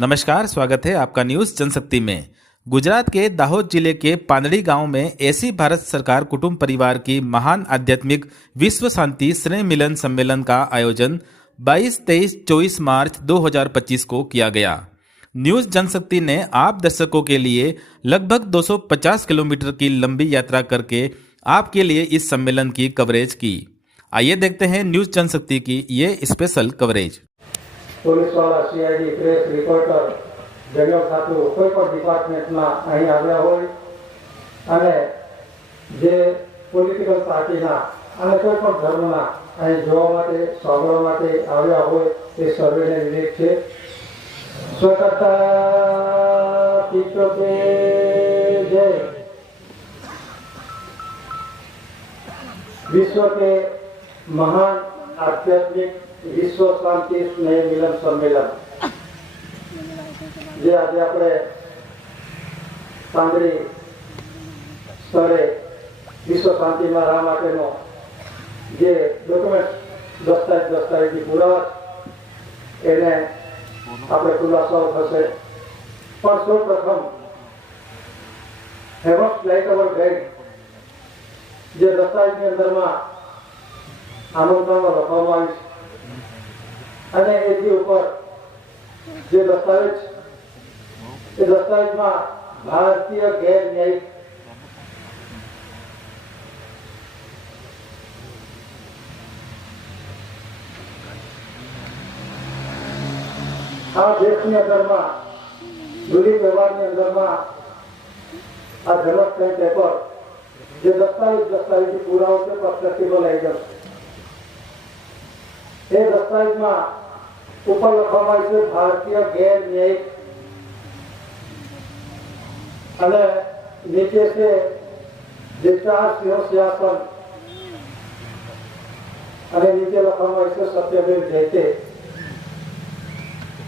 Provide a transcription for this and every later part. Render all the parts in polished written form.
नमस्कार, स्वागत है आपका न्यूज जनशक्ति में। गुजरात के दाहोद जिले के पांदड़ी गांव में ऐसी भारत सरकार कुटुंब परिवार की महान आध्यात्मिक विश्व शांति स्नेह मिलन सम्मेलन का आयोजन 22, 23, 24 मार्च 2025 को किया गया। न्यूज जनशक्ति ने आप दर्शकों के लिए लगभग 250 किलोमीटर की लंबी यात्रा करके आपके लिए इस सम्मेलन की कवरेज की। आइए देखते हैं न्यूज जनशक्ति की ये स्पेशल कवरेज। पुलिस वाला सीआईडी प्रेस रिपोर्टर जनरल खातु कोई पण डिपार्टमेंटમાં અહીં આવ્યા હોય અને જે પોલિટિકલ પાર્ટીના અને કોઈ પણ ધર્મના અહીં જોવા માટે સાંભળવા માટે આવ્યા હોય તે સર્વેને વિવેક છે। સ્વતંત્રતા પીછોતે જય। विश्व के महान आध्यात्मिक विश्व शांति स्नेह मिलन सम्मेलन जे आज આપણે પાંદડી સ્થળે વિશ્વ શાંતિમાં રહેવા માટેનો જે ડોક્યુમેન્ટ દસ્તાવેજી પુરાવા એને આપણે ખુલાસો થશે। પણ સૌપ્રથમ હેવન્સ લાઇટ અવર ગાઈડ જે દસ્તાવેજની અંદરમાં આમંત્રણો લખવામાં આવી છે અને એની ઉપર જે દસ્તાવેજ એ દસ્તાવેજમાં ભારતીય ગેર ન્યાયિક આ દેશની અંદરમાં દુરી વ્યવહારની અંદરમાં આ જનક પેપર જે દસ્તાવેજી પુરાવો છે પરસ્પેક્ટિવલ એવિડન્સ એ દસ્તાવેજમાં ઉપર લખવામાં આવ્યું છે ભારતીય ગેર ન્યાયિક અને નીચે છે discharge સિંહાસન અને નીચે લખવામાં આવ્યું છે સત્યમેવ જયતે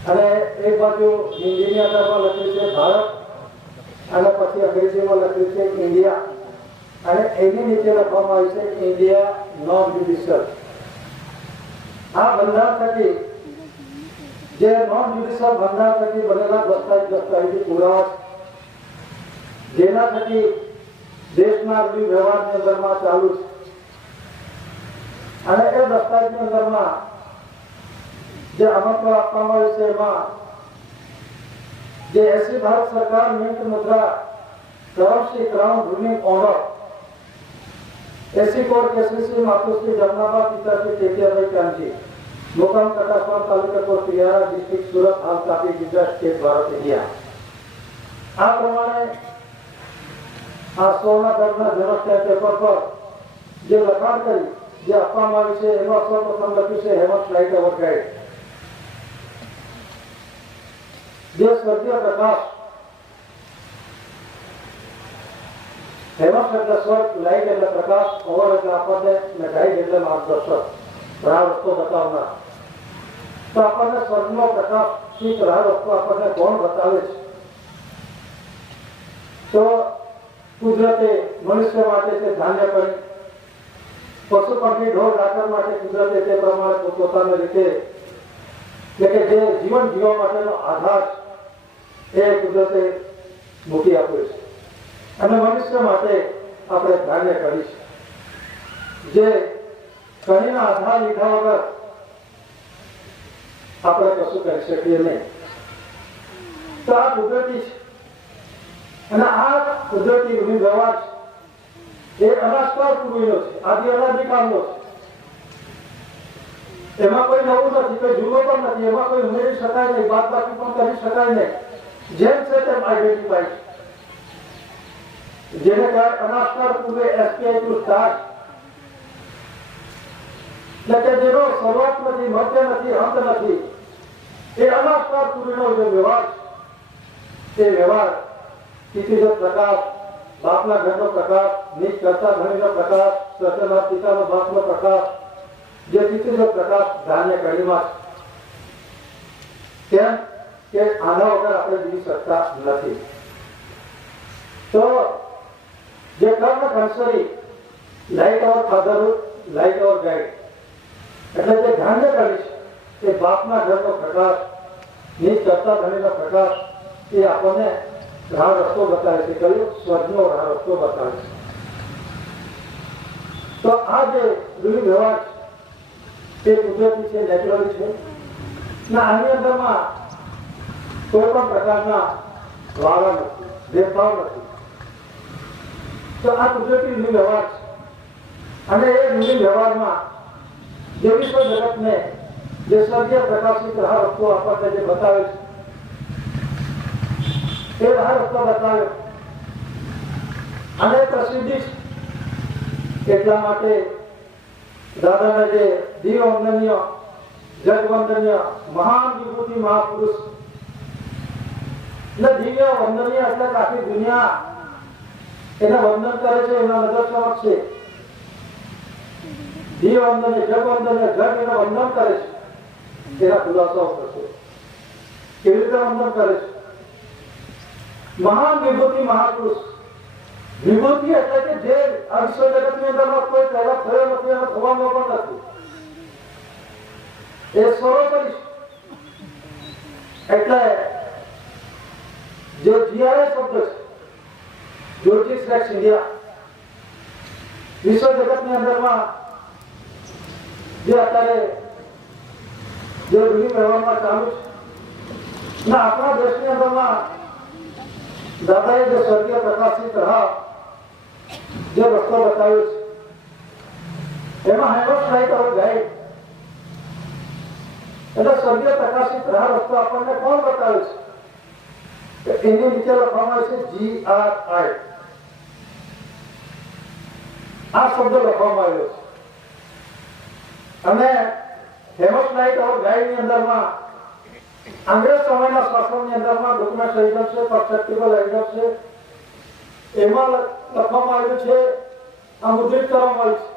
અને એક બાજુ હિન્દીની અંદરમાં લખ્યું છે ભારત અને પછી અંગ્રેજીમાં લખ્યું છે ઇન્ડિયા અને એની નીચે લખવામાં આવ્યું છે ઇન્ડિયા નોન જ્યુડિશિયલ। આ બંધારણ થકી જે નોન જ્યુડિશિયલ બંધારણ થકી બનેલા દસ્તાવેજી પુરાવા જેના થકી દેશના વ્યવહારની અંદરમાં ચાલુ છે અને એ દસ્તાવેજની અંદરમાં જે આમંત્રણ આપવામાં આવ્યું છે એમાં જે એસી ભારત સરકાર મિન્ટ મુદ્રા કરમશ્રી crown ruling owner AC code KCC मातुश्री जमनाबा पिताश्री केटीआर कांजी मुकाम कटासवान तालुका को तियारा डिस्ट्रिक्ट सूरत हाल काफी गुजरात स्टेट भारत इंडिया। आ प्रमाणे आ 16 दरना जनक पेपर पर जे लखाण करी जे આપવામાં આવ્યું છે એનો સૌપ્રથમ લખ્યું છે હેવન્સ લાઇટ અવર ગાઈડ। જે સ્વર્ગીય પ્રકાશ હેવન્સ એટલે સ્વર્ગ, લાઇટ એટલે પ્રકાશ, અવર એટલે આપણને ને ગાઈડ એટલે માર્ગદર્શક, રાહ રસ્તો બતાવનાર। તો આપણને સ્વર્ગનો પ્રકાશ શીખ રાહ રસ્તો આપણને કોણ બતાવે છે? તો કુદરતે મનુષ્ય માટે તે ધાન્ય કરી, પશુ પક્ષી ઢોર ડાકર માટે કુદરતે તે પ્રમાણે પોતાની રીતે એટલે કે જે જીવન જીવવા માટેનો આધાર એ કુદરતે મૂકી આપ્યો છે અને મનુષ્ય માટે આપણે ધાન્ય કરી છે જે કણીના આધાર લીધા વગર આપણે કશું કરી શકીએ નહીં। તો આ કુદરતી છે અને આ કુદરતી વ્યવહાર એ અનાસ્કાર પૂર્વીનો છે, આદિ અનાદિકાળનો છે। એમાં કોઈ નવું નથી, કોઈ જૂનો પણ નથી, એમાં કોઈ ઉમેરી શકાય નહીં, બાદ બાકી પણ કરી શકાય નહીં। જેમ છે તેમ આઈડેન્ટિફાઈ છે જેને કહેવાય અનાસ્કાર પૂર્વે એસપીઆઈ ટુ સ્ટાર્ટ એટલે કે જેનો શરૂઆત નથી, મધ્ય નથી, અંત નથી, એ અનાસ્કાર પૂર્વેનો જે વ્યવહાર તે વ્યવહાર તિથિજો પ્રકાશ, બાપના ઘરનો પ્રકાશ, નીચ કરતા ધણીનો પ્રકાશ, સચના પિતાનો બાપનો પ્રકાશ, જે તિથિજો પ્રકાશ ધાન્ય કડીમાં કેમ કે આના વગર આપણે જીવી શકતા નથી। તો જે કર્મ કંસરી લાઇટ ઓર ફાધરહુડ લાઇટ ઓર ગાઈડ એટલે જે ધાન્ય કરીશ એ બાપના ઘરનો પ્રકાશ નીચ કરતા ધણીનો પ્રકાશ એ આપણને રાહ રસ્તો બતાવે છે, કયો સ્વર્ગનો રાહ રસ્તો બતાવે છે. તો આ જે રૂઢિ વ્યવહાર એ કુદરતી છે, નેચરલી છે. ના આની અંદરમાં કોઈ પણ પ્રકારના વાળા નથી, ભેદભાવ નથી. તો આ કુદરતી રૂઢિ વ્યવહાર છે. અને એ રૂઢિ વ્યવહારમાં જે વિશ્વ જગતને જે સ્વર્ગીય પ્રકાશિત રાહ રસ્તો આપણને જે બતાવે છે એ રાહ રસ્તો બતાવ્યો અને પ્રસિદ્ધિ એટલા માટે દાદાના જે દિવ્ય વંદનીય જગવંદનીય મહાન વિભૂતિ મહાપુરુષ એટલે દિવ્ય વંદનીય એટલે આખી દુનિયા એને વંદન કરે છે, એના નજર સમક્ષ છે. દિવ્ય વંદનીય જગવંદનીય જગ એને વંદન કરે છે, એના ખુલાસાઓ કરશે કેવી રીતે વંદન કરે છે. મહાન વિભૂતિ મહાપુરુષ, વિભૂતિ એટલે કે જે આ વિશ્વ જગતની અંદરમાં કોઈ પહેલા થયો નથી અને થવાનો પણ નથી, એ સર્વોપરી એટલે જે જીઆરઆઈ શબ્દ છે, જ્યોતિષ રેક્સ ઇન્ડિયા, વિશ્વ જગતની અંદરમાં જે અત્યારે જે રૂઢિ વ્યવહારમાં ચાલુ છે ને આપણા દેશની અંદરમાં દાદાએ જે સ્વર્ગીય પ્રકાશિત રાહ જે રસ્તો બતાવ્યો છે એમાં હેમસ લાઈટ ઓર ગાઈડ એટલે સ્વર્ગીય પ્રકાશિત રાહ રસ્તો આપણને કોણ બતાવે છે? એની નીચે લખવામાં આવે છે GRI. આ શબ્દ લખવામાં આવ્યો છે અને હેમસ લાઈટ ઓર ગાઈડ ની અંદરમાં અંગ્રેજ સમયના શાસનની અંદરમાં ડોક્યુમેન્ટ એવિડન્સ છે, પરસેપ્ટિબલ એવિડન્સ છે, એમાં લખવામાં આવ્યું છે, આ મુદ્રિત કરવામાં આવ્યું છે.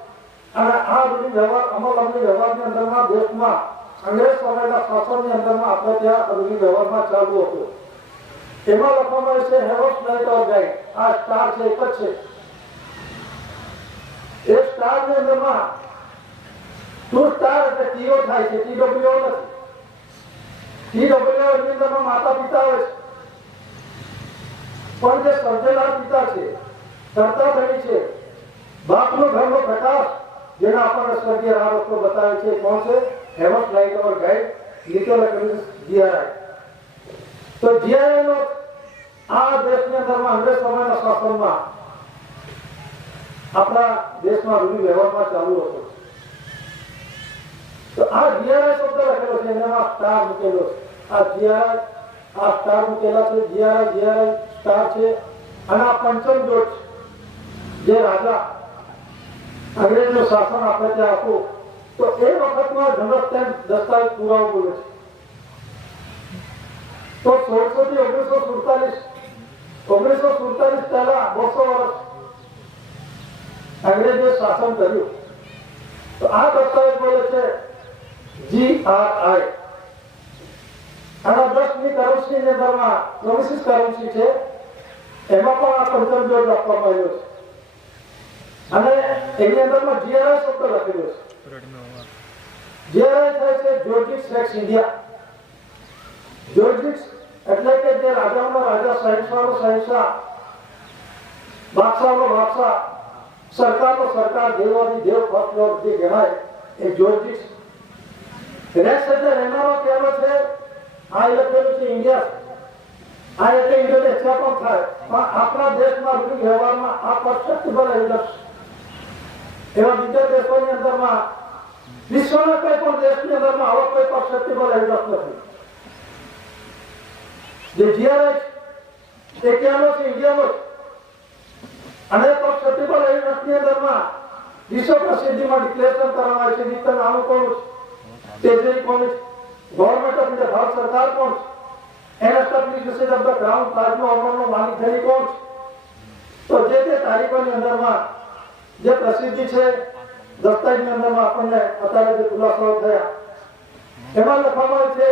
અને આ રૂઢિ વ્યવહાર અમલની વ્યવહારની અંદરમાં દેશમાં અંગ્રેજ સમયના શાસનની અંદરમાં આપણે ત્યાં રૂઢિ વ્યવહારમાં ચાલુ હતું. એમાં લખવામાં આવ્યું છે હેમસ લાઈટ ઓર ગાઈડ. આ સ્ટાર છે, એક જ છે. એ સ્ટાર ની અંદરમાં ટુ સ્ટાર એટલે ટીઓ થાય છે, TWO નથી. TWO ની અંદરમાં માતા પિતા આવે છે, પણ જે સર્જેલા પિતા છે, કરતા ધણી છે, બાપનો ઘરનો પ્રકાશ જેના આપણને સ્વર્ગીય રાહ રસ્તો બતાવે છે, કોણ છે? હેમસ લાઈટ ઓર ગાઈડ, નીચે લખેલું GRI. તો GRI નો આ દેશની અંદરમાં અંગ્રેજ સમયના શાસનમાં આપણા દેશમાં રૂઢિ વ્યવહારમાં ચાલુ હતો. તો આ GRI શબ્દ લખેલો છે, એનામાં સ્ટાર મૂકેલો છે. આ GRI, આ સ્ટાર મૂકેલા છે, GRI સ્ટાર છે. અને આ પંચમ જોડ જે રાજા અંગ્રેજનું શાસન આપણે ત્યાં હતું, તો એ વખતમાં જનરલ દસ્તાવેજ પુરાવો બોલે છે. તો 1600 થી 1947 પહેલા 200 વર્ષ અંગ્રેજે શાસન કર્યું. તો આ દસ્તાવેજ બોલે છે GRI. અને 10ની કરન્સી ની અંદરમાં 24 કરન્સી છે, એમાં પણ આ પંચમ જોડ આપવામાં આવ્યો છે. અને એની અંદરમાં GRI શબ્દ લખેલો છે. GRI થાય છે જ્યોતિષ રેક્સ ઇન્ડિયા. જ્યોતિષ એટલે કે જે રાજાનો રાજા, સહિંસાનો સહિંસા, બાદશાહનો બાદશાહ, સરકારનો સરકાર, દેવાની દેવ, ફર્સ્ટ લોર્ડ જે કહેવાય એ જ્યોતિષ. રેક્સ એટલે રહેનારો કહેવાનો છે. આ લખેલું છે ઇન્ડિયા. આ એટલે ઇન્ડોનેશિયા પણ થાય, પણ આપણા દેશમાં રૂઢિ વ્યવહારમાં આ પરસેપ્ટિબલ એવિડન્સ એવા બીજા દેશોની અંદરમાં, વિશ્વના કોઈ પણ દેશની અંદરમાં આવો કોઈ પરસેપ્ટિબલ એવિડન્સ નથી. જે GRI એ કહેવાનો છે ઇન્ડિયાનો. અને પરસેપ્ટિબલ એવિડન્સની અંદરમાં વિશ્વ પ્રસિદ્ધિમાં ડિક્લેરેશન કરવામાં આવે છે. નીચે નામ કોણ છે? તેજરી કોણ છે? ગવર્મેન્ટ ઓફ ઇન્ડિયા, ભારત સરકાર કોણ છે? એસ્ટાબ્લિશમેન્ટ ઓફ ધ ક્રાઉન પ્લાઝનો ઓનરનો માલિક ધણી કોણ છે? તો જે તે તારીખોની અંદરમાં જે પ્રસિદ્ધિ છે દસ્તાવેજની અંદરમાં આપણને અત્યારે જે ખુલાસાઓ થયા એમાં લખવામાં આવે છે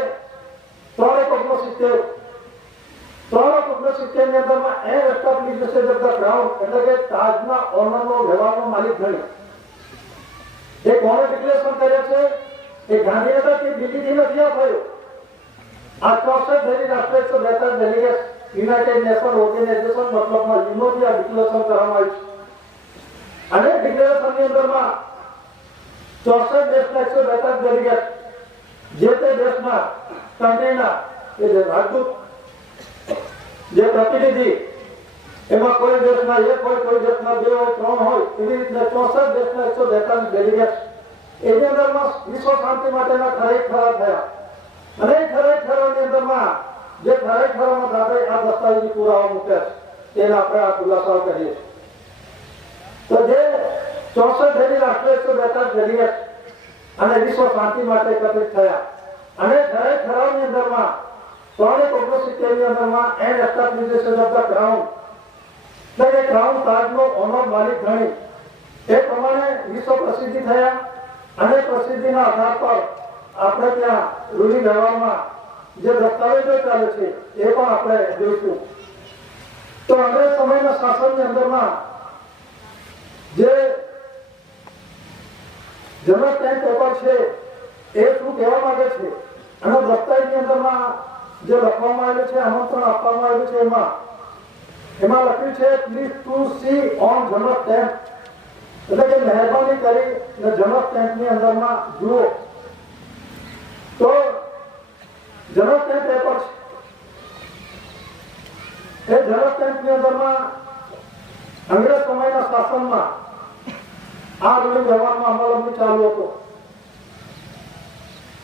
369 ની અંદરમાં એસ્ટાબ્લિશમેન્ટ ઓફ ધ ક્રાઉન એટલે કે તાજના ઓનરનો વ્યવહારનો માલિક ધણી. એ કોણે ડિક્લેરેશન કર્યા છે? એ ગાંધીનગર કે દિલ્હીથી નથી થયો. આ 64 જેવી રાષ્ટ્રીય 142 ડેલિગેટ યુનાઇટેડ નેશન ઓર્ગેનાઇઝેશન મતલબમાં યુનોથી આ ડિક્લેરેશન કરવામાં આવ્યું છે. અને ડિક્લેરેશનની અંદરમાં 64 દેશના 142 ડેલિગેટ જે તે દેશના કંટ્રીના જે રાજદૂત જે પ્રતિનિધિ એમાં કોઈ દેશના એક હોય, કોઈ દેશના બે હોય, ત્રણ હોય, એવી રીતના 64 દેશના 142 ડેલિગેટ એની અંદરમાં વિશ્વ શાંતિ માટેના ઠરાવ થયા. અને એ ઠરાવની અંદરમાં જે ઠરાવમાં દાદા આ દસ્તાવેજી પુરાવા મૂક્યા છે તેના આપણે આ ખુલાસાઓ કરીએ છીએ. તો જે 64 જેવી રાષ્ટ્રીય 142 ડેલિગેટ અને વિશ્વ શાંતિ માટે એકત્રિત થયા અને ઠરાવની અંદરમાં 369 ની અંદરમાં and establishment of the crown એટલે ક્રાઉન તાજનો ઓનર માલિક ગણી એ પ્રમાણે વિશ્વ પ્રસિદ્ધિ થયા. અને પ્રસિદ્ધિના આધાર પર આપણે ત્યાં રૂઢિ વ્યવહારમાં જે દસ્તાવેજો ચાલે છે એ પણ આપણે જોઈશું. તો અંગ્રેજ સમયના શાસનની અંદરમાં જે જનરલ ટેન પેપર છે એ શું કહેવા માંગે છે અને દસ્તાવેજની અંદરમાં જે લખવામાં આવેલું છે, આમંત્રણ આપવામાં આવેલું છે, એમાં લખ્યું છે please to see on general ten એટલે કે મહેરબાની કરી જનરલ ટેન્ટની અંદરમાં જુઓ. તો જનરલ ટેન્ટ પેપર છે એ જનરલ ટેન્ટની અંદરમાં અંગ્રેજ સમયના શાસનમાં આ રૂઢિ વ્યવહારમાં અમલબંધી ચાલુ હતો.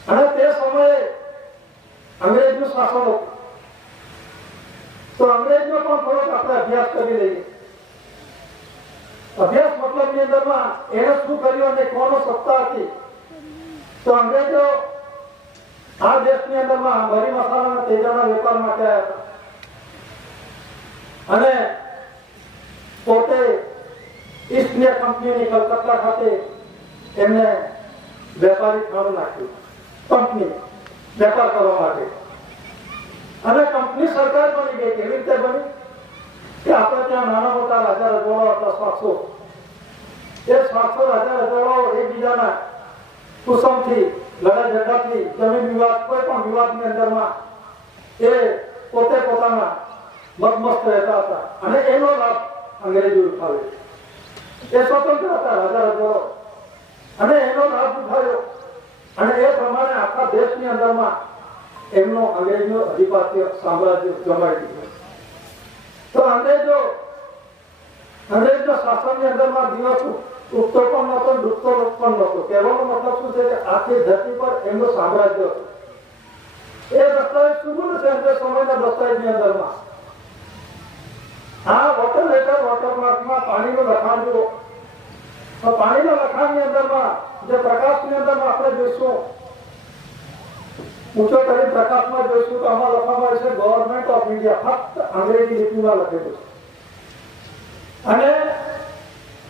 અને તે સમયે અંગ્રેજનું શાસન હતું. તો અંગ્રેજનો પણ થોડોક આપણે અભ્યાસ કરી લઈએ. અભ્યાસ મતલબની અંદરમાં એને શું કર્યું અને કોનો સત્તા હતી. તો અંગ્રેજો આ દેશની અંદરમાં મરી મસાલા અને તેજાના વેપાર માટે આવ્યા હતા અને પોતે ઈસ્ટ ઇન્ડિયા કંપનીની કલકત્તા ખાતે એમને વેપારી ખાનું નાખ્યું કંપની વેપાર કરવા માટે. અને કંપની સરકાર બની ગઈ. કેવી રીતે બની કે આપણે ત્યાં નાના મોટા રાજા રજવાડા હતા 700. એ 700 રાજા રજવાડાઓ એકબીજાના કુસમથી, લડાઈ ઝઘડાથી, જમીન વિવાદ, કોઈ પણ વિવાદની અંદરમાં એ પોતે પોતાના મતમસ્ત રહેતા હતા અને એનો લાભ અંગ્રેજો ઉઠાવ્યો. એ સ્વતંત્ર હતા રાજા રજવાડો અને એનો લાભ ઉઠાવ્યો અને એ પ્રમાણે આખા દેશની અંદરમાં એમનો અંગ્રેજનો અધિપત્ય સામ્રાજ્ય જમાવી દીધું. તો અંગ્રેજના શાસનની અંદરમાં દિવસ ઉગતો પણ નહોતો, ડૂબતો પણ નહોતો. કહેવાનો મતલબ શું છે કે આખી ધરતી પર એમનું સામ્રાજ્ય હતું. એ દસ્તાવેજ શું છે અંગ્રેજ સમયના દસ્તાવેજની અંદરમાં આ વોટર લેટર વોટરમાર્કમાં પાણીનું લખાણ જુઓ. પાણીના લખાણની અંદરમાં જે પ્રકાશની અંદરમાં આપણે જોઈશું, ઊંચો કરી પ્રકાશમાં જોઈશું તો આમાં લખવામાં આવે છે ગવર્નમેન્ટ ઓફ ઇન્ડિયા. ફક્ત અંગ્રેજી લિપિમાં લખેલું છે. અને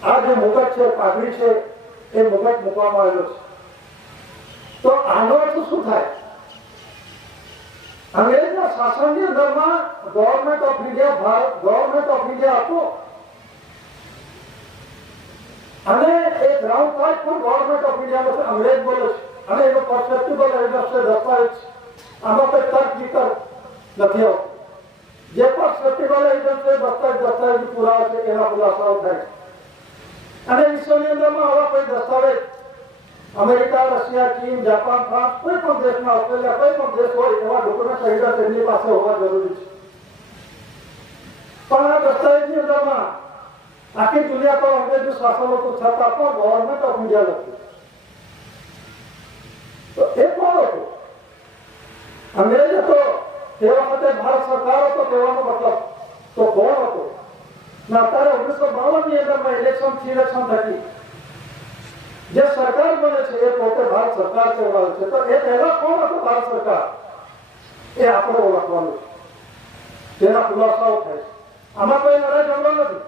આ જે મુગટ છે, પાઘડી છે, એ મુગટ મૂકવામાં આવેલો છે. તો આનો અર્થ શું થાય? અંગ્રેજના શાસનની અંદરમાં government of India, Bharat government of India હતો અને એ ગ્રાઉન્ડ તાજ પણ ગવર્નમેન્ટ ઓફ ઇન્ડિયાનો છે. અંગ્રેજ બોલે છે અને એનો પરસ્પેક્ટિવ એવિડન્સ છે, દસ્તાવેજ. આમાં કોઈ તર્ક વિતર્ક નથી આવતો. જે પરસ્પેક્ટિવ એવિડન્સ છે, દસ્તાવેજ પુરાવા છે, એના ખુલાસાઓ થાય છે. અને વિશ્વની અંદરમાં આવા કોઈ દસ્તાવેજ અમેરિકા, રશિયા, ચીન, જાપાન, ફ્રાન્સ, કોઈ પણ દેશના, ઓસ્ટ્રેલિયા, કોઈ પણ દેશ હોય એવા ડોક્યુમેન્ટ એવિડન્સ એમની પાસે હોવા જરૂરી છે. પણ આ દસ્તાવેજની અંદરમાં આખી દુનિયા પર અંગ્રેજનું શાસન હતું છતાં પણ ગવર્નમેન્ટ ઓફ ઇન્ડિયા લખ્યું. તો એ કોણ હતું? અંગ્રેજ હતો તે વખતે ભારત સરકાર હતો કહેવાનો મતલબ. તો કોણ હતો? અત્યારે 1952 ની અંદરમાં ઇલેક્શન થતી. જે સરકાર બને છે એ પોતે ભારત સરકાર કહેવાય છે. તો એ પહેલા કોણ હતો ભારત સરકાર? એ આપણે ઓળખવાનું છે. તેના ખુલાસાઓ થાય છે. આમાં કોઈ લડાઈ ઝઘડો નથી.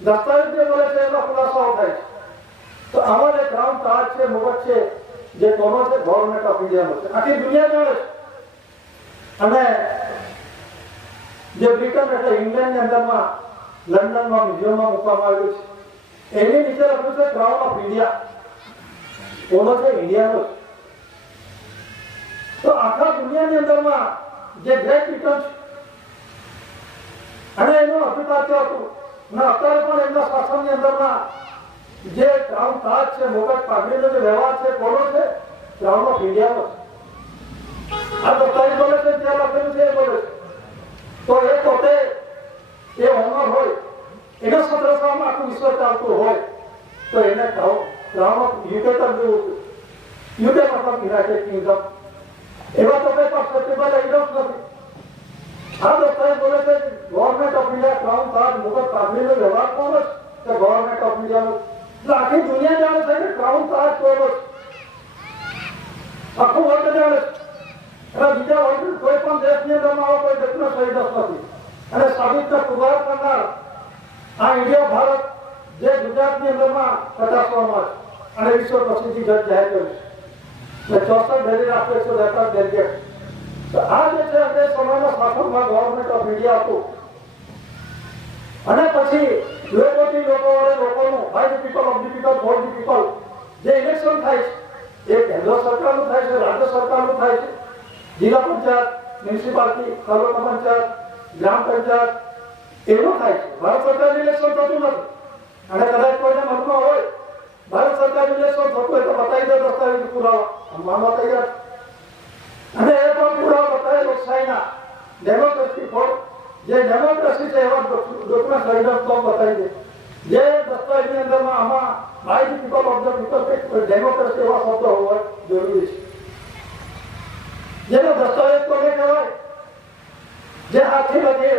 દસ્તાવેજ જે બોલે છે એના ખુલાસાઓ થાય છે. તો આમાં જે ગ્રાઉન્ડ તાજ છે, મુગટ છે, જે કોનો છે? ગવર્નમેન્ટ ઓફ ઇન્ડિયાનો છે. આખી દુનિયા જાણે છે. અને જે બ્રિટન એટલે ઇંગ્લેન્ડની અંદરમાં લંડનમાં મ્યુઝિયમમાં મૂકવામાં આવ્યું છે. એની નીચે લખ્યું છે ક્રાઉન ઓફ ઇન્ડિયા. કોનો છે? ઇન્ડિયાનો છે. તો આખા દુનિયાની અંદરમાં જે ગ્રેટ બ્રિટન છે અને એનું અભિપાત્ય હતું અને અત્યારે પણ એમના શાસનની અંદરમાં જે ક્રાઉન તાજ છે, મોગટ પાઘડીનો જે વ્યવહાર છે, કોનો છે? ક્રાઉન ઓફ ઇન્ડિયાનો છે. આ દસ્તાવેજ બોલે છે, ત્યાં લખેલું છે એ બોલે છે. તો એ પોતે એ ઓનર હોય, એના સત્રસામાં આખું વિશ્વ ચાલતું હોય તો એને ક્રાઉન ઓફ યુકે તક દેવું છે. યુકે મતલબ યુનાઇટેડ કિંગડમ. એવા તો કઈ સસ્ટેબલ એવિડન્સ નથી. આ દસ્તાવેજ બોલે છે ગવર્મેન્ટ ઓફ ઇન્ડિયા ક્રાઉન તાજ મુગટ પાઘડીનો વ્યવહાર કોનો છે? ગવર્મેન્ટ ઓફ ઇન્ડિયાનો. એટલે આખી દુનિયા જાણે છે કે ક્રાઉન તાજ કોનો છે. આખું વર્લ્ડ જાણે છે. અને બીજા વર્લ્ડ કોઈ પણ દેશની અંદરમાં આવો કોઈ દેશનો સહિદસ નથી. અને સાબિતને પુરવાર કરનાર આ ઇન્ડિયા ભારત જે ગુજરાતની અંદરમાં 50માં છે અને વિશ્વ પ્રસિદ્ધિ જજ જાહેર કર્યું છે. 64 ડેલી રાષ્ટ્ર 118 ડેલિગેટ. તો આ જે છે તે સમયના શાસનમાં ગવર્મેન્ટ ઓફ ઇન્ડિયા હતું. અને પછી લોકોથી લોકો વડે લોકોનું by the people of the people for the people જે ઇલેક્શન થાય છે એ કેન્દ્ર સરકારનું થાય છે, રાજ્ય સરકારનું થાય છે, જિલ્લા પંચાયત, મ્યુનિસિપાલિટી, તાલુકા પંચાયત, ગ્રામ પંચાયત એનું થાય છે. ભારત સરકારનું ઇલેક્શન થતું નથી. અને કદાચ કોઈને મનમાં હોય ભારત સરકારનું ઇલેક્શન થતું હોય તો બતાવી દે દસ્તાવેજ પુરાવા માનવા તૈયાર. અને એ પણ પુરાવા બતાવે લોકશાહીના ડેમોક્રેસી ફોર જે ડેમોક્રેસી છે એવા ડોક્યુમેન્ટ એવિડન્સ તો બતાવી દે. જે દસ્તાવેજની અંદરમાં આમાં by the people of the people democracy એવા શબ્દ હોવા જરૂરી છે. જેનો દસ્તાવેજ કોને કહેવાય? જે હાથથી લખે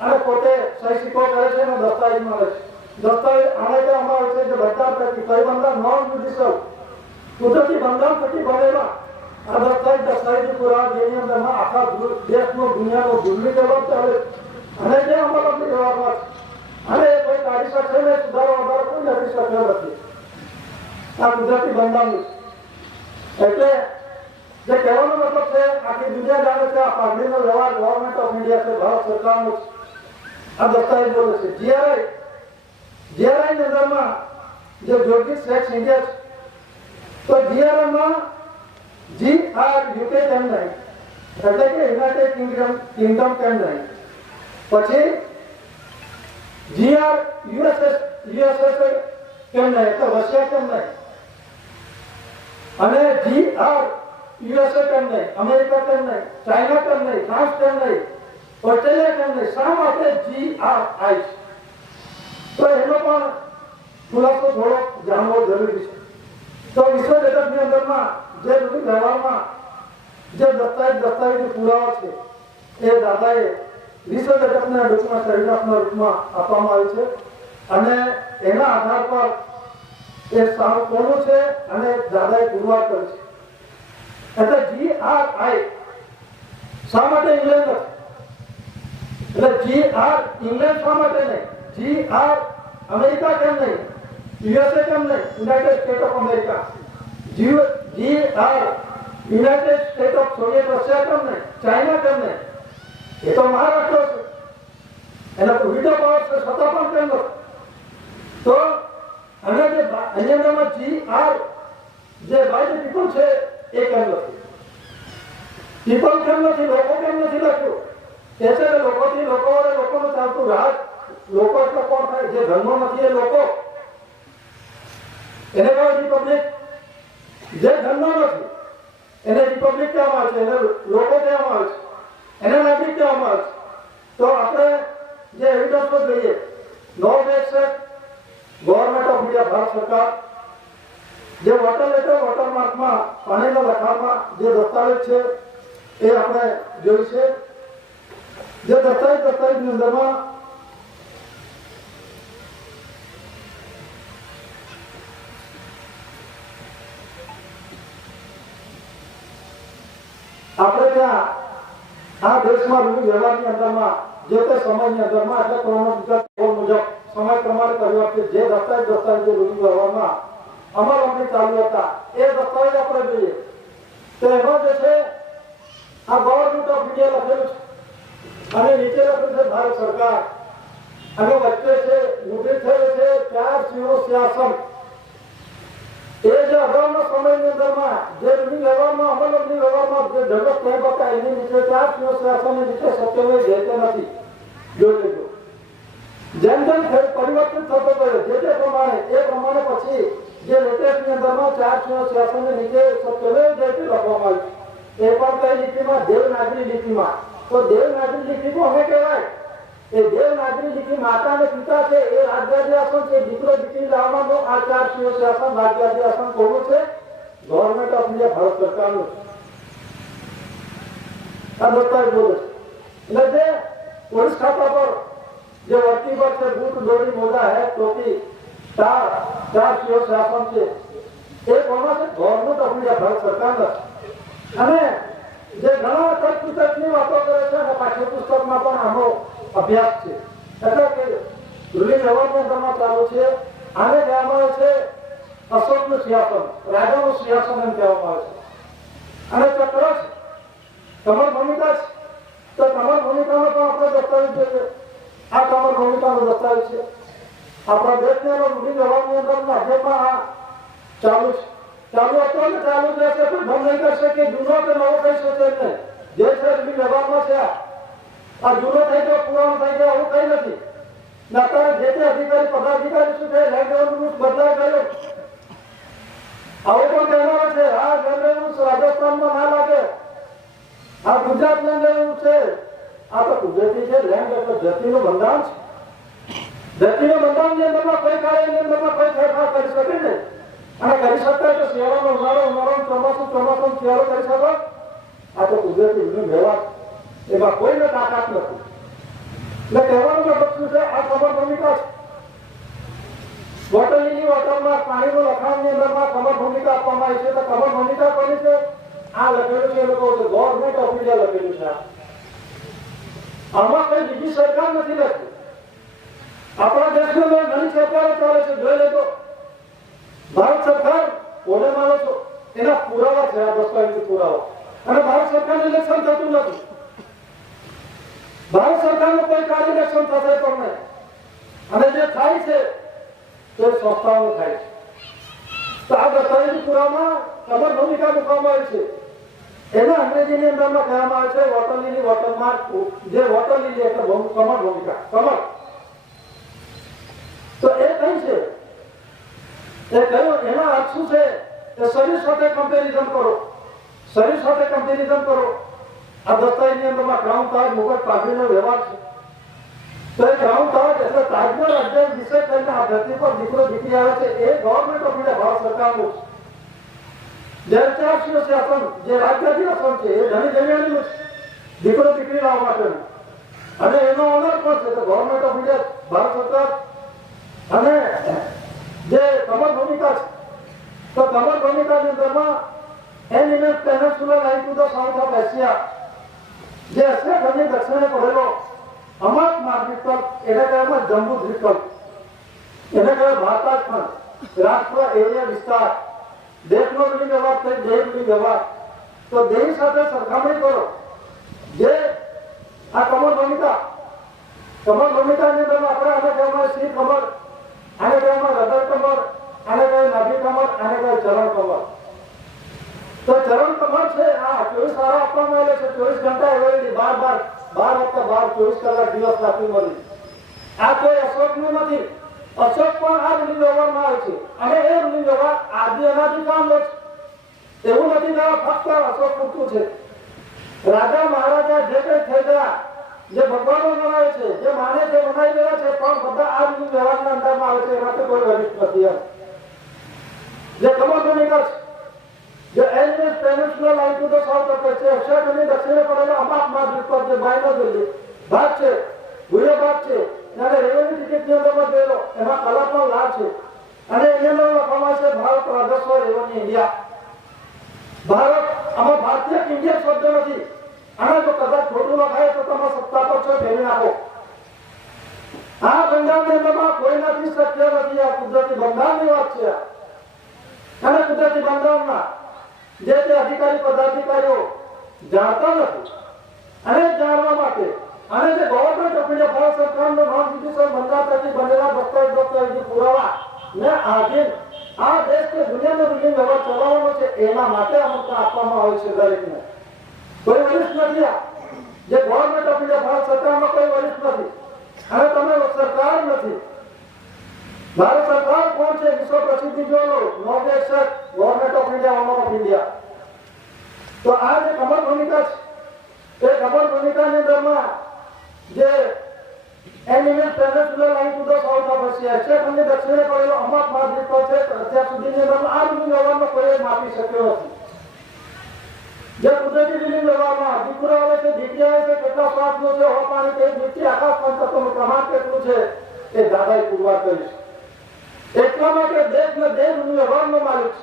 અને પોતે સહી સિક્કો કરે છે એનો દસ્તાવેજ મળે છે. દસ્તાવેજ આને કહેવામાં આવે છે કે બંધારણ થકી કઈ બંધારણ નોન જ્યુડિશિયલ કુદરતી બંધારણ થકી બનેલા આ દસ્તાવેજ પુરાવા જેની અંદરમાં આખા દેશનો દુનિયાનો દુર્લી જવાબ ચાલે અને જે અમલની વ્યવહારમાં છે અને એ કોઈ કાઢી શકશે ને સુધારો વધારો કોઈ નથી શક્યો નથી. આ કુદરતી બંધારણ એટલે જે કહેવાનો મતલબ છે આખી દુનિયા જાણે છે આ પાઘડીનો વ્યવહાર ગવર્મેન્ટ ઓફ ઇન્ડિયા છે, ભારત સરકારનું આ દસ્તાવેજ બોલે છે. જીઆરઆઈ ની અંદરમાં જે જોગી સેક્સ ઇન્ડિયા છે તો જીઆરઆઈ માં GR UK કેમ નહીં એટલે કે યુનાઇટેડ કિંગડમ કેમ નહીં, પછી GR USA કેમ નહીં એટલે રશિયા કેમ નહીં, અને GR USA કેમ નહીં, અમેરિકા કેમ નહીં, ચાઇના કેમ નહીં, ફ્રાન્સ કેમ નહીં, ઓસ્ટ્રેલિયા કેમ નહીં, શા માટે GRI? તો એનો પણ ખુલાસો થોડો જાણવો જરૂરી છે. તો વિશ્વ જગતની અંદરમાં જે વ્યવહારમાં જે દસ્તાવેજ પુરાવા છે એ દાદાએ વિશ્વ જગતના ડોક્યુમેન્ટ એવિડન્સના રૂપમાં આપવામાં આવે છે અને એના આધાર પર એ સારું કોનું છે અને દાદાએ પુરવાર કર્યું છે. એટલે GRI શા માટે ઇંગ્લેન્ડ નથી? એટલે GR ઇંગ્લેન્ડ શા માટે નહીં? GR અમેરિકા કેમ નહીં, USA કેમ નહીં, United State of America, GR United State of Soviet Russia કેમ નહીં, ચાઇના કેમ નહીં? એ તો મહારાષ્ટ્ર છે, એના વિડો પાવર છે, છતાં પણ કેમ નથી? તો અને જે અંદરમાં GR જે બાય ધ પીપલ છે એ કેમ નથી? પીપલ કેમ નથી? લોકો કેમ નથી લખ્યું? કે છે કે લોકોથી લોકો વડે લોકોનું ચાલતું રાજ. લોકો એટલે કોણ થાય? જે ધર્મ નથી એ લોકો, એને કહેવાય રિપબ્લિક. જે ધર્મ નથી એને રિપબ્લિક કહેવામાં આવે છે, એને લોકો કહેવામાં આવે છે, એને નાગરિક કહેવામાં આવે છે. તો આપણે જે એવિડન્સ પર જોઈએ north accept government of India Bharat સરકાર જે વોટર લેટર વોટરમાર્કમાં પાણીના લખાણમાં જે દસ્તાવેજ છે એ આપણે જોઈ છે. જે દસ્તાવેજની અંદરમાં આપણે ત્યાં આ દેશમાં રૂઢિ વ્યવહારની અંદરમાં જે તે સમયની અંદરમાં એટલે ક્રોનોલોજીકલ મુજબ સમય પ્રમાણે પરિવર્તિત જે દસ્તાવેજ રૂઢિ વ્યવહારમાં અમલમાં ચાલુ હતા એ દસ્તાવેજ આપણે જોઈએ તો એમાં જે છે આ ગવર્મેન્ટ ઓફ ઇન્ડિયા લખેલું છે અને નીચે લખેલું છે ભારત સરકાર અને વચ્ચે છે મુદ્રિત થયેલું છે 4 શાસન. એ જે અગાઉના સમયની અંદરમાં જે રૂઢિ વ્યવહારમાં અમલની વ્યવહારમાં જે ઝડપ નહીં જે 4 દિવસ શાસનની રીતે સત્યમય જયતે નથી. જોઈ લેજો. જેમ જેમ પરિવર્તન થતો ગયો જે પ્રમાણે એ પ્રમાણે પછી જે લેટેસ્ટની અંદરમાં 4 દિવસ શાસનની નીચે સત્યમય જયતે લખવામાં આવ્યું. એ પણ કઈ લીટીમાં? દેવનાગરી લીટીમાં. તો દેવનાગરી લીટી કોને કહેવાય? એ દેવનાગરી લીટી માતા અને પિતા છે, એ રાજ્યાદી આસન છે. દીકરો દીકરી લાવવાનો આ 4 દિવસ શાસન રાજ્યાદી આસન કોનું છે? ગવર્મેન્ટ ઓફ ઇન્ડિયા, ભારત સરકારનું છે. આ દસ્તાવેજ બોલે છે. એટલે જે પોલીસ ખાતા પર જે વર્તી પર છે બૂટ, દોરી, મોજા, હેટ, ટોપી, 4 દિવસ શાસન છે, એ કોના છે? ગવર્મેન્ટ ઓફ ઇન્ડિયા, ભારત સરકારના. અને જે ઘણા તર્કની વાતો કરે છે અને પાઠ્યપુસ્તકમાં પણ આનો અભ્યાસ છે. એટલે કે રૂલિંગ ગવર્નમેન્ટ અંદરમાં ચાલુ છે. આને કહેવામાં આવે છે અશોકનું સિંહાસન, રાજાનું સિંહાસન એમ કહેવામાં આવે છે. અને ચક્ર છે, કમર ભૂમિકા છે. તો કમર ભૂમિકાનો પણ આપણે દસ્તાવેજ જોઈએ. આ કમર ભૂમિકાનો દસ્તાવેજ છે. આપણા દેશની અંદર રૂલિંગ ગવર્નમેન્ટ અંદરમાં હજુમાં આ ચાલુ છે. ચાલુ હતો ને ચાલુ રહેશે. પણ ભંગ નહીં કરશે કે જૂનો કે નવો કહી શકે નહીં. જે છે રૂલિંગ ગવર્નમેન્ટ છે આ જૂનો થઈ ગયો, પુરાણો થઈ ગયો, એવું કઈ નથી. અત્યારે જે તે અધિકારી પદાધિકારી શું છે લેન્ડ રેવન્યુ બદલાઈ ગયો. આવું પણ કહેનારો છે આ લેન્ડ રેવન્યુ રાજસ્થાનમાં ના લાગે, આ ગુજરાત લેન્ડ રેવન્યુ છે. આ તો કુદરતી છે. લેન્ડ એટલે ધરતીનું બંધારણ છે. ધરતીનું બંધારણની અંદરમાં કોઈ કાર્યની અંદરમાં કોઈ ફેરફાર કરી શકે નહીં. અને કરી શકાય તો શિયાળાનો ઉનાળો, ઉનાળાનું ચોમાસું, ચોમાસાનું શિયાળો કરી શકો. આ તો કુદરતી વ્યવહાર, એમાં કોઈને તાકાત નથી. એટલે કહેવાનો મતલબ શું છે? આ કમર ભૂમિકા છે. બોટલીની બોટલમાં પાણીનું લખાણની અંદરમાં કમર ભૂમિકા આપવામાં આવી છે. તો કમર ભૂમિકા કોની છે? આ લખેલું છે એ લોકો ગવર્મેન્ટ ઓફ ઇન્ડિયા લખેલું છે. આમાં કઈ બીજી સરકાર નથી લખતી. આપણા દેશની અંદર ઘણી સરકારો ચાલે છે. જોઈ લેજો. ભારત સરકાર કોને માનો છો? એના પુરાવા છે આ દસ્તાવેજી પુરાવા. અને ભારત સરકારનું ઇલેક્શન થતું નથી. ભારત સરકારનું કોઈ કાર્ય ઇલેક્શન થશે પણ નહીં. અને જે થાય છે તે સંસ્થાઓ થાય છે. તો આ દસ્તાવેજી પુરાવામાં કમર ભૂમિકા મૂકવામાં આવી છે. એના અંગ્રેજીની અંદરમાં કહેવામાં આવે છે વોટરલીની વોટરમાર્ક. જે વોટરલીની એટલે કમર ભૂમિકા, કમર. તો એ કઈ છે? એ કયો? એના અર્થ શું છે? એ શરીર સાથે કમ્પેરિઝન કરો. શરીર સાથે કમ્પેરિઝન કરો. આ દસ્તાવેજની અંદરમાં ક્રાઉન તાજ, મુગટ પાઘડીનો વ્યવહાર છે. તો એ ક્રાઉન તાજ એટલે તાજનો રાજ્ય વિશે કરીને આ ધરતી પર દીકરો દીકરી આવે છે. એ ગવર્મેન્ટ ઓફ ઇન્ડિયા, ભારત સરકારનું છે. જ્યારે 4 દિવસ શાસન જે રાજ્યાદી આસન છે એ ધણી જમીનનું છે, દીકરો દીકરી લાવવા માટેનું. અને એનો ઓનર પણ છે તો ગવર્મેન્ટ ઓફ ઇન્ડિયા, ભારત સરકાર. અને જે કમર ભૂમિકા છે તો કમર ભૂમિકાની અંદરમાં animate peninsula line to the south of Asia, જે એશિયા ખંડની દક્ષિણે પડેલો અમાત માર્ગિક એને કહેવામાં જંબુ દ્વીપકલ્પ, એને કહેવાય ભારત ખંડ, રાષ્ટ્ર, એરિયા, વિસ્તાર. દેશનો રૂલિંગ વ્યવહાર થઈ દેશ રૂલિંગ વ્યવહાર. તો દેશ સાથે સરખામણી કરો. જે આ કમર ભૂમિકાની અંદર આપણે આને કહેવામાં શ્રી કમર, આને કહેવામાં હૃદય કમર, આને કહેવાય નાભી કમર, આને કહેવાય ચરણ કમર. તો ચરણ કમર છે આ 24 તારા આપવામાં આવેલા છે. 24 ઘંટા અવેલેબલ, 12 24 કલાક દિવસ રાત્રિ મળી. આ કોઈ અશોકનું નથી. અશોક પણ આ રૂલિંગ વ્યવહારમાં આવે છે. અને એ રૂલિંગ વ્યવહાર આદિ અનાદિ કાળનો છે. એવું નથી કે ફક્ત અશોક પૂરતું છે. રાજા મહારાજા જે કઈ થઈ ગયા, જે ભગવાનો બનાવે છે, જે માને છે, બનાવી ગયા છે, પણ બધા આ રૂલિંગ વ્યવહારના અંદરમાં આવે છે. એમાં તો કોઈ વરિષ્ઠ નથી. જે કમર ભૂમિકા છે, જે element peninsula line to the south of છે, એશિયાની દક્ષિણે પડેલો અમાત માર્ગિક પર જે બાયનો જોઈએ ભાગ છે, ભૂયો ભાગ છે. અને રેવન્યુ ટિકિટની અંદરમાં ગયેલો એમાં કલર પણ લાલ છે. અને એની અંદર લખવામાં છે ભારત રાજસ્વ રેવન્યુ ઇન્ડિયા. ભારત, આમાં ભારતીય ઇન્ડિયન શબ્દ નથી. આને જો કદાચ ખોટું લખાય તો તમે સત્તા પર છો ફેરવી નાખો. આ બંધારણની અંદરમાં કોઈ નથી, શક્ય નથી. આ કુદરતી બંધારણની વાત છે. અને કુદરતી બંધારણમાં જે તે અધિકારી પદાધિકારીઓ જાણતા નથી. અને જાણવા માટે અને જે ગવર્મેન્ટ ઓફ ઇન્ડિયા, ભારત સરકારનો નોન જ્યુડિશિયલ બંધારણથી બનેલા દસ્તાવેજી પુરાવા ને આધીન આ દેશ કે દુનિયાનો રૂલિંગ વ્યવહાર ચલાવવાનો છે. એના માટે આમંત્રણ આપવામાં આવે છે દરેકને. કોઈ વરિષ્ઠ નથી આ જે ગવર્મેન્ટ ઓફ ઇન્ડિયા ભારત સરકારમાં કોઈ વરિષ્ઠ નથી અને તમે સરકાર નથી ભારત સરકાર કોણ છે વિશ્વ પ્રસિદ્ધિ જોલો Nobel government of India honour of India તો આ જે કમર ભૂમિકા છે એ કમર ભૂમિકાની અંદરમાં જે animate peninsular line to the south of Asia શેખની દક્ષિણે પડેલો અમત મહાદ્વીપ પર છે અત્યાર સુધીની અંદરમાં આ બધું વ્યવહારમાં કોઈ માપી શક્યો નથી જે કુદરતી લીલી વ્યવહારમાં દીકરો આવે છે દીકરી આવે છે કેટલા શ્વાસનો છે હવા પાણી કે નીચે આકાશ પંચતત્વનું પ્રમાણ કેટલું છે એ દાદાએ પુરવાર કરી છે એટલા માટે દેશને દેશની વ્યવહારનો માલિક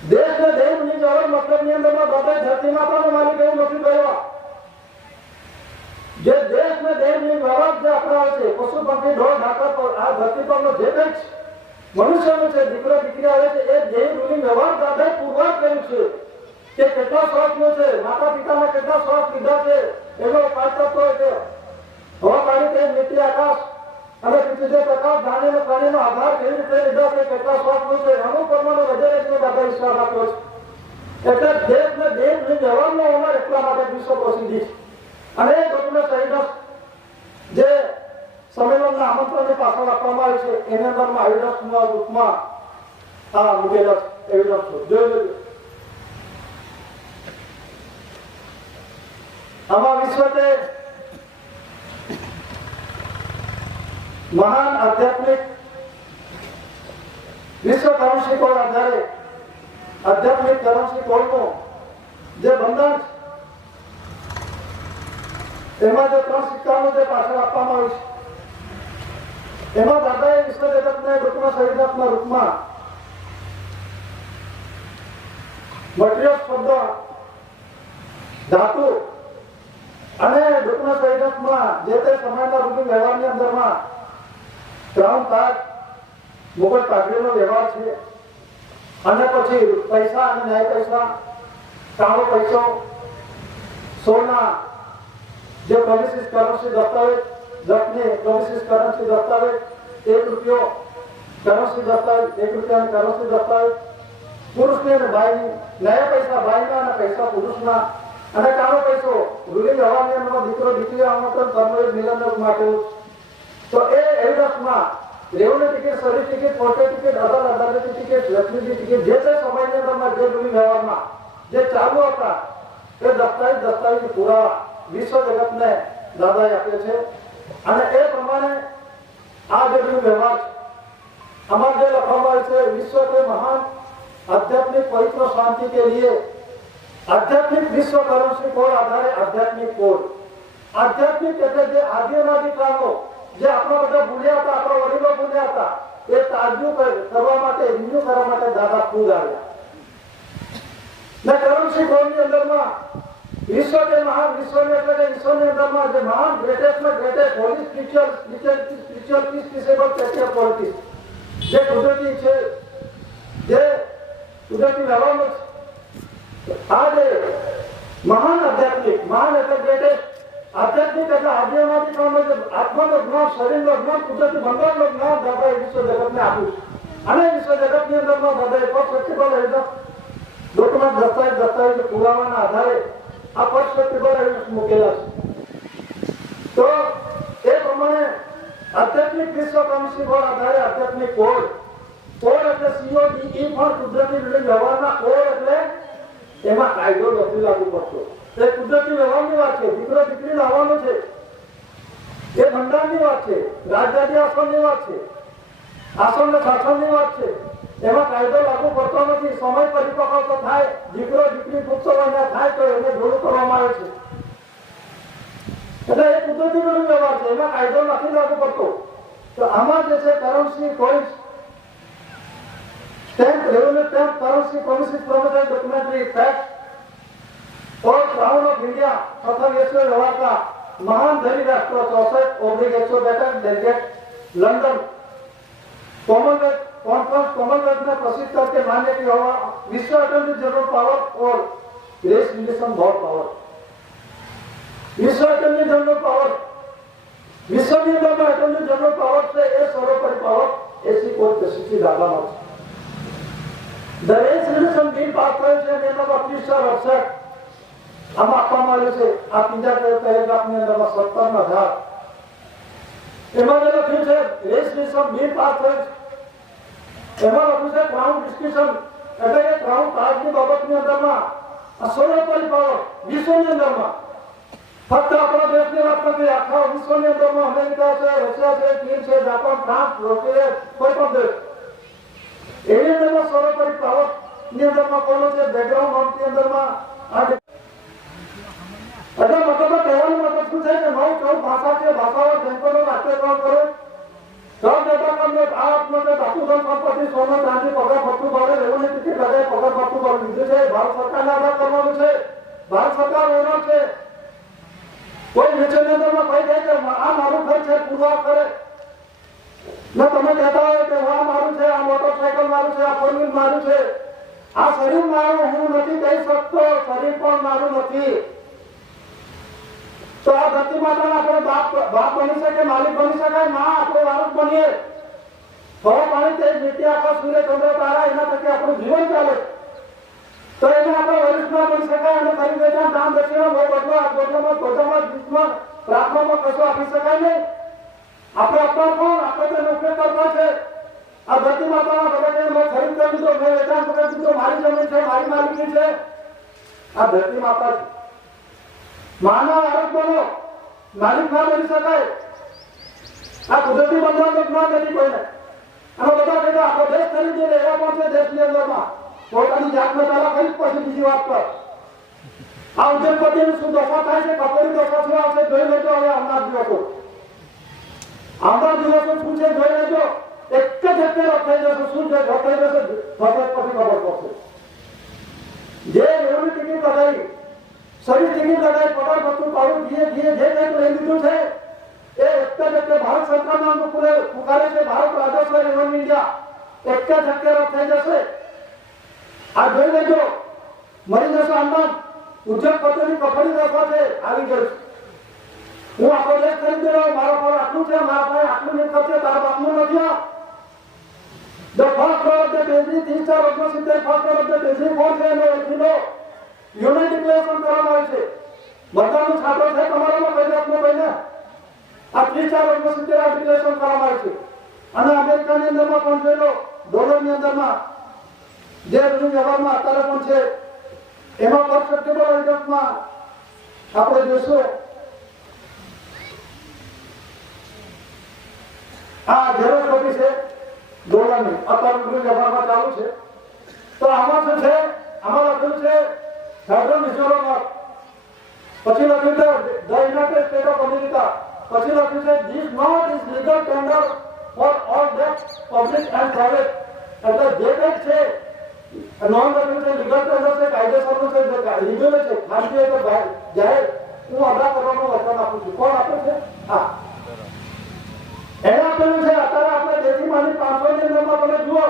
છે દેશને દેશની વ્યવહાર મતલબની અંદરમાં દાદાએ ધરતી માતાનો માલિક એવું નથી કહ્યું જે દેશ ને દેશની વ્યવહાર જે અપનાવે છે પશુ પંખી ઢોર ઢાકર પર આ ધરતી પરનો જે કંઈ મનુષ્યનો છે દીકરો દીકરી આવે છે એ દેહ રૂની વ્યવહાર દાદાએ પુરવાર કર્યું છે કે કેટલા શ્વાસનો છે માતા પિતાના કેટલા શ્વાસ લીધા છે એનો પાંચતત્વ છે હવા પાણી તેજ મિટ્ટી આકાશ અને પૃથ્વી પ્રકાશ ધાન્ય પ્રાણીનો આધાર કેવી રીતે લીધા છે કેટલા શ્વાસનો છે અનુકર્મનો વજન દાદા હિસાબ આપ્યો છે એટલે દેશ ને દેશની વ્યવહારનો હોનાર એટલા માટે વિશ્વ પ્રસિદ્ધિ છે અનેક ડોક્યુમેન્ટ શહીદો જે સંમેલનના આમંત્રણને પાછળ આપવામાં આવે છે એના અંદરમાં એવિડન્સના રૂપમાં આ મૂકેલા એવિડન્સ જોઈ લેજો આમાં વિશ્વ તે મહાન આધ્યાત્મિક વિશ્વ કરન્સી કોડ આધારે આધ્યાત્મિક કરન્સી કોડનું જે બંધન એમાં જે 3 સિક્કાનો જે પાછળ આપવામાં આવ્યું છે એમાં દાદાએ વિશ્વ જગતને ડોક્યુમેન્ટ શહીદાતના રૂપમાં મટીરિયલ શબ્દ ધાતુ અને ડોક્યુમેન્ટ શહીદાતમાં જે તે સમયના રૂપી વ્યવહારની અંદરમાં ક્રાઉન તાજ મુગટ પાઘડીનો વ્યવહાર છે અને પછી પૈસા અને ન્યાય પૈસા કાળો પૈસો સોના જે પ્રોમિસિસ કરન્સી દસ્તાવેજ જપની પ્રોમિસિસ કરન્સી દસ્તાવેજ ₹1 કરન્સી દસ્તાવેજ ₹1 કરન્સી દસ્તાવેજ પુરુષને અને ભાઈની નયા પૈસા ભાઈના અને પૈસા પુરુષના અને કાળો પૈસો રૂલિંગ હવાની અંદર દીકરો દીકરી આમંત્રણ કર્મયોગ મિલન માટે તો એ એવિડન્સમાં revenue ticket service ticket photo ticket અદાલતની ટિકિટ લક્ષ્મીજી ટિકિટ જે તે સમયની અંદરમાં જે રૂલિંગ વ્યવહારમાં જે ચાલુ હતા એ દસ્તાવેજ પુરાવા વિશ્વ જગતને દાદાએ આપ્યો છે અને એ પ્રમાણે આ જે વ્યવહાર આમાં જે લખવામાં આવે છે વિશ્વ के महान आध्यात्मिक पवित्र शांति के लिए आध्यात्मिक विश्व करन्सी कोड आधारे आध्यात्मिक कोड आध्यात्मिक એટલે જે આદિનાદિ કાળનો જે આપણા બધા ભૂલ્યા હતા આપણા વડીલો ભૂલ્યા હતા એ તાજુ કરવા માટે રિન્યુ કરવા માટે દાદા ખુદ આવ્યા ને કરન્સી કોડની અંદરમાં विश्व के महान विश्व में विश्व के अंदर में जो महान ग्रेटेस्ट में greatest holy spiritual peace peaceable sector quality जे कुदरती છે જે કુદરતી વ્યવહારનો આ જે મહાન એટલે ગ્રેટેસ્ટ આધ્યાત્મિક એટલે આદ્યમાંથી કામનો જે આત્માનો જ્ઞાન શરીરનો જ્ઞાન કુદરતી ભંડારનો જ્ઞાન દાદાએ વિશ્વ જગતને આપ્યું અને વિશ્વ જગતની અંદરમાં દાદાએ પરફેક્ટેબલ એવિડન્સ ડોક્યુમેન્ટ દસ્તાવેજ પુરાવાના આધારે આ પરફેક્ટેબલ એવિડન્સ મૂકેલા છે તો એ પ્રમાણે આધ્યાત્મિક વિશ્વ કરન્સી કોડ આધારે આધ્યાત્મિક કોડ એટલે CODE પણ કુદરતી વ્યવહારના કોડ એટલે એમાં કાયદો નથી લાગુ પડતો એ કુદરતી વ્યવહારની વાત છે દીકરો દીકરી લાવવાનો છે એ ભંડારની વાત છે રાજ્યાદી આશ્રમની વાત છે આશ્રમ ને શાસનની વાત છે એમાં કાયદો લાગુ પડતો નથી સમય પરિપક્વ થાય દીકરો દીકરી પુખ્ત વયના થાય તો એને જોડું કરવામાં આવે છે એટલે એ કુદરતી વ્યવહાર છે એમાં કાયદો નથી લાગુ પડતો તો આમાં જે છે currency coins stamp revenue stamp currency પ્રોમિસિસ promissory documentary fact और क्राउन ऑफ इंडिया प्रथम विश्व व्यवहार का महान धनी राष्ट्र 64/162 delegate London Commonwealth conference Commonwealth में प्रसिद्ध करके मान्य किया हुआ विश्व अटॉर्नी जनरल पावर और ग्रेस रिलेशन बोर्ड पावर विश्व अटॉर्नी जनरल पावर विश्व में अटॉर्नी जनरल पावर से ये सर्वोपरि पावर ऐसी कोई प्रसिद्धि दादा मत The race relation bill passed by the name of Officer આમાં આપવામાં આવ્યું છે આ ત્રીજા પેરેગ્રાફની અંદરમાં 57,000 એમાં જે લખ્યું છે રેજિસ્ટ્રેશન બિલ પાસ થયું એમાં લખ્યું છે ક્રાઉન ડિસ્કશન એટલે કે ક્રાઉન તાજની બાબતની અંદરમાં આ સર્વોપરી પાવર વિશ્વની અંદરમાં ફક્ત આપણા દેશની વાત નથી આખા વિશ્વની અંદરમાં અમેરિકા છે રશિયા છે ચીન છે જાપાન ફ્રાન્સ ઓસ્ટ્રેલિયા કોઈ પણ દેશ એની અંદરમાં સર્વોપરી પાવર ની અંદરમાં કોનો છે બેકગ્રાઉન્ડ નોટની અંદરમાં એટલે મતલબ કહેવાનો મતલબ શું છે કે 9-14 ભાષા છે ભાષાઓ બેંકોનો રાષ્ટ્રીયકરણ કરો સબ ડેટા તમને આ આપને ધાતુધન સંપત્તિ સોનું ચાંદી પગાર ભથ્થું ભાવે રેવન્યુ ટિકિટ લગાવી પગાર ભથ્થું ભાવે લીધું છે ભારત સરકારને આધાર કરવાનું છે ભારત સરકાર ઓનર છે કોઈ નીચેની અંદરમાં કહી દે કે આ મારું ઘર છે પુરવાર કરે ને તમે કહેતા હોય કે આ મારું છે આ મોટરસાયકલ મારું છે આ ફોર વ્હીલ મારું છે આ શરીર મારું હું નથી કહી શકતો શરીર પણ મારું નથી તો આ ધરતી માતાના આપણે બાપ બની શકે માલિક બની શકાય ના આપણે વારસ બનીએ હવા પાણી તેજ મીઠી આકાશ સૂર્ય ચંદ્ર તારા એના થકી આપણું જીવન ચાલે તો એને આપણે વરિષ્ઠ ના બની શકાય અને ખરીદ વેચાણ દાન દક્ષિણા બહુ બદલા ગોઠવમાં ગીતમાં પ્રાર્થનામાં કશું આપી શકાય નહીં આપણે આપવા કોણ આપણે તેનો ઉપયોગ કરતા છે આ ધરતી માતાના બધા મેં ખરીદ કરી દીધો મેં વેચાણ કરી દીધો મારી જમીન છે મારી માલિકી છે આ ધરતી માતા છે માનવ આરોપ બનો માલિક ના બની શકાય આ કુદરતી બંધારણ ના નથી કોઈને અને બધા કહેતા આપણો દેશ ખરીદી લે એવા પણ છે દેશની અંદરમાં પોતાની જાતને પહેલા ખરીદ પછી બીજી વાત પર આ ઉદ્યોગપતિની શું દશા થાય છે કપોરી દશા શું આવશે જોઈ લેજો હવે આવનાર દિવસો શું છે જોઈ લેજો એક જ રીતે રખાઈ જશે શું છે રખાઈ જશે ફસલ પછી ખબર પડશે જે રેવન્યુ ટિકિટ લગાવી સર્વિસ ટિકિટ લગાવી પગાર ભથ્થું પાડું જે કંઈક લઈ લીધું છે એ એક જ રીતે ભારત સરકારના અનુકૂળ પુકારે છે ભારત રાજસ્વ રેવન્યુ ઇન્ડિયા એક જ રીતે રદ થઈ જશે આ જોઈ લેજો મરી જશે આંદોલન ઉદ્યોગપતિની કફડી દશા છે આવી ગઈ હું આપણો દેશ ખરીદી રહ્યો મારો પર આટલું છે મારા પાસે આટલું નહીં કરશે તારા બાપનું નથી The first floor of the Treasury, 3 star Agnostic, first floor of the Treasury, 4 છે એનો એકલો યુનિટ ડિક્લેરેશન કરવામાં આવે છે બધાનું છાપો છે તમારામાં પહેલા આપનો પહેલા આ 3 સ્ટાર Agnostic આ ડિક્લેરેશન કરવામાં આવે છે અને અમેરિકાની અંદરમાં પણ જોયેલો ડોલરની અંદરમાં જે રૂપિયા વ્યવહારમાં અત્યારે પણ છે એમાં પરસેપ્ટેબલ ઇન્ડેક્સમાં આપણે જોઈશું આ ઝેરોક્ષ કોપી છે ડોલરની અત્યારે રૂપિયા વ્યવહારમાં ચાલુ છે તો આમાં શું છે આમાં લખ્યું છે ફેડરલ રિઝર્વ બેંક પછી લખ્યું છે the United State of America પછી લખ્યું છે this note is legal tender for all debt public and private એટલે જે કંઈક છે નોન લખ્યું છે લીગલ ટેન્ડર છે કાયદેસરનું છે લીગલ છે ખાનગી એટલે જાહેર હું અદા કરવાનું વચન આપું છું કોણ આપે છે હા એને આપેલું છે અત્યારે આપણે દેશી માની 500 ની અંદરમાં તમે જુઓ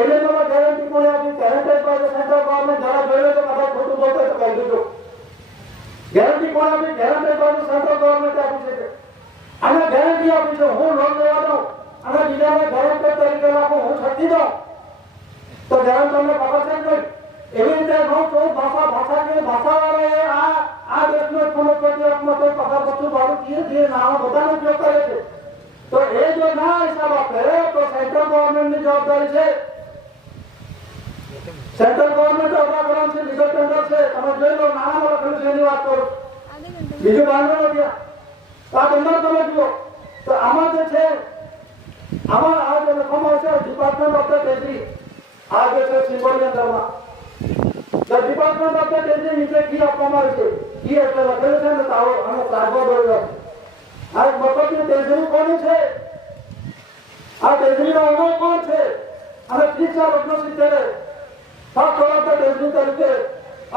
એને તમે ગેરંટી કોને આપી guaranteed by the central government જરા જોઈ તો કદાચ ખોટું બોલતો તો કહી દેજો ગેરંટી કોણ આપી guaranteed by the central government આપી છે અને ગેરંટી આપી છે હું લોન લેવા દઉં અને બીજાને ગેરંટેડ તરીકે રાખું હું છતી દઉં તો ગેરંટરને ખબર છે નહીં એવી રીતે ભાષાવાળાએ આ દેશનો વનસ્પતિ આપમાં કોઈ પગાર બધું ભાડું જે નાનો બધાનો ઉપયોગ કરે છે તો એ જો ના હિસાબ આપે તો સેન્ટ્રલ ગવર્નમેન્ટની જવાબદારી છે સેન્ટ્રલ ગવર્નમેન્ટ અદા કરવાનું છે લીગલ ટેન્ડર છે તમે જોઈ લો નાના લખેલું છે એની વાત કરો બીજું બાંધો નથી આ ટેન્ડર તમે જુઓ તો આમાં જે છે આમાં આ જે લખવામાં આવશે ડિપાર્ટમેન્ટ ઓફ ધ ટ્રેઝરી આ જે છે સિમ્બોલની અંદરમાં the department of the treasury નીચે કી આપવામાં આવે છે કી એટલે લખેલું છે ને તાવો અને પ્લાઝમા દોરેલો આ મફતની ટ્રેઝરી કોની છે આ ટ્રેઝરીનો ઓનર કોણ છે અને 30 star Agnostic first of the treasury તરીકે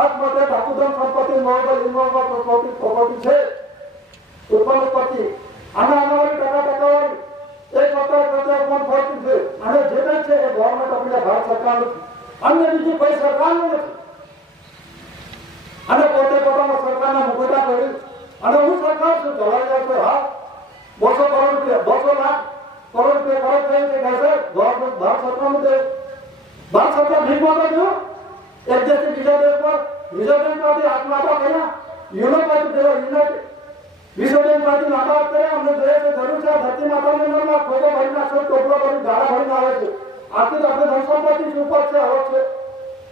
અર્થમંત્રી ધાતુધન સંપત્તિ મોબાઈલ ઇન્વોલ્વ પ્રોપર્ટી છે ઉત્પન્ન ઉત્પત્તિ આના આનાવાળી ટકાવાળી 1.40 છે અને જે કંઈ છે એ ગવર્નમેન્ટ ઓફ ઇન્ડિયા ભારત સરકારનું અન્ય બીજી કોઈ સરકારનું નથી અને પોતે પોતાના સરકારના મુખોટા કરી અને હું સરકાર છું ચલાવી જાય છે હા 200 કરોડ રૂપિયા 200 લાખ કરોડ રૂપિયા ખર્ચ થઈ છે કહેશે ગવર્નમેન્ટ ભારત સરકારનું દેશ ભારત સરકાર ભીખ માંગે છે એક દેશથી બીજા દેશ પર રિઝર્વ બેંક માંથી આત્મહત્યા કર્યા, યુનાઇટેડ વિશ્વ બેંક માંથી નાબાદ કર્યા. અમને જોઈએ છે જરૂર છે ધરતી માતાની અંદરમાં ખોટો ભરી નાખશો, ટોપલો ભરી ગાળા ભરીને આવે છે. આથી તો આપણે ધનસંપત્તિ ઉપર છે, હક છે.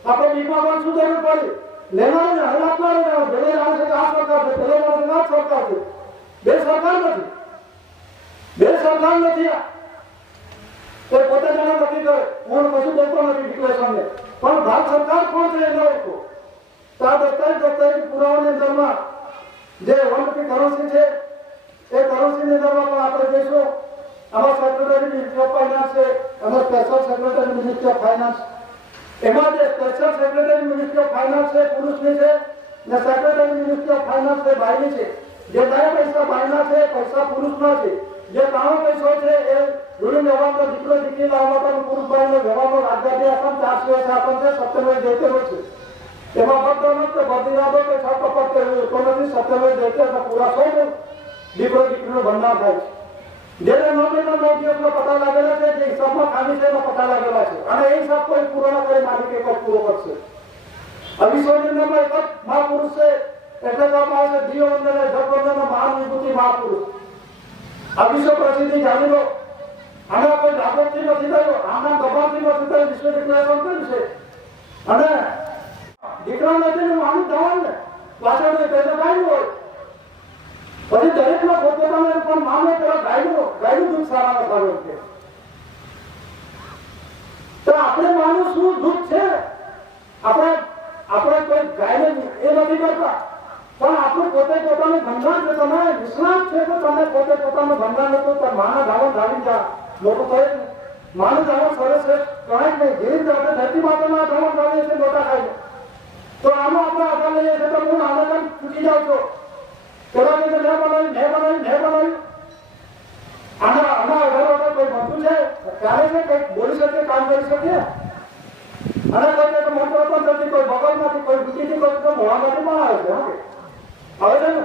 આપણે બીમાં પણ શું જરૂર પડી? લેનારને હલાકનાર ભલે આવે છે કે આ સરકાર છે, ભલે આવે છે આ સરકાર છે. બે સરકાર નથી, બે સરકાર નથી. એ પોતે જણા નક્કી કરે, હું કશું બોલતો નથી ડિક્લેરેશનને. પણ ભારત સરકાર કોણ છે એ લોકો તો આ દસ્તાવેજ પુરાવાની અંદરમાં જે વનપી કરન્સી છે એ કરન્સીની અંદરમાં પણ આપણે જોઈશું. આમાં સેક્રેટરી મિનિસ્ટ્રી ઓફ ફાઇનાન્સ છે, એમાં special secretary ministry of finance. એમાં જે special secretary ministry of finance છે પુરુષની છે ને સેક્રેટરી મિનિસ્ટ્રી ઓફ ફાઇનાન્સ છે બાઈની છે. જે 2 પૈસા બાઈના છે, પૈસા પુરુષના છે. જે 3 પૈસો છે એ રૂલિંગ વ્યવહારનો દીકરો દીકરી લાવવા માટે પુરુષ બાઈનો વ્યવહારનો રાજ્યાભી આસન 400 આસન છે, સત્યમેવ જયતે છે. એમાં બદરમત કે બદીરાદો કે છાપપટ કે એવું તો નથી. સત્યમેવ જયતે એટલે પૂરા 100 દીકરો દીકરીનો બંધાર થાય છે. જેને 9 મહિના 9 દિવસનો પતા લાગેલા છે, જે હિસાબમાં ખામી છે એનો પતા લાગેલા છે અને એ હિસાબ કોઈ પૂરો ન કરે માલિક એક જ પૂરો કરશે. અવિશ્વની અંદરમાં એક જ મહાપુરુષ છે એટલે કહેવામાં આવે છે દિવ્યવંદન જગવંદન મહાન વિભૂતિ મહાપુરુષ. આ વિશ્વ પ્રસિદ્ધિ જાણી લો. આના કોઈ જાગૃતિ નથી થયો, આના દબાણથી નથી થયું, વિશ્વ ડિક્લેરેશન કર્યું છે. અને દીકરા નથી ને માનું જવાનું ને પાછળ પેદા ગાયું હોય પછી દરેકનો પોતપોતાને પણ માને પેલા ગાયનું દૂધ સારામાં સારું છે. તો આપણે માનું શું દૂધ છે? આપણે કોઈ ગાયને એ નથી કરતા, પણ આપણું પોતે પોતાનું બંધાણ છે. તમે વિશ્વાસ છે કે તમે પોતે પોતાનું બંધાણ હતું તો માના ધાવણ ધાવી જા મોટું થાય ને. માનું ધાવણ સરસ છે કણાય નહીં. જેવી રીતે આપણે ધરતી માતાના ધાવણ ધાવીએ છીએ મોટા થાય તો આમાં આપણે આધાર લઈએ છીએ તો હું આને ચૂકી જાઉં છું. પેલા કે મેં બનાવ્યું આના આધાર વગર કોઈ બનતું છે ક્યારે છે કંઈક બોલી શકે કામ કરી શકે અને કોઈ મોટો પણ નથી, કોઈ બગલમાંથી કોઈ દુખીથી કોઈ તો મોડામાંથી પણ આવે છે. આવે છે ને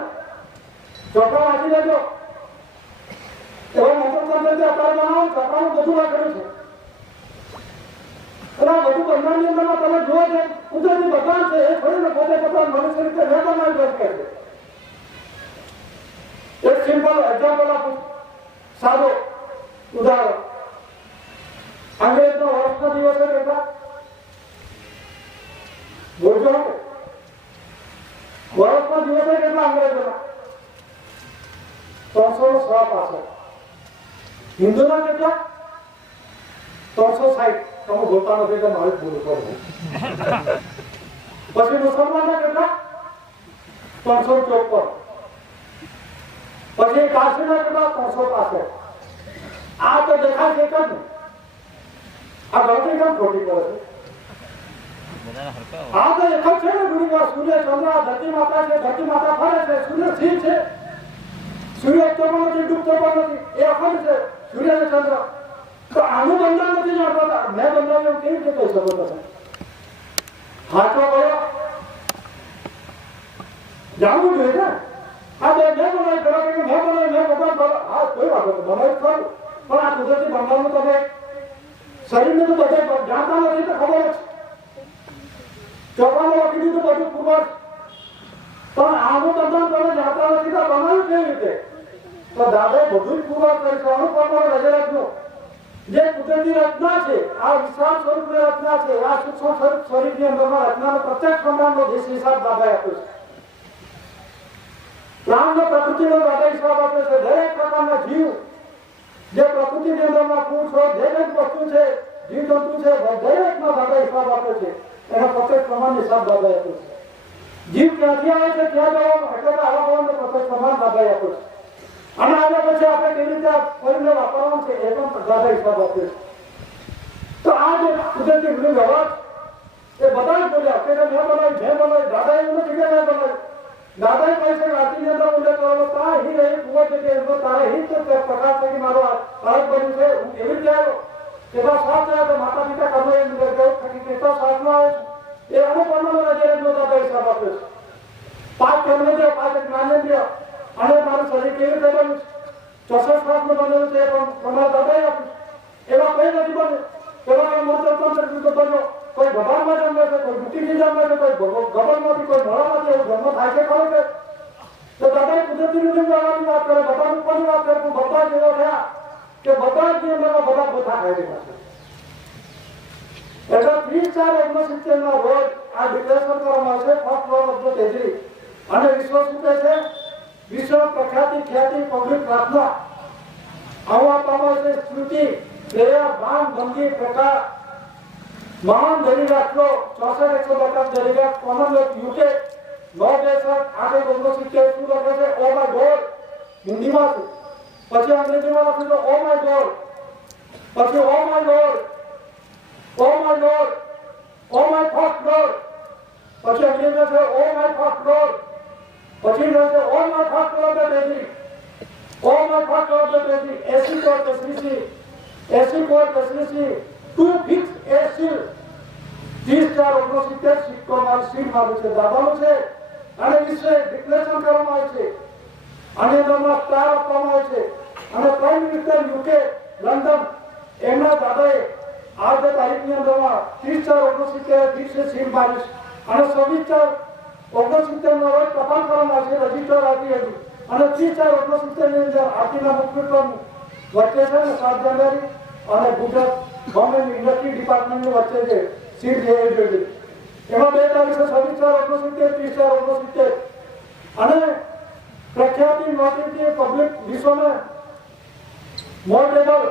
ચોખા વાંચી લેજો. એવો મોટો પણ અત્યારે બનાવો ચોખાનું બધું રાખેલું છે. અને આ બધું બંધારણની અંદરમાં તમે જુઓ છે કુદરતી બંધારણ છે. એ ફરીને પોતે પોતાના મનુષ્ય રીતે મેં બનાવી બંધ કરે છે. એક સિમ્પલ એક્ઝામ્પલ આપું, સાદો ઉદાહરણ. અંગ્રેજનો વર્ષના દિવસે કેટલા બોલજો, વર્ષના દિવસે કેટલા અંગ્રેજોના 365. હિન્દુના કેટલા 360. તમે બોલતા નથી એટલે મારે જ બોલવું પડે. પછી મુસલમાનના કેટલા 354. પછી કાશીના કેટલા 365. આ તો દેખાય છે કેમ? આ ગણતરી કેમ ખોટી પડે છે? આ તો એક જ છે ને ગુરુવાર. સૂર્ય ચંદ્ર ધરતી માતા છે, ધરતી માતા ફરે છે, સૂર્ય સ્થિર છે, સૂર્ય ઉગતો પણ નથી ડૂબતો પણ નથી, એ અખંડ છે સૂર્ય અને ચંદ્ર. તો આનું બંધારણ નથી જાણતા. મેં બંધારણ કેવી રીતે કહી શકો તમે? હાથમાં પડ્યો જાણવું જોઈએ ને. આ બે મેં બનાવી પેલા મેં ભગવાન હા કોઈ વાત નથી બનાવી ખરું, પણ આ કુદરતી બંધારણનું તમે શરીરને તો બધા જાણતા નથી તો ખબર જ. ચોખામાં લખી દીધું બધું પૂર્વજ, પણ આનું બંધારણ તમે જાણતા નથી તો બનાવ્યું કેવી રીતે? તો દાદાએ બધું જ પૂર્વજ કરીશું. આનું પણ નજર રાખજો. જે કુદરતી રચના છે, આ વિશાળ સ્વરૂપની રચના છે, આ સૂક્ષ્મ સ્વરૂપની અંદરમાં રચનાનો પ્રત્યક્ષ પ્રમાણનો દેશ હિસાબ દાદાએ આપ્યો છે. પ્રાણનો પ્રકૃતિનો દાદા હિસાબ આપે છે. દરેક પ્રકારના જીવ જે પ્રકૃતિની અંદરમાં ફૂલ છોડ જે કંઈક વસ્તુ છે, જીવ જંતુ છે, દરેકનો દાદા હિસાબ આપે છે. એનો પ્રત્યક્ષ પ્રમાણ હિસાબ દાદાએ આપ્યો છે. જીવ ક્યાંથી આવે છે ક્યાં જવાનું એટલે કે આવા ભવનનો પ્રત્યક્ષ પ્રમાણ દાદાએ આપ્યો છે. અને આવ્યા પછી આપણે કેવી રીતે ફરીને વાપરવાનું છે એ પણ દાદા હિસાબ આપ્યો છે. તો આ જે કુદરતી રૂલિંગ વ્યવહાર એ બધા જ બોલ્યા કે મેં બનાવી. દાદા એવું નથી કે મેં બનાવી. દાદાએ કહે છે રાત્રિની અંદર ઉલ્લેખ કરો તા હી રહી કુંવર છે કે તારે હિત પ્રકાશ છે કે મારો ભારત બન્યું છે. હું એવી રીતે આવ્યો કેટલા શ્વાસ થયા તો માતા પિતા કર્મ કેટલા શ્વાસમાં આવે છે એ અમુક કર્મનો નજરે દાદા હિસાબ આપ્યો છે. 5 કર્મેન્દ્રિય 5 જ્ઞાનેન્દ્રિય અને મારું શરીર કેવી રીતે બન્યું છે, 64 શ્વાસનું બનેલું છે એ પણ તમારા દાદાએ આપ્યું. એવા કઈ નથી બન્યું. પેલા મંત્ર તંત્ર બન્યો કોઈ ગભારમાં જન્મે છે, કોઈ બુટીથી જન્મે છે, કોઈ ગભારમાંથી, કોઈ મોડામાંથી એવું જન્મ થાય છે ખરો કે? તો દાદા કુદરતી રીતે જવાની વાત કરે, બધા ઉપરની વાત કરે, પણ બધા જેવા થયા કે બધા જ નિયમોમાં બધા પોતા ખાઈ રહ્યા છે. એટલે 30/4/69 ના રોજ આ ડિક્લેરેશન કરવામાં આવશે, ફર્સ્ટ લોર્ડ ઓફ ધ તેજરી. અને વિશ્વ શું કહે છે? વિશ્વ પ્રખ્યાતિ ખ્યાતિ પબ્લિક પ્રાર્થના આવું આપવામાં આવશે. સ્મૃતિ પ્રેયર બાન બંદી પ્રકાર મહાન દલિત રાષ્ટ્રો 64-150 ડેલિગેટ કોમનવેલ્થ યુકે 9/62/69 શું લખે છે? ઓ માય ગોડ હિન્દીમાં છે, પછી અંગ્રેજીમાં લખ્યું તો ઓ માય ગોડ, પછી oh my God, oh my God, oh my first God, પછી અંગ્રેજીમાં છે ઓ માય ફર્સ્ટ ગોડ, પછી છે oh my first God baby, oh my first God baby. AC code facility to fix a seal 30/4/69 સિક્કોમાં seal મારું છે, દાદાનું છે. અને વિશે ડિક્લેરેશન કરવામાં આવે છે, અને એમાં સ્ટાર આપવામાં આવે છે. અને પ્રાઇમ મિનિસ્ટર યુકે લંડન એમના દાદાએ આ જે તારીખની અંદરમાં 30/4/69 દિવસે સીલ મારી અને 26/4/69 નો રોજ ટપાલ કરવામાં આવશે, રજીસ્ટર આપી હતી. અને 30/4/69 ની અંદર આરતીના મુખ્યત્વ વચ્ચે છે ને 7 જાન્યુઆરી અને ગુજરાત ગવર્મેન્ટ ઇન્ડસ્ટ્રી ડિપાર્ટમેન્ટની વચ્ચે જે સીટ છે એ જોઈ. એમાં 2 તારીખે 26/4/69 30/4/69 અને પ્રખ્યાતિ નોટિટી પબ્લિક વિશ્વમાં મોડેબલ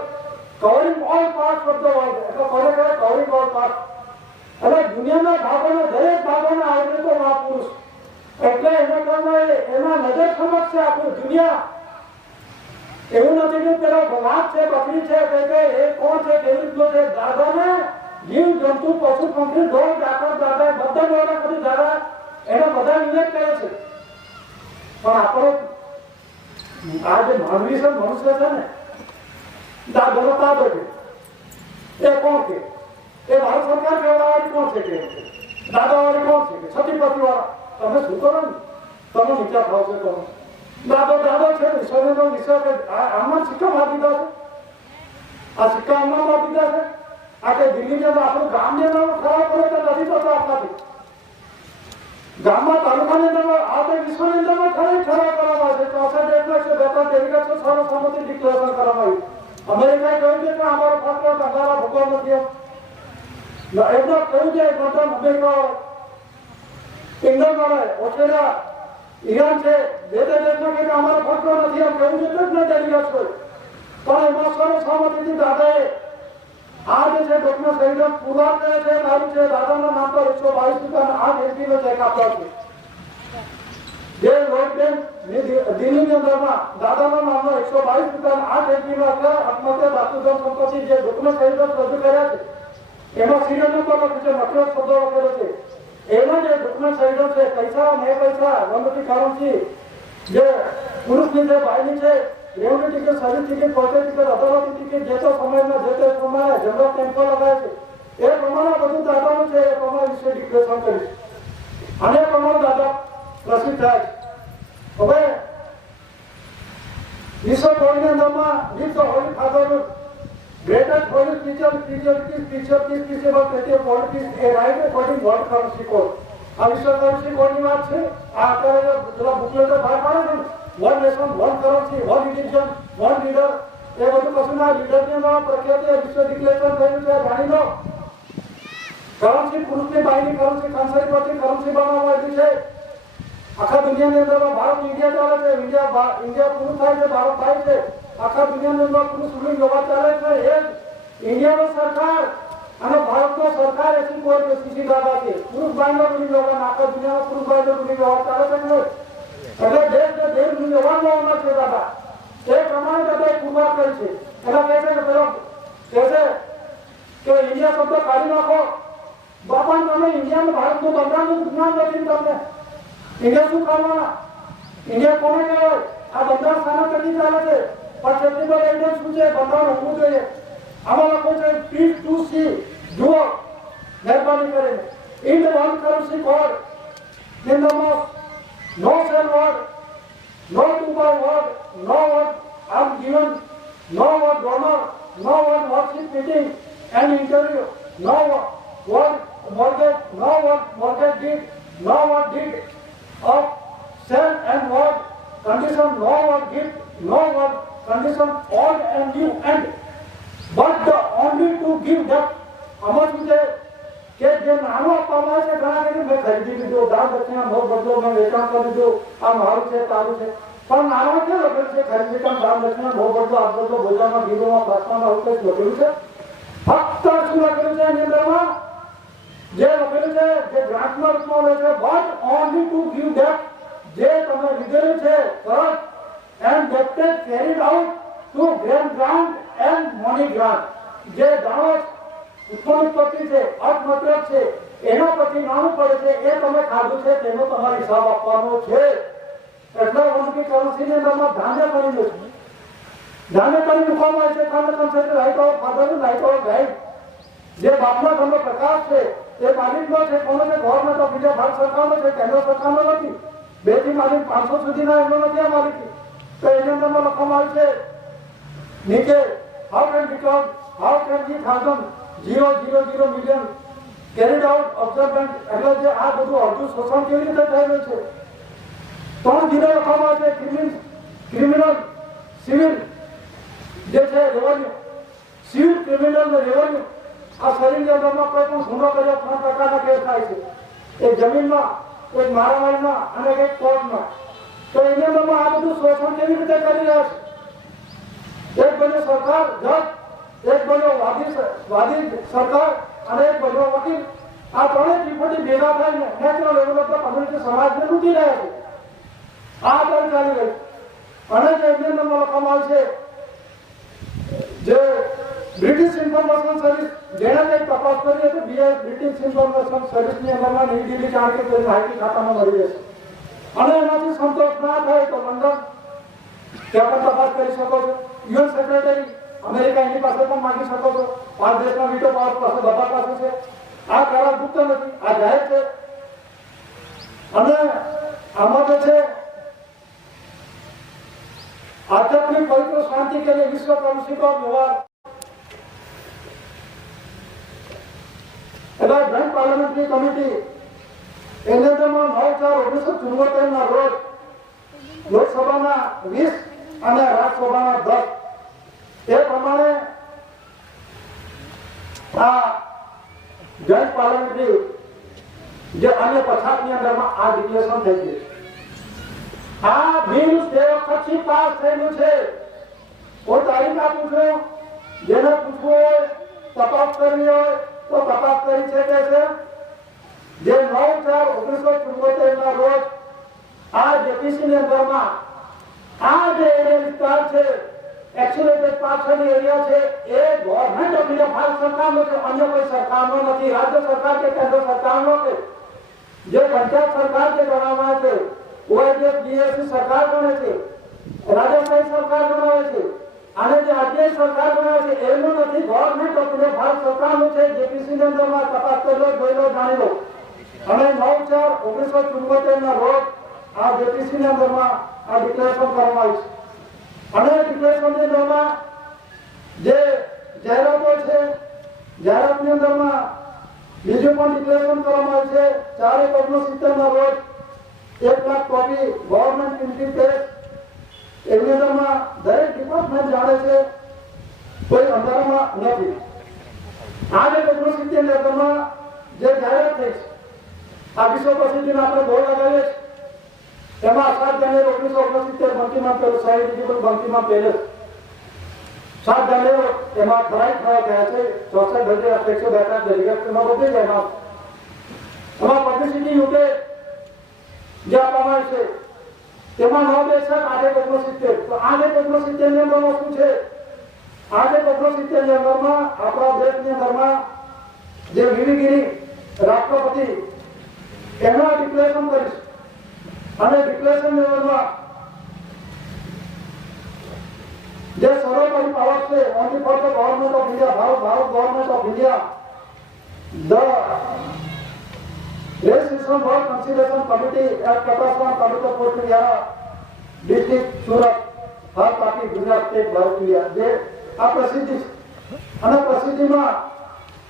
covering all parts of the world. એટલે ખરેખર કવરિંગ ઓલ પાર્ટ એટલે દુનિયાના ભાગોના દરેક ભાગોના આવડે તો મહાપુરુષ. એટલે એના કારણે એમાં નજર સમક્ષ છે આખું દુનિયા. એવું નથી કે પેલો વાત છે, બકરી છે, કે એ કોણ છે, કેવી રીતનો છે. દાદાને જીવ જંતુ પશુ પંખી ઢોર ડાકર દાદા બધા દ્વારા કદી દાદા એને બધા નિવેદ કરે છે. પણ આપણો આ જે માનવી છે, મનુષ્ય છે ને, દાદાનો તાબો છે. એ કોણ છે? એ ભારત સરકાર કહેવાવાળી કોણ છે? કે દાદાવાળી કોણ છે? કે છતીપતિ વાળા. તમે શું કરો ને, તમે વિચાર થાવ છે કરો. દાદો છે વિશ્વનો વિશ્વ કે આમાં સિક્કા મારી દીધા છે. આ સિક્કા આમાં મારી દીધા છે. આ કે દિલ્હીની અંદર આપણું ગામની અંદર ખરાબ કરે તો નથી થતો આપણાથી. ગામમાં તાલુકાની અંદર આ તો વિશ્વની અંદર ખરાબ કરવામાં આવે છે. 64/142 ડેલિગેટ સર્વસંમતિ ડિક્લેરેશન કરવામાં આવ્યું. અમેરિકાએ કહ્યું છે કે અમારો ફક્ત અમારા ભગવાન નથી. એમનો કહ્યું છે અમેરિકા, ઇંગ્લેન્ડ વાળા, ઓસ્ટ્રેલિયા, ઈરાન છે, બે દેશમાં કે અમારો ફક્ત નથી એમ કહ્યું છે. જ ડેલિગેટ હોય પણ એમાં સર્વસંમતિથી દાદાએ આ જે છે ડોક્ટર શહીદ પૂરા કરે છે. મારું છે દાદાના નામ પર 122 એમપીનો ચેક આપ્યો છે. જે વોટ બેંક દિલ્હીની અંદરમાં દાદાના નામનો 122 એમપીનો આત્મહત્યા ધાતુધન સંપત્તિ જે ડોક્ટર શહીદ રજૂ કર્યા છે એમાં સિરિયલ નંબર લખ્યું છે, નકલો શબ્દો લખેલો છે. એમાં જે ડોક્ટર શહીદ છે પૈસા ને પૈસા વનવટી કારણથી જે પુરુષની છે, ભાઈની છે, રેવની ટિકિટ, સર્વિસ ટિકિટ, પોતે ટિકિટ, અદાલતી ટિકિટ જે તે સમયમાં જે તે સમયે જનરલ ટેમ્પો લગાવે છે એ પ્રમાણે બધું દાદાનું છે. એ પ્રમાણે વિશે ડિક્લેરેશન કરીશ અને એ પ્રમાણે દાદા પ્રસિદ્ધ થાય. હવે વિશ્વ કોણની અંદરમાં વિશ્વ Holi father greatest holy teacher a right according world currency code. આ વિશ્વ કરન્સી કોડની વાત છે. આ અત્યારે પેલા બુકલેટ બહાર પાડે છે, one nation, one currency, one religion, one leader. એ બધું કશું ના. લીડરની અંદર પ્રખ્યાતિ વિશ્વ ડિક્લેરેશન થયેલું છે, જાણી લો. કરન્સી પુરુષની બાયની કરન્સી કંસારી પરથી કરન્સી બનાવવામાં આવી છે. આખા દુનિયાની અંદર ભારત ઇન્ડિયા ચાલે છે. ઇન્ડિયા પુરુષ થાય છે, ભારત થાય છે. આખા દુનિયાની અંદર પુરુષ રૂલિંગ વ્યવહાર ચાલે છે. એ ઇન્ડિયાનો સરકાર અને ભારતનો સરકાર એસી કોઈ સીસી દાદા છે. પુરુષ બાયનો રૂલિંગ વ્યવહાર આખા દુનિયામાં પુરુષ બાયનો રૂલિંગ વ્યવહાર ચાલે છે. એટલે દેશ રૂલિંગ વ્યવહારનો હોના છે દાદા. એ પ્રમાણે દાદા પુરવાર કરી છે. એના કહે છે કે પેલો કહે છે કે ઇન્ડિયા શબ્દ કાઢી નાખો. બાપા તમે ઇન્ડિયાનું ભારતનું બંધારણનું જ્ઞાન નથી તમને. ઇન્ડિયા શું કરવાના? ઇન્ડિયા કોને કહેવાય? આ બંધારણ સાના કરી ચાલે છે? પણ છત્તીસગઢ એવિડન્સ શું છે? બંધારણ હોવું જોઈએ. આમાં લખો છે પીસ ટુ સી જુઓ મહેરબાની કરીને. In the one currency code in the most no sell word, no to buy word, no word I'm given, no word donor, no word worship meeting and interview, no word mortgage deed, no one deed of sell and what condition, no one gift, no one condition, old and new and but the only to give that અમર મુજે કે જે નાનો આપવામાં આવે છે ઘણા કે મેં ખરીદી લીધો દાન દક્ષિણા મોર બદલો મેં વેચાણ કરી લીધું આ મારું છે તારું છે પણ નાનો કે લખેલું છે ખરીદી કામ દાન દક્ષિણા મોર બદલો આપ બદલો બોજામાં ગીરોમાં પ્રાર્થનામાં આવું કંઈક લખેલું છે ફક્ત શું લખેલું છે એની અંદરમાં જે લખેલું છે જે ગ્રાન્ટના રૂપમાં લે છે but only to give that જે તમે લીધેલું છે કરંટ એન્ડ ડેપ્ટેડ carried out to grant and money grant જે દાણો ઉત્પત્તિ છે અર્થમતલબ છે એના પછી નાનું પડે છે એ તમે ખાધું છે તેનો તમારે હિસાબ આપવાનો છે એટલે વનકી કરન્સીની અંદરમાં ધાન્ય કરી દો ધાન્ય કરી મૂકવામાં આવે છે ખાને concept right of father right of guide જે બાપના ઘરનો પ્રકાશ છે એ માલિકનો છે કોનો છે ગવર્મેન્ટ ઓફ ઇન્ડિયા ભારત સરકારનો છે કેન્દ્ર સરકારનો નથી 2 થી માલિક 500 સુધીના એમનો નથી આ માલિકી તો એની અંદરમાં લખવામાં આવે છે નીચે how can we thousand 000 million carried out ઓબ્ઝર્વમેન્ટ એટલે જે આ બધું અડધું શોષણ કેવી રીતે થયેલું છે 3 જીરો લખવામાં આવે છે ક્રિમિનલ સિવિલ જે છે રેવન્યુ સિવિલ ક્રિમિનલ ને રેવન્યુ આ શરીરની અંદરમાં કોઈ પણ ગુનો કર્યો 3 પ્રકારના કેસ થાય છે એક જમીનમાં એક મારામારીમાં અને એક કોર્ટમાં તો એની અંદરમાં આ બધું શોષણ કેવી રીતે કરી રહ્યા છે એક બન્યો સરકાર જજ એક બન્યો વાદી સરકાર અને એક બન્યો વકીલ આ ત્રણેય ત્રિપુટી ભેગા થઈને નેચરલ લેવલ પર કમ્યુનિટી સમાજને લૂંટી રહ્યા છે આ ચાલી રહી અને જે એની અંદરમાં લખવામાં આવે છે જે બ્રિટિશ ઇન્ફોર્મેશન સર્વિસ જેણે કંઈક તપાસ કરી હતી બ્રિટિશ ઇન્ફોર્મેશન સર્વિસની અંદરમાં નવી દિલ્હી જાણકી કરી માહિતી ખાતામાં મળી રહેશે અને એનાથી સંતોષ ના થાય તો લંડન ત્યાં પણ તપાસ કરી શકો છો યુએન સેક્રેટરી અમેરિકા એની પાસે પણ માંગી શકો છો 5 દેશના વીટો પાવર પાસે બધા પાસે છે આ કરાર ગુપ્ત નથી આ જાહેર છે અને આમાં જે છે આધ્યાત્મિક પવિત્ર શાંતિ के लिए विश्व कौंसिल का व्यवहार जॉइंट पार्लियामेंट्री कमिटी એની અંદરમાં 9/4/1974 ના રોજ લોકસભાના 20 અને રાજ્યસભાના 10 એ પ્રમાણે આ જોઈન્ટ પાર્લામેન્ટરી જે અન્ય પછાતની અંદરમાં આ ડિક્લેરેશન થઈ ગયું આ બિલ તે વખતથી પાસ થયેલું છે હું તારીખ આપું છું જેને પૂછવું હોય તપાસ કરવી હોય તો તપાસ કરી શકે છે જે 9/4/1974 ના રોજ આ જેપીસી ની અંદરમાં આ જે એરિયા વિસ્તાર છે એક્સિલેટેડ પાછળની એરિયા છે એ ગવર્નમેન્ટ ઓફ ઇન્ડિયા ભારત સરકારનો છે અન્ય કોઈ સરકારનો નથી રાજ્ય સરકાર કે કેન્દ્ર સરકારનો છે જે પંચાયત સરકાર જે ગણવામાં છે ઓએસએસ બીએસસી સરકાર ગણે છે રાજ્યશાહી સરકાર ગણાવે છે અને જે આદેશ સરકાર ગણાવે છે એનું નથી ગવર્નમેન્ટ ઓફ ઇન્ડિયા ભારત સરકારનું છે જેપીસી ની અંદરમાં તપાસ કરી જોઈ લો જાણી લો અને 9/4/1974 ના રોજ આ જેપીસી ની અંદરમાં આ ડિક્લેરેશન કરવામાં આવ્યું છે અને ડિક્લેરેશન ની અંદરમાં જે જાહેરાતો છે જાહેરાતની અંદરમાં બીજું પણ ડિક્લેરેશન કરવામાં આવ્યું છે 4/1970 ના રોજ 1 લાખ કોપી ગવર્નમેન્ટ ઇન્ટિટેસ એની અંદરમાં દરેક ડિપાર્ટમેન્ટ જાણે છે કોઈ અંધારામાં નથી આ જે 1970 ની અંદરમાં જે જાહેરાત થઈ છે આ વિશ્વ પ્રસિદ્ધિના આપણે બોર્ડ લગાવીએ છીએ એમાં 7 જાન્યુઆરી 1969 બંકીમાં પેલું શહેરી ડિજિટલ બંકીમાં પેલેસ 7 જાન્યુઆરી એમાં ખરાઈ થયા ગયા છે 64 ડેલિગેટ એમાં બધે જ એમાં પબ્લિસિટી યુકે જે આપવામાં આવે છે તેમાં 9 દેશ છે 8/1970 તો 8/1970 ની અંદરમાં શું છે 8/1970 ની અંદરમાં આપણા દેશની અંદરમાં જે વીરગીરી રાષ્ટ્રપતિ એના ડિક્લેરેશન કરીશ અને ડિક્લેરેશન લેવલમાં જે સર્વોપરી પાવર છે only for the government of India Bharat government of India the resistance for consideration committee at પ્રકાશવાન તાલુકા પોસ્ટ દ્વારા ડિસ્ટ્રિક્ટ સુરત હર પાટી ગુજરાત સ્ટેટ ભારત ઇન્ડિયા જે આ પ્રસિદ્ધિ અને પ્રસિદ્ધિમાં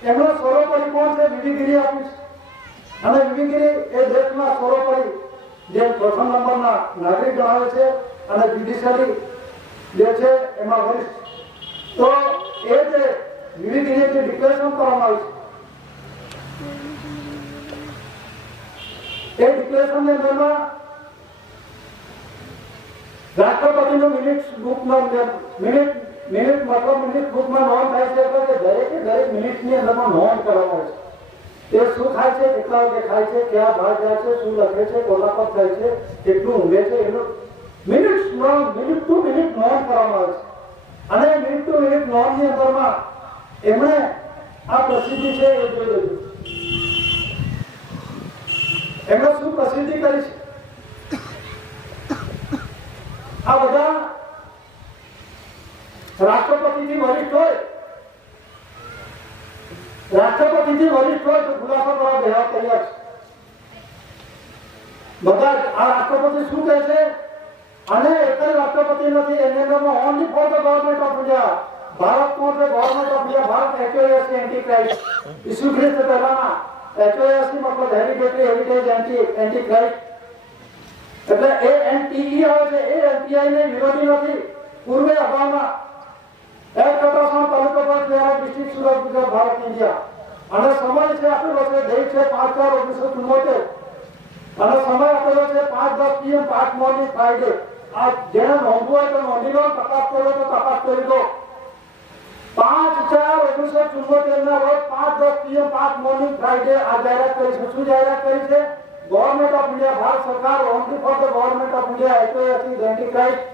એમનો સર્વોપરી કોણ છે? વિવિગીરી આપ્યું છે અને વિવિગીરી એ દેશમાં સર્વોપરી જે પ્રથમ નંબરના નાગરિક ગણાવે છે અને જ્યુડિશિયરી જે છે એમાં વરિષ્ઠ. તો એ જે વિવિગીરી જે ડિક્લેરેશન કરવામાં આવ્યું છે એ ડિક્લેરેશનની અંદરમાં રાષ્ટ્રપતિનું મિનિટ્સ બુકમાં મિનિટ બુકમાં નોંધ થાય છે કે દરેક મિનિટની અંદરમાં નોંધ કરવામાં આવે છે. તે શું થાય છે, કેટલા વાગે ખાય છે, ક્યાં બહાર જાય છે, શું લખે છે, કોના પર થાય છે, કેટલું ઊંઘે છે, એનું મિનિટ ટુ મિનિટ નોંધ કરવામાં આવે છે. અને મિનિટ ટુ મિનિટ નોંધની અંદરમાં એમણે આ પ્રસિદ્ધિ છે એ જોઈ લીધું. એમણે શું પ્રસિદ્ધિ કરી છે? આ બધા રાષ્ટ્રપતિથી વરિષ્ઠ હોય તો ખુલાસો કરવા બેહવા તૈયાર છે. બધા આ રાષ્ટ્રપતિ શું કહે છે? અને એક જ રાષ્ટ્રપતિ નથી, એની અંદરમાં only for the government of India, Bharat કોણ છે? Government of India. Bharat HOAC anti Christ ઇસ્યુ ખ્રિસ્ત પહેલાના HOAC મતલબ હેરિટેજ એન્ટી ક્રાઇસ્ટ. એટલે એ NTE આવે છે, એ NTI ને વિરોધી નથી. પૂર્વે અગાઉના એક કટાસણ તાલુકા પર તેરા ડિસ્ટ્રિક્ટ સુરત ગુજરાત ભારત ઇન્ડિયા અને સમય છે આપેલો છે ડેટ છે 5/4/1974 અને સમય આપેલો છે 5:10 PM 5 મોર્નિંગ ફ્રાઈડે. આ જેને નોંધવું હોય તો નોંધી લો, તપાસ કરો તો તપાસ કરી દો. 5/4/1974 ના રોજ 5:10 PM 5 મોર્નિંગ ફ્રાઈડે આ જાહેરાત કરી છે. શું જાહેરાત કરી છે? ગવર્નમેન્ટ ઓફ ઇન્ડિયા, ભારત સરકાર only for the government of India HOAC anti Christ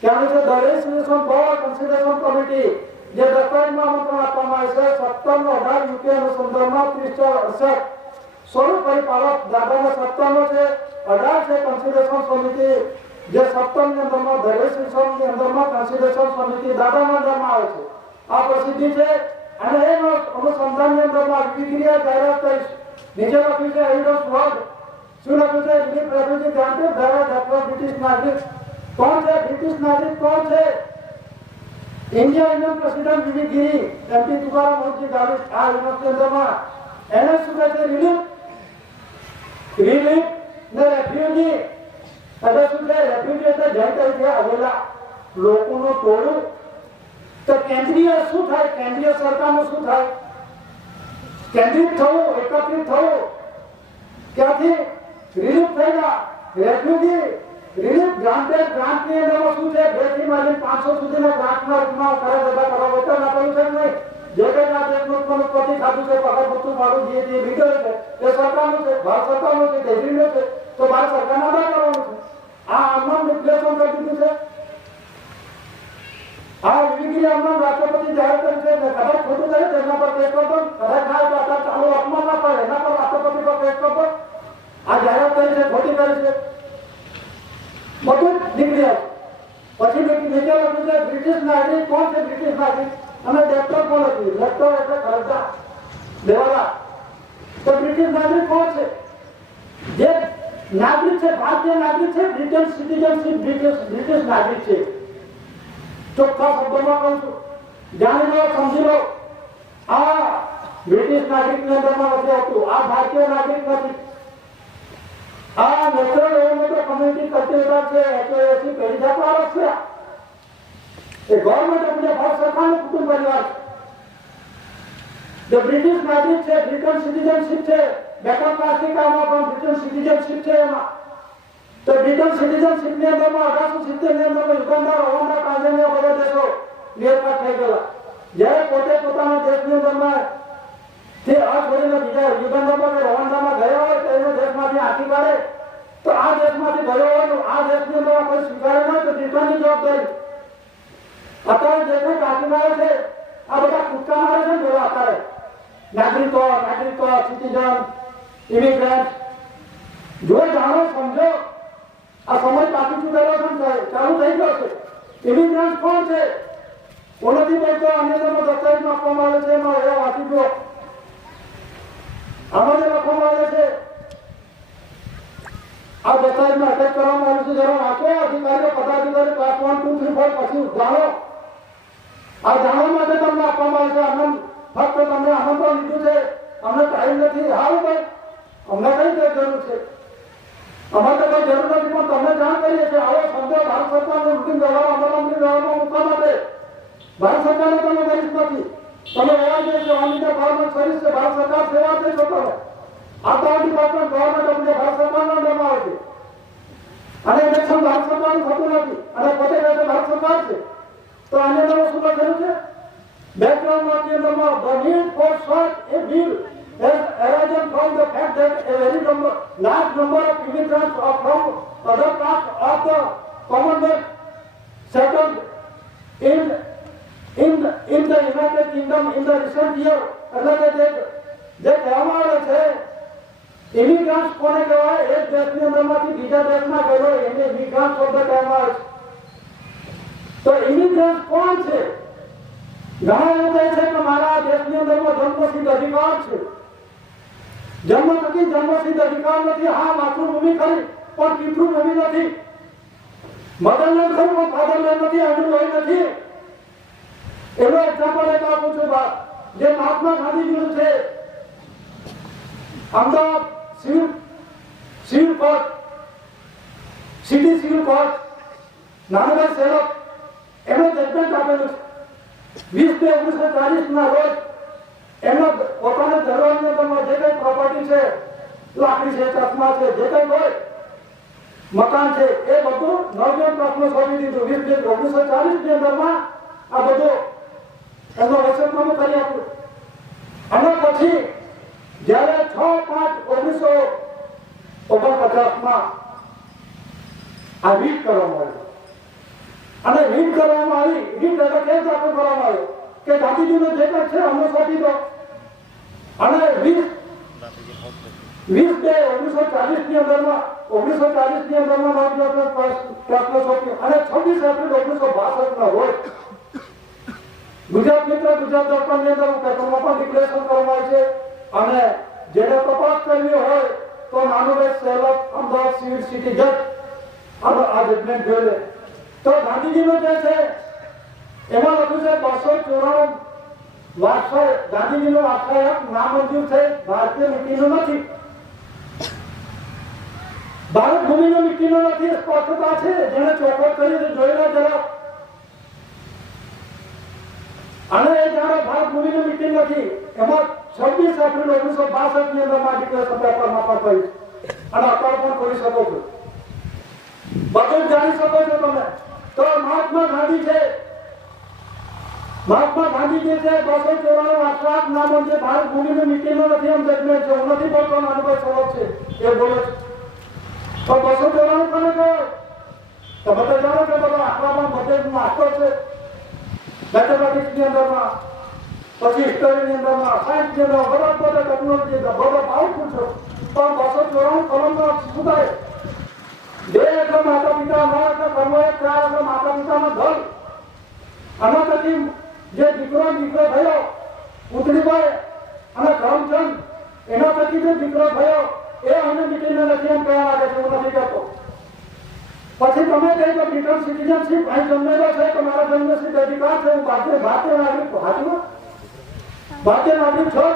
ક્યાં છે? The resolution board consideration committee જે દસ્તાવેજમાં આમંત્રણ આપવામાં આવે છે 17/18 યુકે અનુસંધાનમાં 30/68 સ્વરૂપ પરિપાલક દાદાના 17 છે, 18 છે કન્સિડરેશન સમિતિ જે 17 ની અંદરમાં ધ રેઝોલ્યુશન ની અંદરમાં કન્સિડરેશન સમિતિ દાદાના અંદરમાં આવે છે. આ પ્રસિદ્ધિ છે અને એનો અનુસંધાનની અંદરમાં વિવિગીરી જાહેરાત કરી છે. નીચે લખ્યું છે એવિડન્સ વર્ડ. શું લખ્યું છે? Relief refugee granted by British નાગરિક. કોણ છે બ્રિટિશ નાગરિક? કોણ છે? Indian president V V Giri MP Tukaram Mohanji Gavit. આ યુનિવર્સિટી અંદરમાં એને શું કહે છે? રિલીફ ને રેફ્યુજી. એટલે શું છે? રેફ્યુજી એટલે જય તરીકે આવેલા લોકોનું ટોળું. તો કેન્દ્રીય શું થાય? કેન્દ્રીય સરકારનું શું થાય? કેન્દ્રિત થવું, એકત્રિત થવું. ક્યાંથી? રિલીફ થઈ ગયા. રેફ્યુજી રિલીફ ગ્રાન્ટેડ ગ્રાન્ટની અંદરમાં શું છે? 2 થી માંડીને 500 સુધીના ગ્રાન્ટના રૂપમાં ખરા જતા કરવા વેતન આપેલું છે નહીં. જે કંઈ આ દેશનું ઉત્પત્તિ ખાતું છે, પગાર ભથ્થું ભાડું જે વિગત છે એ સરકારનું છે, ભારત સરકારનું છે, કેન્દ્રીય છે. તો ભારત સરકારને અદા કરવાનું છે. આ આમનામ ડિક્લેરેશન કરી દીધું છે. આ વિવિગીરી આમનામ રાષ્ટ્રપતિ જાહેર કરી છે. કદાચ ખોટું કરે તો એના પર કેસ કરતો, કદાચ થાય તો અત્યારે ચાલુ અપમાન ના પડે એના પર રાષ્ટ્રપતિ પર કેસ કરતો. આ જાહેરાત કરી છે, ખોટી કરી છે, બધું નીકળી આવે. પછી નીચે લખ્યું છે બ્રિટિશ નાગરિક. કોણ છે બ્રિટિશ નાગરિક? અને ડેપ્ટર કોણ હતું? ડેપ્ટર એટલે ખર્ચા દેવાલા. તો બ્રિટિશ નાગરિક કોણ છે? જે નાગરિક છે, ભારતીય નાગરિક છે, બ્રિટિશ સિટીઝનશીપ બ્રિટિશ નાગરિક છે. ચોખ્ખા શબ્દોમાં કહું છું, જાણી લો, સમજી લો. આ બ્રિટિશ નાગરિકની અંદરમાં નથી આવતું. આ ભારતીય નાગરિક નથી. આ નેશનલ એન્વાયરમેન્ટ કમ્યુનિટી કલ્ટિવેટર છે, HOAC પેઢી જાતનો આરોપ છે. એ ગવર્નમેન્ટ ઓફ ઇન્ડિયા ભારત સરકારનું કુટુંબ પરિવાર છે. જે બ્રિટિશ નાગરિક છે, બ્રિટન સિટીઝનશીપ છે, બેકઅપ આફ્રિકામાં પણ બ્રિટન સિટીઝનશીપ છે. એમાં તો બ્રિટન સિટીઝનશીપની અંદરમાં 1870 ની અંદરમાં યુગાન્ડા, રવાન્ડા, ટાંઝાનિયા બધા દેશો ક્લિયર કટ થઈ ગયેલા. જ્યારે પોતે પોતાના દેશની અંદરમાં તે આ છોડીને બીજા યુગાન્ડામાં કે રવાન્ડામાં ગયા હોય તો એને દેશમાંથી આખી કાઢે. તો આ દેશમાંથી ગયો હોય આ દેશની અંદર કોઈ સ્વીકારે નહીં તો બ્રિટનની જવાબદારી. અત્યારે જે કંઈ કાઢી મારે છે આ બધા કૂદકા મારે છે ને જોવા અત્યારે નાગરિકો, સિટીઝન, ઇમિગ્રન્ટ. જો જાણો સમજો આ સમય પાકી ચૂકેલો છે, ચાલુ થઈ ગયો છે. ઇમિગ્રન્ટ કોણ છે? કોનાથી બોલતો? અન્ય દસ્તાવેજમાં આપવામાં આવે છે, એમાં એવા વાંચી દો. આમાં જે લખવામાં આવે છે આ દસ્તાવેજમાં અટેચ કરવામાં આવ્યું છે. જરા વાંચો. અધિકારીઓ, પદાધિકારી ક્લાસ 1, 2, 3, 4 પછી જાણો. આ જાણવા માટે તમને આપવામાં આવે છે. આનંદ ફક્ત તમને આમંત્રણ લીધું છે, અમને ટાઈમ નથી. હારું ભાઈ, અમને કઈ જરૂર છે? અમારે તો કઈ જરૂર નથી, પણ તમને જાણ કરીએ કે આવો શબ્દ ભારત સરકારને રૂટીન વ્યવહાર અમલમાં મૂકવા માટે ભારત સરકારને તમે કરીશ નથી. તમે એવા જે છે ઓન ઇન્ડિયા ગવર્મેન્ટ સર્વિસ છે, ભારત સરકાર સેવા આપે છો તમે. આ ડિપાર્ટમેન્ટ ગવર્મેન્ટ ઓફ ભારત સરકારનો અંડરમાં આવે છે અને ઇલેક્શન ભારત સરકારનું થતું નથી અને પોતે કહે છે ભારત સરકાર છે. તો આની અંદર શું લખેલું છે? બેકગ્રાઉન્ડમાં ની અંદરમાં the need for such a bill has arisen from the fact that a very large number of immigrants are from other parts of the Commonwealth settled in the United Kingdom in the recent year. એટલે કે જે કહેવામાં આવે છે immigrants કોને કહેવાય? એક દેશની અંદરમાંથી બીજા દેશમાં ગયો એને ઇમિગ્રન્ટ શબ્દ કહેવામાં આવે છે. તો ઇમિગ્રન્ટ કોણ છે? ઘણા એવું કહે છે કે મારા દેશની અંદરમાં જન્મસિદ્ધ અધિકાર છે. જન્મ થકી જન્મસિદ્ધ અધિકાર નથી. હા, માતૃભૂમિ ખરી પણ પિતૃભૂમિ નથી. મધરલેન્ડ ખરું પણ ફાધરલેન્ડ નથી, આઈડલ નથી. એનો એક્ઝામ્પલ એક આપું છું. જે મહાત્મા ગાંધીજીનું છે Ahmedabad civil court, city civil court, નાનાભાઈ સેવક એમણે જજમેન્ટ આપેલું છે 20/2/1940 ના રોજ. એમનો પોતાના ધર્મની અંદરમાં જે કઈ પ્રોપર્ટી છે, લાકડી છે, ચશ્મા છે, જે કઈ હોય, મકાન છે, એ બધું નવજન ટ્રસ્ટને સોંપી દીધું. 20/2/1940 ની અંદરમાં આ બધું એમનો વસતનામું કરી આપ્યું. અને પછી જયારે 6/5/1949 આ રીટ કરવામાં આવી. અને રીટ કરવામાં આવી, રીટ એટલે કેસ દાખલ કરવામાં આવ્યો કે ગાંધીજીનો જે કંઈ છે અમને સોંપી દો. અને 20/2/1940 ની અંદરમાં 1940 ની અંદરમાં ટ્રસ્ટને સોંપ્યું. અને 26 એપ્રિલ 1962 ના રોજ ગુજરાત મિત્ર ગુજરાત દર્પણની અંદર પેપરમાં પણ ડિક્લેરેશન કરવામાં આવે છે. અને જેને તપાસ કરવી હોય તો નાનુભાઈ સેવક, અમદાવાદ સિવિલ સિટી જજ આ જજમેન્ટ જોઈ લે. તો ગાંધીજીનો જે છે એમાં લખ્યું છે 294 વારસો ગાંધીજીનો વારસાહક નામંજૂર છે, ભારતીય નીતિનો નથી, ભારત ભૂમિનો નીતિનો નથી. સ્પષ્ટતા છે, જેને ચોખવટ કરી જોઈ લે જરા. અને એ જયારે ભારત ભૂમિનો નીતિ નથી એમાં 26 એપ્રિલ 1962 ની અંદર ડિક્લેરેશન પેપરમાં પણ કહ્યું અને અત્યારે પણ કરી શકો છો, બધું જાણી શકો છો તમે. તો મહાત્મા ગાંધી છે, મહાત્મા ગાંધી જે છે 294 વારસાહક નામંજૂર ભારત ભૂમિનો નીતિનો નથી એમ જજમેન્ટ છે. હું નથી બોલતો, નાનુભાઈ સવાલ છે એ બોલે છે. તો 294 કોને કહેવાય? તો બધા જાણો કે બધા આંકડામાં બધે નાખતો છે. મેથેમેટિક્સ ની અંદરમાં, પછી હિસ્ટોરી ની અંદરમાં, સાયન્સ ની અંદર બધા ટેકનોલોજી બધા પાવરફુલ છે. પણ 294 કલમમાં શું થાય? 2 એટલે માતા પિતા, 9 એટલે કર્મ, 4 એટલે માતા પિતાનો ધન. આના પછી જે દીકરો થયો પુતળીભાઈ અને કરમચંદ, એના પછી જે દીકરો થયો એ એને મીટીને નથી એમ કહેવા માંગે છે. હું નથી કહેતો. પછી તમે કહી તો બ્રિટન સિટીઝનશીપ અહીં જન્મેલો છે તો મારા જન્મસિદ્ધ અધિકાર છે, હું ભારતીય નાગરિક છો.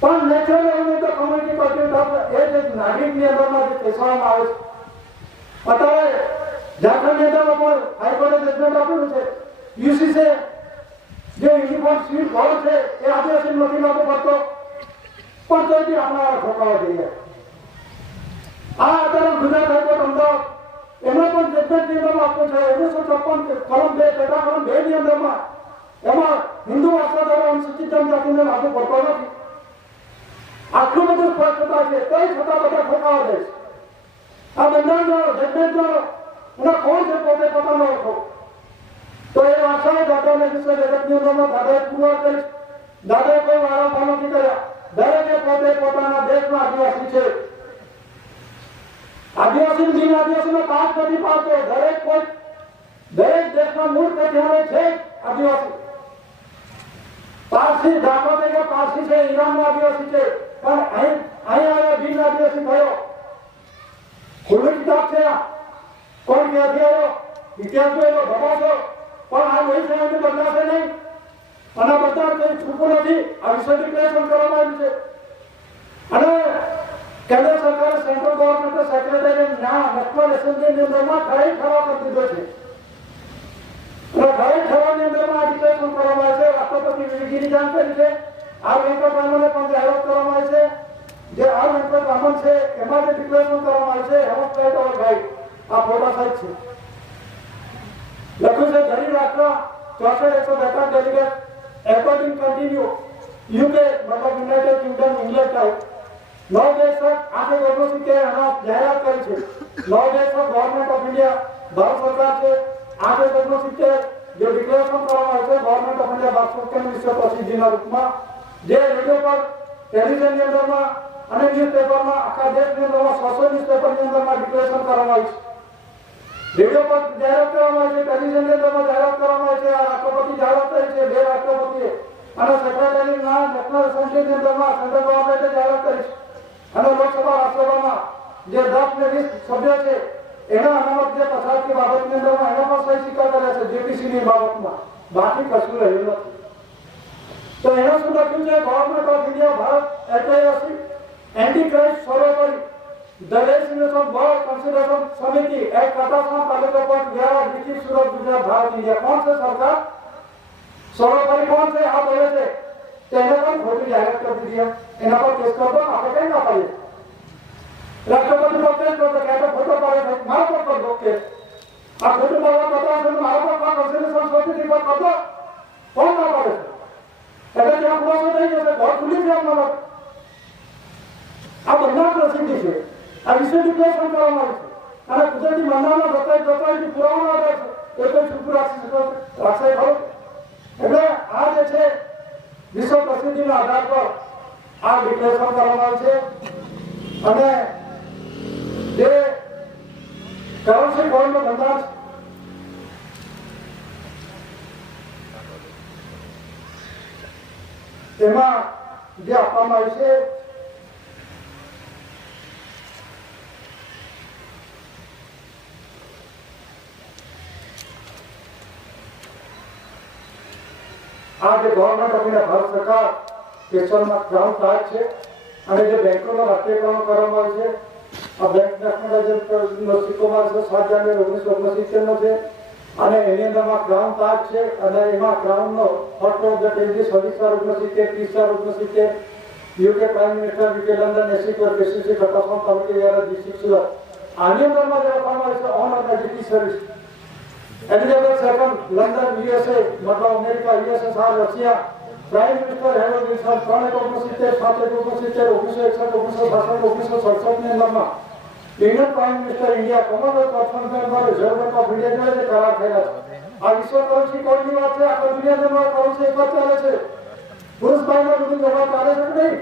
પણ નેચરલ એમને તો કમ્યુનિટી કલ્ચર એ જે નાગરિકની અંદરમાં જે બેસવામાં આવે છે. અત્યારે ઝારખંડની અંદરમાં પણ હાઈકોર્ટે જજમેન્ટ આપેલું છે. યુસીસે જે યુનિફોર્મ સિવિલ કોડ છે એ આદિવાસી નથી લાગુ પડતો, પણ તો બી આપણા ઠોકાવા જોઈએ. આ અત્યારે ગુજરાત હાઈકોર્ટ અમદાવાદ એમાં પણ જજમેન્ટ ની અંદરમાં આપવું છે 1956 કલમ 2 પેટા કલમ 2 ની અંદરમાં એમાં હિન્દુ વારસાદારો અનુસૂચિત જનજાતિને લાગુ પડતો નથી. આટલું બધું સ્પષ્ટતા છે, કઈ છતાં બધા ઠોકાવા દે છે. આ બંધારણ જજમેન્ટ એના કોણ છે પોતે પોતાનો ઓળખો. તો એ વારસાએ દાદાને વિશે જગતની અંદરમાં દાદાએ પુરવાર કરી. દાદાએ કોઈ વાળા નથી કર્યા. દરેકે પોતે પોતાના દેશના આદિવાસી છે. આદિવાસી બિન આદિવાસીનો કાચ નથી પાડતો. દરેક દેશના મૂળ કથિયાને છે આદિવાસી. પારસી દાખલા તરીકે પારસી છે, ઈરાનનો આદિવાસી છે, પણ અહીં આવ્યા બિન આદિવાસી થયો. ખુલ્લું કિતાબ છે. કોણ ક્યાંથી આવ્યો, ઇતિહાસ જોયેલો ભગાશો, પણ આ વહી સમયથી બદલાશે નહીં. અને આ બધા કંઈ છૂપું નથી. આ વિશે ડિક્લેરેશન કરવામાં આવ્યું છે. અને કેન્દ્ર સરકારે સેન્ટ્રલ ગવર્મેન્ટ સેક્રેટરી નેશનલ એસેમ્બલીની અંદરમાં ઘરે ઠરાવ કરી દીધો છે. અને ઘરે ઠરાવની અંદરમાં આ ડિક્લેરેશન કરવામાં આવે છે. રાષ્ટ્રપતિ વિધિની જાણકારી છે. આ વેંકટરામનને પણ જાહેરાત કરવામાં આવે છે. જે આ વેંકટરામન છે એમાં જે ડિક્લેરેશન કરવામાં આવે છે હેમંત ભાઈ આ ફોટા સાઈડ છે. લખ્યું છે ગરીબ રાષ્ટ્ર 64 ડેલિગેટ according continue UK मतलब યુનાઇટેડ કિંગડમ ઇંગ્લેન્ડ ટાઈપ 9 દેશ આજે ગવર્નમેન્ટ કે એના જાહેરાત કરી છે. 9 દેશ ગવર્નમેન્ટ ઓફ ઇન્ડિયા ભારત સરકાર છે આજે ગવર્નમેન્ટ કે જે ડિક્લેરેશન કરવામાં આવે છે ગવર્નમેન્ટ ઓફ ઇન્ડિયા ભારત સરકાર વિશે પ્રોસીજરના રૂપમાં જે રેડિયો પર ટેલિવિઝનની અંદરમાં અને ન્યૂઝપેપરમાં આખા દેશની અંદરમાં 600 ન્યૂઝપેપરની અંદરમાં ડિક્લેરેશન કરવામાં આવી છે. રેડિયો પર જાહેરાત કરવામાં આવી છે, ટેલિવિઝનની અંદરમાં જાહેરાત કરવામાં આવી છે. આ રાષ્ટ્રપતિ જાહેરાત કરી છે, બે રાષ્ટ્રપતિએ અને સેક્રેટરી નેશનલ એસેમ્બલીની અંદરમાં સેન્ટ્રલ ગવર્મેન્ટે જાહેરાત કરી છે. અને લોકસભા રાજ્યસભામાં જે 10 ને 20 સભ્યો છે એના અનામત જે પછાતની બાબતની અંદરમાં એનો પણ સહી સ્વીકાર કર્યા છે જેપીસીની બાબતમાં. બાકી કશું રહ્યું નથી. તો એના શું લખ્યું છે government of India Bharat HISC anti crime સર્વેપરી The Legislation Board Consideration Committee at Katasana Taluka Point Vyara District Surat Gujarat Bharat India. कौन से सरकार सर्वोपरि कौन से आप बोले थे तेने पर खोटी जाहिरात कर दी है इना पर केस कर दो आप कहीं ना पाइए राष्ट्रपति को केस कर दो क्या तो फोटो पाए मारो पर कर दो केस आप फोटो पाए पता है तो मारो पर कंसिडरेशन कमेटी पर कर दो कौन ना पाए ऐसे क्या पूरा तो नहीं जैसे बहुत पुलिस है अपना आप बंदा प्रसिद्ध है આ વિશે ડિક્લેરેશન કરવામાં આવે છે અને ગુજરાતી મંડામાં બતાવી પુરાવાનો આધાર છે એ કોઈ ચૂપ રાખશે ખરો. એટલે આ જે છે વિશ્વ પ્રસિદ્ધિના આધાર પર આ ડિક્લેરેશન કરવામાં આવે છે. અને જે કરન્સી બોન્ડનું બંધારણ તેમાં જે આપવામાં આવ્યું છે આ જે ગવર્નમેન્ટ ઓફ ઇન્ડિયા ભારત સરકાર કેશવમાં ગ્રાઉન્ડ કાર્ડ છે અને જે બેંકોનો રાષ્ટ્રીયકરણ કરવામાં આવ્યું છે આ બેંક નેશનલાઇઝેશનનો સિક્કોમાં 7 જાન્યુઆરી 1969 નો છે અને એની અંદરમાં ક્રાઉન કાર્ડ છે અને એમાં ક્રાઉનનો ફર્સ્ટ ઓફ ધ ટેલિસ 27/1970 UK prime minister UK London AC પર પેસિફિક કટાફોન કમિટી દ્વારા ડિસ્ટ્રિક્ટ સુરત આની અંદરમાં જે લખવામાં આવે છે ઓન ઓફ ડિટી service Elizabeth II, London, USA, मतलब America, USSR, Russia, prime minister Harold Wilson 3/1970, 7/1971, 1961, 1967 ની અંદરમાં Indian prime minister India Commonwealth કોન્ફરન્સમાં રિઝર્વ બેંક ઓફ ઇન્ડિયા જોડે કરાર થયેલા છે. આ વિશ્વ કરન્સી કોડની વાત છે. આખા દુનિયામાં કરન્સી એક જ ચાલે છે. પુરુષભાઈમાં બધું જમા ચાલે છે કે નહીં?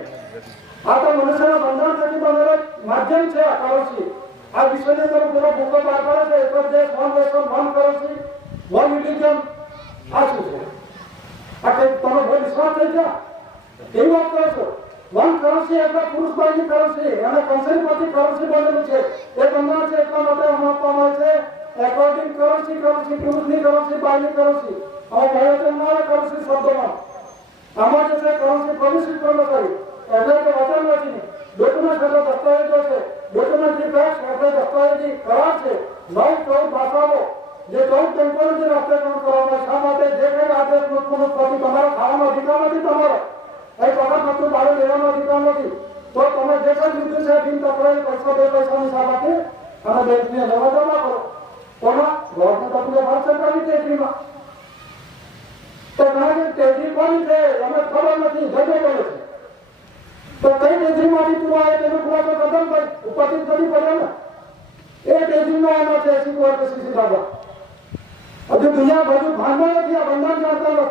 આ તો મનુષ્યના બંધારણ થકી બનેલો માધ્યમ છે આ કરન્સી. આ વિશ્વની અંદર પૂરો ભૂખો બહાર પાડે છે. એક જ દેશ, one nation, one currency, one religion. આ શું છે? આ કઈ તમે બહુ વિશ્વાસ થઈ ગયા કેવી વાત કરો છો? વન કરન્સી એટલે પુરુષભાઈની કરન્સી અને કન્સેન્ટમાંથી કરન્સી બનેલું છે. એ બંધારણ છે એટલા માટે આપવામાં આવે છે એકોર્ડિંગ કરન્સી પુરુષની કરન્સી બાઈની કરન્સી આ ભારતમાં કરન્સી શબ્દમાં આમાં જે છે કરન્સી પ્રોમિસિવ પણ કરી એટલે કે વચન નથી ડોક્યુમેન્ટ એટલે દસ્તાવેજો છે. ડોક્યુમેન્ટરી ફેક્ટ એટલે દસ્તાવેજી કરાર છે. 9-14 ભાષાઓ જે 14 બેંકોનું જે રાષ્ટ્રીયકરણ કરવામાં શા માટે જે કંઈ આદેશ મુખ્યમંત્રી તમારો ખાવાનો અધિકાર નથી તમારો એ પગાર પત્ર ભાડે લેવાનો અધિકાર નથી તો તમે જે કંઈ લીધું છે બિન તકરારી પૈસા 2 પૈસાની હિસાબ આપી અને બેંકની અંદર જમા કરો કોના ગવર્નમેન્ટ ઓફ ભારત સરકારની ટેકરીમાં તો ઘણા ટેકરી કોની છે એમને ખબર નથી જજો બોલે છે તો કઈ ટેકરીમાંથી તું આવે તેનો ખુલાસો કદમ ભાઈ ઉપસ્થિત કરી પડે ને એ ટેકરીનો એમાં છે સીસી બાબા હજુ દુનિયા બધું ભાંડવા નથી આ બંધારણ જાણતા નથી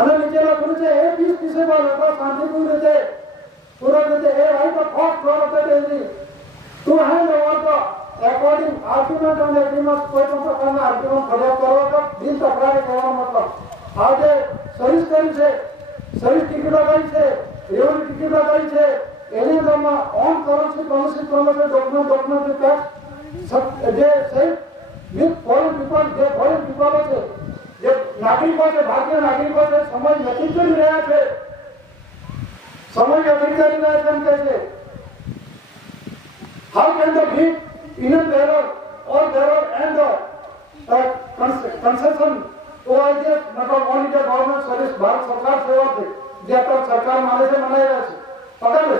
અને નીચે લખ્યું છે એ પીસ પીસેબલ અથવા શાંતિપૂર્ણ રીતે પૂર્ણ રીતે a right of first floor of the ટેકરી to hand over the according argument on agreement કોઈ પણ પ્રકારના આર્ગ્યુમેન્ટ ફરિયાદ કરો તો બિન તકરારી કહેવાનો મતલબ આ જે સર્વિસ કરી છે સર્વિસ ટિકિટો કરી છે રેવન્યુ ટિકિટો કરી છે એની અંદરમાં ઓન કરન્સી પ્રોમિસિવ ડોક્યુમેન્ટ ટેક્સ જે છે વિથ ફોરેન પીપલ જે ફોરેન પીપલ છે જે નાગરિકો છે, ભારતીય નાગરિકો છે, સમય નથી કરી રહ્યા છે, સમય અધિકારી રહ્યા છે એમ કહે છે. How can the big inner bearer or bearer and the concession OIS not only the government service Bharat સરકાર સેવા છે જે અત્યારે સરકાર માને છે મનાઈ રહ્યા છે પકડે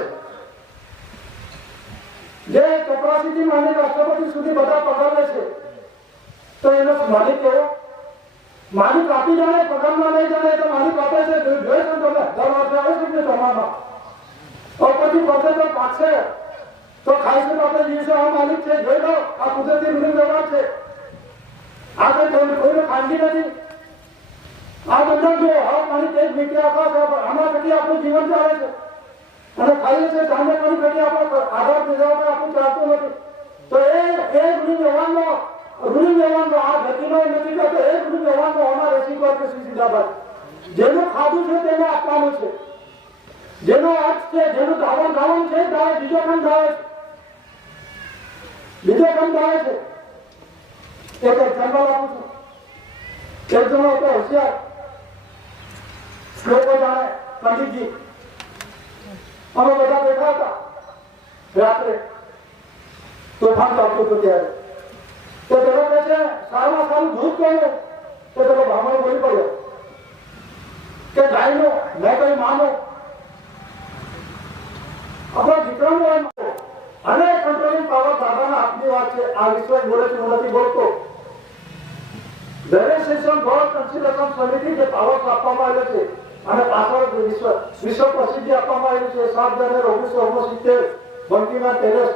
છે જે 84 થી માંડી રાષ્ટ્રપતિ સુધી બધા પકડે છે તો એનો માલિક કેવો માલિક આપી જાણે પગારમાં નહીં જાણે તો માલિક આપે છે જોઈ છે તમે દર વર્ષે આવે છે ને તમારા પછી પકડે તો પાછે તો ખાસ કરીને આપણે દિવસે આ માલિક છે જોઈ લો આ કુદરતી રૂઢિ વ્યવહાર છે આ કોઈને ખાનગી નથી આ બધા જો આ માલિક એક મીઠી આકાશ આમાં કેટલી આપણું જીવન ચાલે છે અને ખાઈએ છે જાણે પણ કેટલી આપણો આધાર નિર્વાહ આપણું ચાલતું નથી તો એ રૂઢિ વ્યવહારનો આ ગતિનો નથી કરતો એ રૂઢિ વ્યવહારનો હોનાર એસી પર કે સીધાબાદ જેનું ખાધું છે તેને આપવાનું છે જેનો અર્થ છે જેનું ધાવણ ખાવાનું છે ત્યારે બીજો કામ થાય છે એક એક્ઝામ્પલ આપું છું એક જણો હતો હોશિયાર શ્લોકો જાણે પંડિતજી અમે બધા બેઠા હતા રાત્રે તોફાન ચાલતું હતું ત્યારે તો પેલો કહે છે સારામાં સારું દૂધ કોનું તો પેલો બ્રાહ્મણ બોલી પડ્યો કે ગાયનો મેં કઈ માનો આપણા દીકરાનો એમ અને કંટ્રોલિંગ પાવર દાદાના હાથની વાત છે આ વિશ્વ બોલે છે હું નથી બોલતો દરેક સેશન ગોળ કન્સિડરેશન સમિતિ જે પાવર આપવામાં આવેલો છે અને પાછળ વિશ્વ પ્રસિદ્ધિ આપવામાં આવેલી છે 7 જાન્યુઆરી 1969 બંકીના ટેરેસ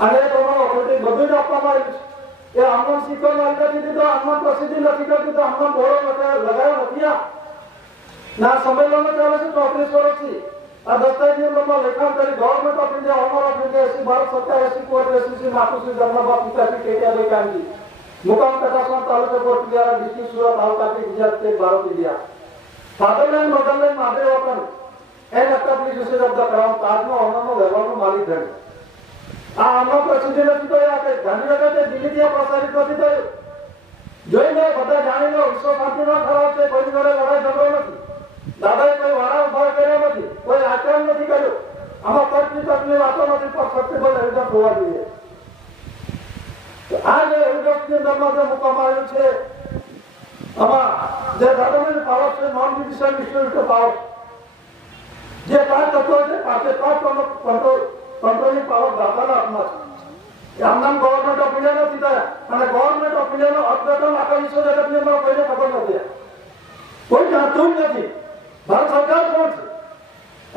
અને એ પ્રમાણે ઓથોરિટી બધું જ આપવામાં આવેલું છે એ આમનામ શીખવામાં આવી નથી તો આમનામ પ્રસિદ્ધિ નથી કરતી તો આમનામ બોર્ડો લગાવ્યો નથી ના સંમેલનો ચાલે છે 34 વર્ષથી આ દસ્તાવેજની અંદરમાં લેખાણ કરી government of India honour of India એસી ભારત સરકાર એસી કોર્ટ એસી માતુશ્રી જમનાબા પિતાશ્રી કેટીઆભાઈ કાનજી મુકામ કટાસણ તાલુકા કોટ બિહાર ડિસ્ટ્રિક્ટ સુરત તાલુકાથી Gujarat state Bharat India fatherland motherland માધે વતન and establish usage of the crown તાજનો ઓનરનો વ્યવહારનો માલિક ધન આ આમનો પ્રસિદ્ધિ નથી તો આ ગાંધીનગર તે દિલ્હીથી પ્રસારિત નથી થયું જોઈ લો બધા જાણી લો વિશ્વ શાંતિનો ઠરાવ છે કોઈ જોડે લડાઈ ઝઘડો નથી દાદાએ કોઈ વાળા ઉભા કર્યા નથી કોઈ આચરણ નથી કર્યું આમાં તર્કની વાતો નથી પણ સત્યબલ એવિડન્સ હોવા જોઈએ આ જે એવિડન્સની અંદરમાં જે મૂકવામાં આવ્યું છે આમાં જે ગવર્નમેન્ટ પાવર છે નોન જ્યુડિશિયલ ઇન્સ્ટિટ્યુટ પાવર જે 5 તત્વો છે પાંચે 5 કંટ્રોલિંગ પાવર દાદાના હાથમાં છે આમ નામ ગવર્નમેન્ટ ઓફ ઇન્ડિયા નથી થયા અને ગવર્નમેન્ટ ઓફ ઇન્ડિયાનો અર્થઘટન આખા વિશ્વ જગતની અંદર કોઈને ખબર નથી કોઈ જાણતું જ નથી ભારત સરકાર કોણ છે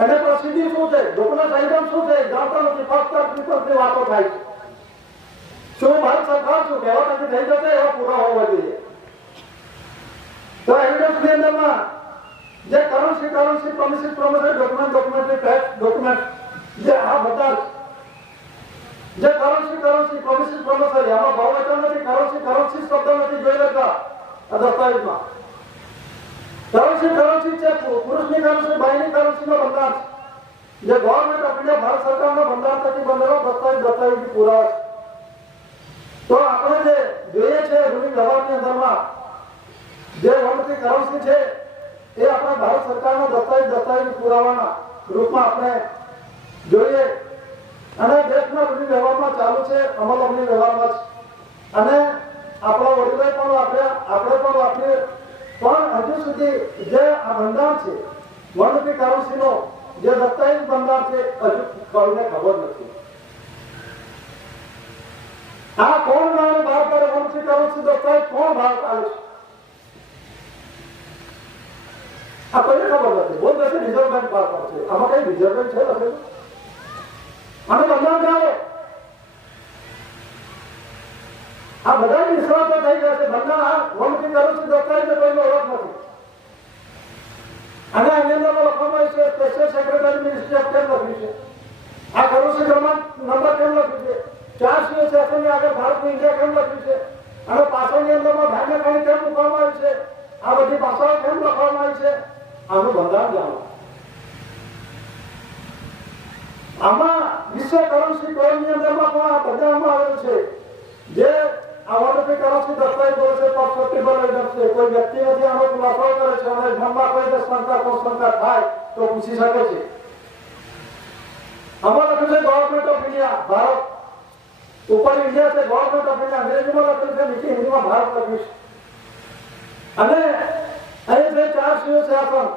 અને પ્રસિદ્ધિ શું છે ડોક્યુમેન્ટ આઇટમ શું છે જાણતા નથી ફક્ત વાતો થાય છે શું ભારત સરકાર શું કહેવા નથી થઈ જશે એવા પૂરા હોવા જોઈએ તો એવિડન્સની અંદરમાં જે કરન્સી પ્રોમિસિસ ડોક્યુમેન્ટરી ફેક્ટ ડોક્યુમેન્ટ જે આ બધા જે કરન્સી પ્રોમિસિસ આમાં ભાવ વચન નથી કરન્સી શબ્દ નથી જોઈ લેતા આ દસ્તાવેજમાં કરન્સી છે પુરુષની કરન્સી બાઈની કરન્સીનો બંધારણ છે જે ગવર્નમેન્ટ ઓફ ઇન્ડિયા ભારત સરકારના બંધારણ થકી બનેલો દસ્તાવેજ પુરાવા છે તો આપણે જે જોઈએ છે રૂલિંગ વ્યવહારની અંદરમાં જે વનથી કરન્સી છે એ આપણા ભારત સરકારના દસ્તાવેજ પુરાવાના રૂપમાં આપણે જોઈએ અને દેશના રૂલિંગ વ્યવહારમાં ચાલુ છે અમલની વ્યવહારમાં છે અને આપણા વડીલોએ પણ આપણે પણ વાપરીએ પણ હજુ સુધી જે આ બંધારણ છે વનથી કરન્સીનો જે દસ્તાવેજ બંધારણ છે હજુ કોઈને ખબર નથી આ કોણ બહાર કરે વનથી કરન્સી દસ્તાવેજ કોણ બહાર પાડે છે આ કોઈને ખબર નથી બોલ દેશે રિઝર્વ બેંક બહાર પાડશે આમાં કઈ રિઝર્વ બેંક છે લખેલું આને બંધારણ જાણો આ બધા નિષ્ણાતો થઈ ગયા છે બંધારણ વનથી કરન્સી દસ્તાવેજ કોઈનો ઓળખ નથી અને આની અંદર લખવામાં આવ્યું છે સ્પેશિયલ સેક્રેટરી મિનિસ્ટ્રી ઓફ કેમ લખ્યું છે આ કરન્સી ક્રમાંક નંબર કેમ લખ્યું છે 4 સેશનની આગળ ભારતની ઇન્ડિયા કેમ લખ્યું છે અને પાછળની અંદરમાં ભાઈને ખાલી કેમ મૂકવામાં આવ્યું છે આ બધી ભાષાઓ કેમ લખવામાં આવી છે આનું બંધારણ જાણો આમાં વિશ્વ કરન્સી કોડની અંદરમાં પણ આ બધામાં આવેલું છે જે આ વનથી કરન્સી દસ્તાવેજ બોલે છે પર સસ્ટેનેબલ એવિડન્સ છે, કોઈ વ્યક્તિ નથી આનો ખુલાસો કરે છે અને મનમાં કોઈ શંકા થાય તો પૂછી શકે છે. આમાં લખ્યું છે ગવર્મેન્ટ ઓફ ઇન્ડિયા ભારત, ઉપર ઇન્ડિયા છે, ગવર્મેન્ટ ઓફ ઇન્ડિયા અંગ્રેજીમાં લખ્યું છે, નીચે હિન્દીમાં ભારત લખ્યું છે. અને અહીં જે 4 સીઓ છે આપણ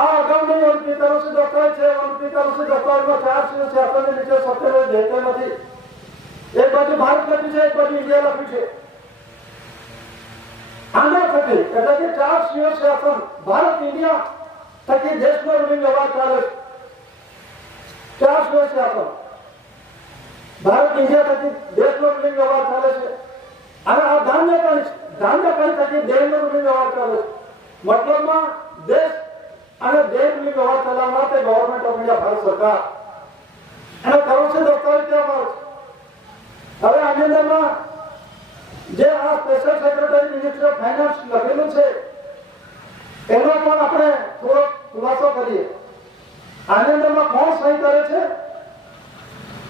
આ અગાઉની ઓલિમ્પિક દસ્તાવેજ છે, ઓલિમ્પિક દસ્તાવેજમાં 4 સીઓ છે, આપણને નીચે સત્ય દેખાતો નથી. એક બાજુ ભારત લખ્યું છે, એક બાજુ ઇન્ડિયા લખ્યું છે. આના થકી એટલે કે 4 સીઓ છે આપણ ભારત ઇન્ડિયા થકી દેશનો રૂલિંગ વ્યવહાર ચાલે છે. 4 સીઓ છે આપણ ભારત ઇન્ડિયા થકી દેશનો રૂલિંગ વ્યવહાર ચાલે છે. અને આ ધાન્ય કઈ થકી દેશનો રૂલિંગ વ્યવહાર ચાલે છે. મતલબમાં દેશ અને દેશ રૂલિંગ વ્યવહાર ચલાવવા માટે ગવર્મેન્ટ ઓફ ઇન્ડિયા ભારત સરકાર એને કરો છે દસ્તાવેજ કહેવામાં આવે છે. હવે આની અંદરમાં જે આ special secretary ministry of finance લખેલું છે એનો પણ આપણે થોડો ખુલાસો કરીએ. આની અંદરમાં કોણ સહી કરે છે?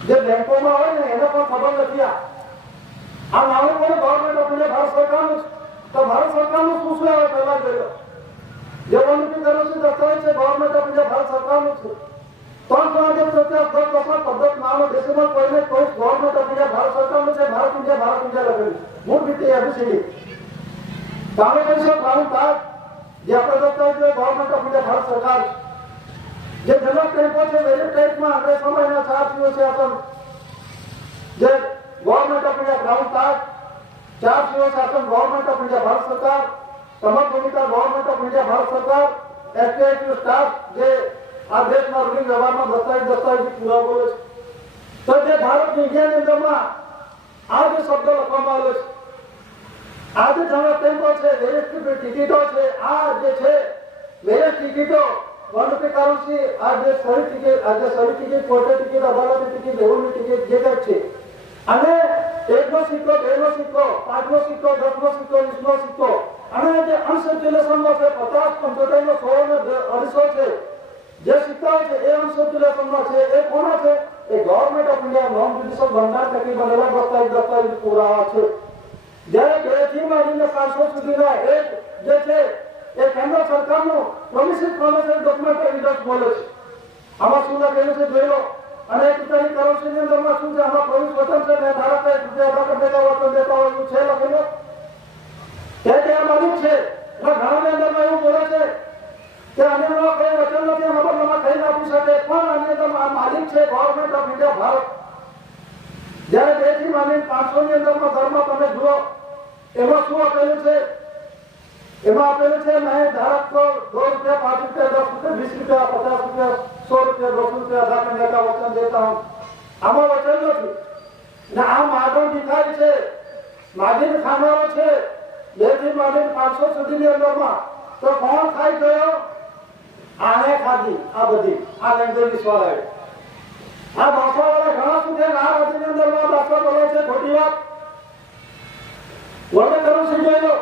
જે બેંકોમાં હોય ને એને પણ ખબર નથી. આ નાનું પણ ગવર્મેન્ટ ઓફ ઇન્ડિયા ભારત સરકારનું છે. તો ભારત સરકારનું શું આવે પહેલા જોયો. જે ઓલિમ્પિક દસ્તાવેજ છે ગવર્મેન્ટ ઓફ ઇન્ડિયા ભારત સરકારનું છે. 3.10 નાનો ડેસિમલ કોઈને કોઈ ગવર્મેન્ટ ઓફ ઇન્ડિયા ભારત સરકારનું છે. ભારત ઇન્ડિયા લખેલું મૂળ રીતે એબીસીડી કામે કહીશું કાનૂન તાજ જે આપણે દસ્તાવેજ છે ગવર્મેન્ટ ઓફ ઇન્ડિયા ભારત સરકાર જે જનરલ ટેમ્પો છે વેલિડ ટાઈપમાં આપણે સમયના 4 સીઓ છે આપણ જે ગવર્મેન્ટ ઓફ ઇન્ડિયા ગ્રાઉન્ડ તાજ 4 સીઓ છે આપણ ગવર્મેન્ટ ઓફ ઇન્ડિયા ભારત સરકાર સમગ્ર ભૂમિકા ગવર્મેન્ટ ઓફ ઇન્ડિયા ભારત સરકાર એસટીઆઈ સ્ટાફ જે આ દેશના રૂલિંગ વ્યવહારમાં દસ્તાવેજ પૂરા બોલે છે. તો જે ભારત ઇન્ડિયાની અંદરમાં આ જે શબ્દ લખવામાં આવ્યો છે આ જે જનરલ ટેમ્પો છે વેરિયસ ટિકિટો છે આ જે છે વેરિયસ ટિકિટો ઓલિમ્પિક કાઉન્સિલ આ જે સરી ટિકિટ ફોટો ટિકિટ અદાલતની ટિકિટ લેવલની ટિકિટ જે કંઈક છે અને 1નો સિક્કો 2નો સિક્કો 5નો સિક્કો 10નો સિક્કો 20નો સિક્કો અને જે અનસર્ક્યુલેશનમાં છે 50 75 નો 100 ને 250 છે જે સિક્કાઓ છે એ અનસર્ક્યુલેશનમાં છે એ કોના છે? એ government of India non judicial ભંડાર થકી બનેલા દસ્તાવેજ પુરાવા છે. જ્યારે 2 થી માંડીને 500 સુધીના એક જે છે એ કેન્દ્ર સરકારનું પ્રોમિસિવ પ્રોમિસરી ડોક્યુમેન્ટ એવિડન્સ બોલે છે. આમાં શું લખેલું છે જોઈ લો. અને એક તારીખ કાઉન્સિલની અંદરમાં શું છે આમાં પ્રોમિસ વચન છે ને ધારક રૂપિયા અદા કરી દેતા વચન દેતા હોય એવું છે લખેલું કે આ માલિક છે. ઘણાની અંદરમાં એવું બોલે છે કે આને કઈ વચન નથી આના બદલામાં કઈ ના આપી શકે પણ આની અંદર આ માલિક છે ગવર્મેન્ટ ઓફ ઇન્ડિયા ભારત. જ્યારે 2 થી માંડીને 500 ની અંદરમાં ધર્મ તમે જુઓ એમાં શું આપેલું છે? એમાં આપેલું છે મેં ધારક को 2 रुपया 5 रुपया 10 रुपया 20 रुपया 50 रुपया 100 रुपया 200 रुपया अदा करने का वचन देता हूं. આમાં વચન નથી ને આ માગણ ભિખારી છે માગીને ખાનારો છે 2 થી માંડીને 500 સુધીની અંદરમાં તો કોણ ખાઈ ગયો? આને ખાધી આ બધી આ લેંગ્વેજ વાળાએ આ ભાષાવાળા ઘણા શું છે આ બધીની અંદરમાં ભાષા બોલે છે ખોટી વાત. વડે કરું છું જોઈ લો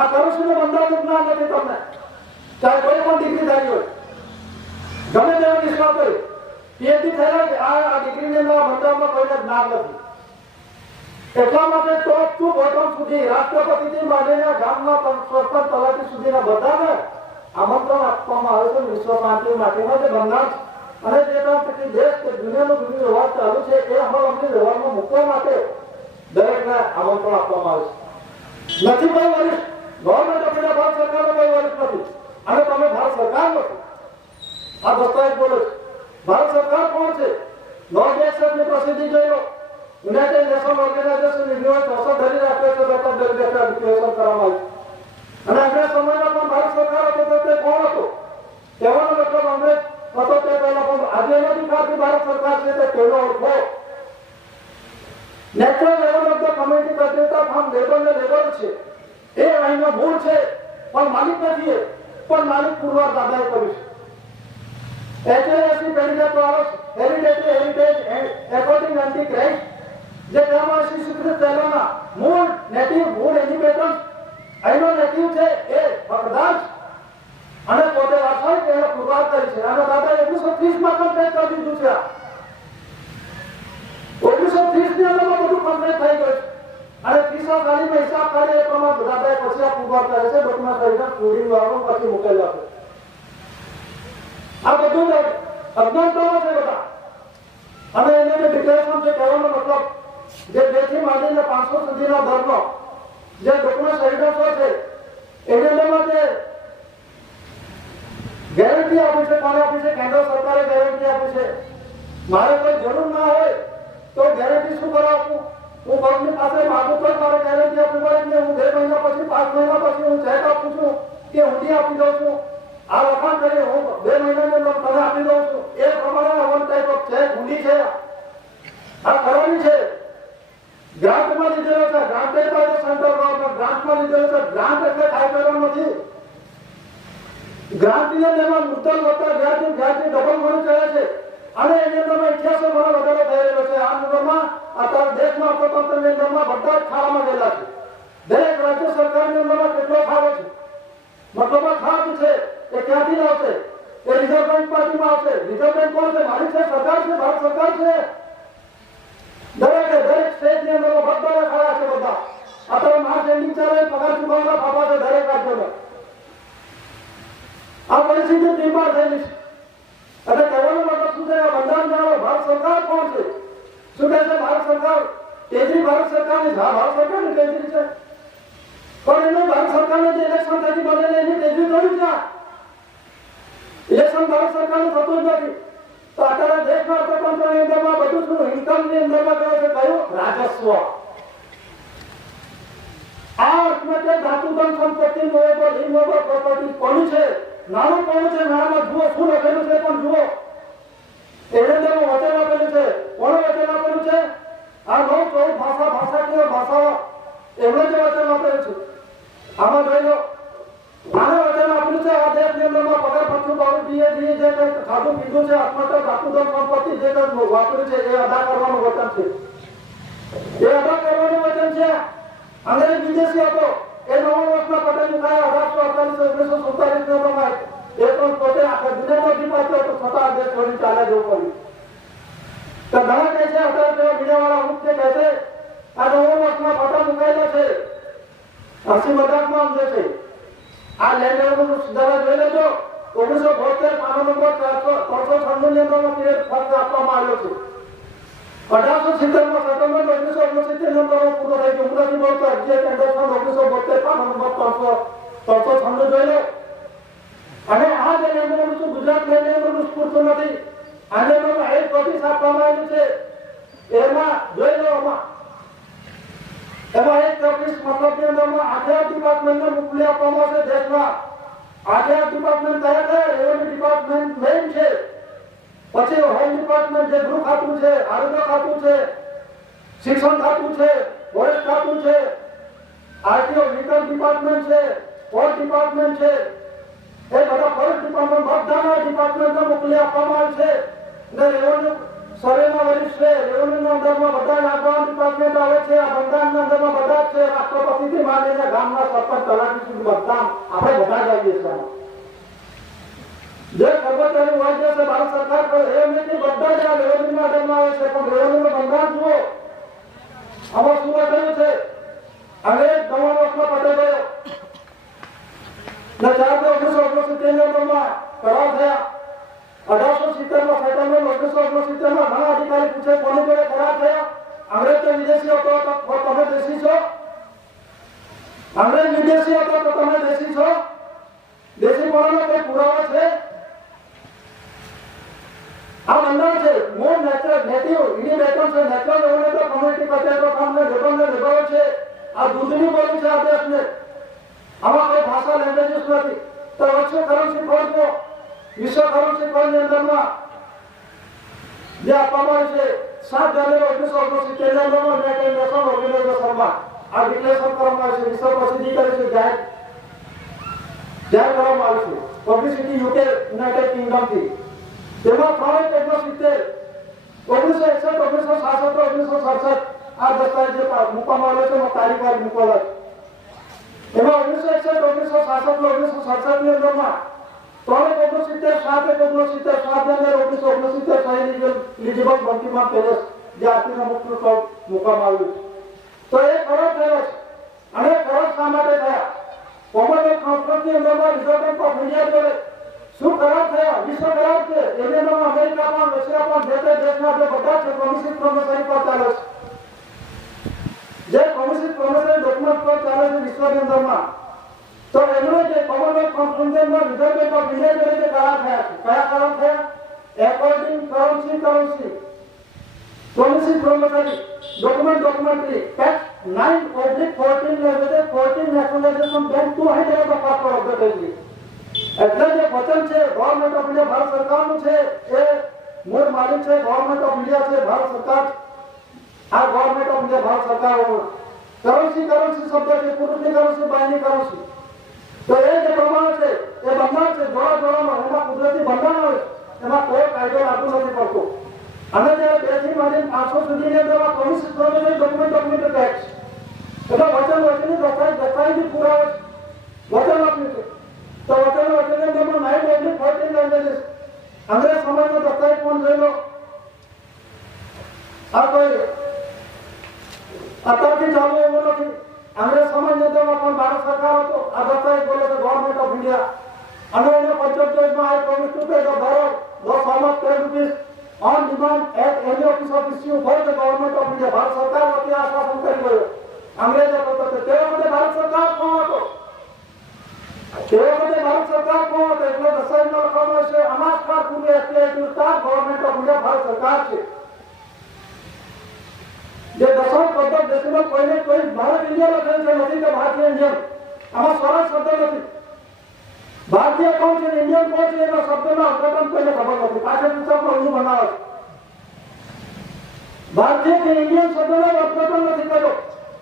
આ કરું છું બંધારણ જ્ઞાન નથી તમને ચાહે કોઈ પણ ડિગ્રી થઈ હોય ગમે તેવો નિષ્ણાત હોય પીએચડી થયેલા આ ડિગ્રીની અંદર બંધારણમાં કોઈને જ્ઞાન નથી. એટલા માટે ટોપ ટુ બોટમ સુધી રાષ્ટ્રપતિથી માંડીને ગામના સરપંચ તલાટી સુધીના બધાને આમંત્રણ આપવામાં આવે છે વિશ્વ શાંતિ માટેનો જે બંધારણ અને જે કારણ દેશ કે દુનિયાનો દુનિયા વ્યવહાર ચાલુ છે એ અમલને વ્યવહારમાં મૂકવા માટે દરેકને આમંત્રણ આપવામાં આવે છે. નથી કોઈ વરિષ્ઠ ગવર્મેન્ટ ઓફ ઇન્ડિયા ભારત સરકારનો કોઈ વરિષ્ઠ નથી અને તમે ભારત સરકાર નથી. આ દસ્તાવેજ બોલે છે ભારત સરકાર કોણ છે? નોર્થ એક્સની પ્રસિદ્ધિ જોઈ લો. યુનાઇટેડ નેશન ઓર્ગેનાઇઝેશન ઇન્ડિયા 64 ધરી રાખે છે ડોક્ટર ડેલિગેટ ડિક્લેરેશન કરવામાં આવ્યું અને અંગ્રેજ સમયમાં પણ ભારત સરકાર હતો તો તે કોણ હતો? કહેવાનો મતલબ અંગ્રેજ હતો તે પહેલા પણ આજે નથી ખાતી ભારત સરકાર છે તે કેવો ઓળખો. Natural level of the community પ્રતિનિધિત્વ ફ્રોમ લેબર ને લેબર છે એ અહીંનો મૂળ છે પણ માલિક નથી પણ માલિક પૂર્વજ દાદાએ કર્યું છે. HLSC પેડિગ્રાફ વાળો હેરિટેજ એકોર્ડિંગ એન્ટિક રાઇટ જે કહેવામાં સ્વીકૃત થયેલા મૂળ નેટિવ મૂળ ઇન્ડિપેન્ડન્સ અહીંનો નેટિવ છે એ બગદાદ અને પોતે વારસાઈ તેને પુરવાર કરી છે અને દાદા 1930 માં કમ્પ્લીટ કરી દીધું છે. 1930 ની અંદરમાં બધું કમ્પ્લીટ થઈ ગયું અને 30 પૈસા ખાલી હિસાબ કાઢે એ પ્રમાણે બધા પછી આ પુરવાર કરે છે ડોક્યુમેન્ટ કરીને કોડિંગ વાળો પછી મોકલેલા છે આ બધું અજ્ઞાનતામાં છે બધા અને એને જે ડિક્લેરેશન છે કહેવાનો મતલબ જે 2 થી માંડીને 500 સુધીના દરનો જે ડોક્યુમેન્ટ એવિડન્સ છે એને માટે ગેરંટી આપી છે કોને આપી છે કેન્દ્ર સરકારે ગેરંટી આપી છે મારે કોઈ જરૂર ના હોય તો ગેરંટી શું કરવા આપું હું કંપની પાસે માગું તો મારે ગેરંટી આપવી પડે કે હું 2 મહિના પછી 5 મહિના પછી હું ચેક આપું છું કે ઊંડી આપી દઉં છું આ લખાણ કરી હું 2 મહિનાની અંદર તને આપી દઉં છું એ પ્રમાણે વન ટાઈપ ઓફ ચેક ઊંડી છે આ કરવાની છે ગ્રાન્ટમાં લીધેલો છે ગ્રાન્ટેડ બાય સેન્ટ્રલ ગવર્નમેન્ટ ગ્રાન્ટમાં લીધેલો છે ગ્રાન્ટ એટલે કાંઈ કરવાનું નથી ગ્રાન્ટની અંદર મુદ્દલ વત્તા વ્યાજની ડબલ મની કહે છે અને એની અંદર 88 ગણો વધારો થયેલો છે આ નંબરમાં અત્યારે દેશમાં અર્થતંત્રની અંદરમાં બધા જ ખાડામાં ગયેલા છે દરેક રાજ્ય સરકારની અંદરમાં કેટલો ખાડો છે મતલબ ખાડ છે એ ક્યાંથી આવશે એ રિઝર્વ બેંક પાર્ટીમાં આવશે રિઝર્વ બેંક કોણ છે મારી છે સરકાર છે ભારત સરકાર છે દરેક સ્ટેટની અંદર બધા ખાડા છે બધા અત્યારે માર્ચ એન્ડિંગ ચાલે પગાર ચૂકવવાના ફાફા છે દરેક રાજ્યોમાં આ પરિસ્થિતિ નિર્માણ થયેલી છે અને કહેવાનો મતલબ શું છે બંધારણ જાણો ભારત સરકાર કોણ છે શું કહે છે ભારત સરકાર કેજરી ભારત સરકારની ભારત સરકારની કેજરી છે પણ એનું ભારત સરકારને જે ઇલેક્શન થતી બનેલી એની કેજરી થોડી ક્યાં ઇલેક્શન ભારત સરકારનું થતું જ નથી તો અત્યારે દેશના અર્થતંત્રની અંદરમાં બધું શું ઇન્કમની અંદરમાં કહે છે કયું રાજસ્વ આ અર્થમાં કે ધાતુધન સંપત્તિ મોએબલ ઇમોબલ પ્રોપર્ટી કોની છે નાનું કોણ છે નામાં જુઓ શું લખેલું છે પણ જુઓ એને વચન આપેલું છે કોણે વચન આપેલું છે આ 9-14 ભાષાકીય ભાષાઓ એમણે જે વચન આપેલું છે આમાં જોઈ લો આને વચન આપેલું છે આ દેશની અંદરમાં પગાર પત્તું બારું જે કંઈ ખાધું પીધું છે આત્મહત્યા ધાતુધન સંપત્તિ જે કંઈ વાપર્યું છે એ અદા કરવાનું વચન છે એ અદા કરવાનું વચન છે અંગ્રેજ વિદેશી હતો એ 9 વર્ષના પટેલ થયા 1848-1947 એ પણ પોતે આખા દુનિયામાં દીપાત્યો તો છતાં દેશ છોડી ચાલે જવું પડ્યું તો ઘણા કહે છે અત્યારે પેલા મીડિયાવાળા અમુક જે કહે છે આ 9 વર્ષના પટેલ મુકાયેલા છે હસી મજાકમાં સમજે છે આ લેન્ડ લેવલનું સુધારા જોઈ લેજો 1972 પાનો નંબર 396 ની અંદરમાં પીરિયડ ફક્ત આપવામાં આવ્યો છે 1870 માં સપ્ટેમ્બર 1969 નંબરમાં પૂરો થઈ ગયો ઉમરાની બોલતો અરજી કેન્દ્ર 1972 પાનો નંબર 396 જોઈ લો અને આ જે લેન્ડરનું શું ગુજરાત લેન્ડરનું સ્ફૂર્ત નથી આને પણ એક નોટિસ આપવામાં આવી છે એમાં જોઈ લો એમાં એક નોટિસ મતલબની અંદરમાં 8 ડિપાર્ટમેન્ટને મોકલી આપવામાં આવશે દેશમાં 8 ડિપાર્ટમેન્ટ કયા કયા રેવન્યુ ડિપાર્ટમેન્ટ મેઇન છે પછી હોમ ડિપાર્ટમેન્ટ જે ગૃહ ખાતું છે આરોગ્ય ખાતું છે શિક્ષણ ખાતું છે ફોરેસ્ટ ખાતું છે આરટીઓ વ્હીકલ ડિપાર્ટમેન્ટ છે પોર્ટ ડિપાર્ટમેન્ટ છે એ બધા ફોરેસ્ટ ડિપાર્ટમેન્ટ બધાના ડિપાર્ટમેન્ટને મોકલી આપવામાં આવે છે અને રેવન્યુ સર્વેમાં વરિષ્ઠ છે રેવન્યુના અંદરમાં બધા આગળ ડિપાર્ટમેન્ટ આવે છે આ બંધારણના અંદરમાં બધા જ છે રાષ્ટ્રપતિથી માંડીને ગામના સરપંચ તલાટી સુધી બધા આપણે બધા જ આવીએ છીએ જે કર્મચારી હોય છે ભારત સરકાર રેવન્યુની બધા જ આ રેવન્યુના અંદરમાં આવે છે પણ રેવન્યુનું બંધારણ જુઓ આમાં શું લખેલું છે અંગ્રેજ 9 વર્ષમાં પટેલ ગયો ને 4 ની અંદરમાં કરાર થયા 1870 માં સપ્ટેમ્બર 1969 માં ઘણા અધિકારી પૂછે કોની જોડે કરાર થયા અંગ્રેજ તો વિદેશી હતો તો તમે દેશી છો અંગ્રેજ વિદેશી હતો તો તમે દેશી છો દેશી હોવાનો કોઈ પુરાવા છે આ બંધારણ છે મોર નેચરલ નેટિવ ઇન્ડિપેન્ડન્ટ છે નેચરલ લેવલે તો કમ્યુનિટી પટેલો કામને લોકોને નિભાવે છે આ દૂધની બોલી છે આ દેશને આમાં કોઈ ભાષા લેંગ્વેજીસ નથી તો વિશ્વ કરન્સી કોડનો વિશ્વ કરન્સી કોડની અંદરમાં જે આપવામાં આવે છે 7 જાન્યુઆરી 1969 ના અંદરમાં યુનાઇટેડ નેશન ઓર્ગેનાઇઝેશનમાં આ ડિક્લેરેશન કરવામાં આવે છે વિશ્વ પ્રસિદ્ધિ કરી છે જાહેર કરવામાં આવે છે પબ્લિસિટી યુકે યુનાઇટેડ કિંગડમ થી તેમાં 371 1961 1966 આ દસ્તાવેજ જે મૂકવામાં આવ્યો છે એમાં તારીખ વાર મૂકવાના છે એમાં 1961 1967 ની અંદરમાં 369 જાન્યુઆરી 1969 સહી એલિજિબલ બંકીમાં પેલેસ જે આપીને મૂકવામાં આવ્યું તો એ ખરો થયેલો છે અને કરોડ શા માટે થયા? કોમનવેલ્થ કોન્ફરન્સની અંદરમાં રિઝર્વ બેંક ઓફ ઇન્ડિયા જોડે શું કરાર થયા? વિશ્વ કરાર છે. એમાં અમેરિકા પણ, રશિયા પણ, જે તે દેશના જે બધા છે કોમ્યુનિસ્ટ પ્રોમિસરી પર ચાલે છે. જે કોમ્યુનિસ્ટ પ્રોમિસરી ડોક્યુમેન્ટ પર ચાલે છે વિશ્વની અંદરમાં, તો એમણે જે કોમનવેલ્થ કોન્ફરન્સમાં રિઝર્વ બેંક ઓફ ઇન્ડિયા જોડે જે કરાર થયા છે, કયા કરાર થયા? According currency communist promissory documentary fact 9/14 લેવલે 14 નેશનલાઇઝેશન bank 200 of the part of the country. એટલે જે વચન છે ગવર્નમેન્ટ ઓફ ઇન્ડિયા ભારત સરકારનું છે, એ મૂળ માલિક છે ગવર્નમેન્ટ ઓફ ઇન્ડિયા છે ભારત સરકાર. આ ગવર્નમેન્ટ ઓફ ઇન્ડિયા ભારત સરકાર કરન્સી શબ્દ છે, પૂર્વની કરન્સી, બાયની કરન્સી. તો એ જે પ્રમાણ છે એ બંધારણ છે, જોડામાં એમાં કુદરતી બંધારણ હોય, એમાં કોઈ કાયદો લાગુ નથી પડતો. અને જ્યારે 2 થી માંડીને 500 સુધીની અંદર communist promissory document of India tax એટલે વચનની દસ્તાવેજી પુરાવો વચન આપ્યું છે. તો વચનની અંદરમાં 9/14 લેંગ્વેજીસ અંગ્રેજ સમાજનો દસ્તાવેજ પણ લઈ લો. આ કોઈ અત્યારથી ચાલુ એવું નથી. અંગ્રેજ સમાજની અંદરમાં પણ ભારત સરકાર હતો. આ દસ્તાવેજ બોલે છે ગવર્નમેન્ટ ઓફ ઇન્ડિયા. અને એને 75 માં આ promise to pay the bearer the sum of 10 rupees on demand at any office of issue for the government of India. Bharat સરકાર વતી આશ્વાસન કરી ગયો. અંગ્રેજો કરતો તે વખતે ભારત સરકાર કોણ હતો? તે વખતે ભારત સરકાર કોણ હતો? એટલે દસ્તાવેજમાં લખવામાં છે અનાજ કાર્ડ પૂરી FTI staff government of India Bharat સરકાર છે. જે દશાંશ પદ્ધત ડેસિમલ કોઈને કોઈ ભારત ઇન્ડિયા લખેલ છે, નથી કે ભારતીય ઇન્ડિયન. આમાં સ્વરાજ શબ્દ નથી. ભારતીય કોણ છે, ઇન્ડિયન કોણ છે, એના શબ્દનો અર્થઘટન કોઈને ખબર નથી. પાછળ પુસ્તકમાં એવું બનાવે છે. ભારતીય કે ઇન્ડિયન શબ્દનો અર્થઘટન નથી કર્યો.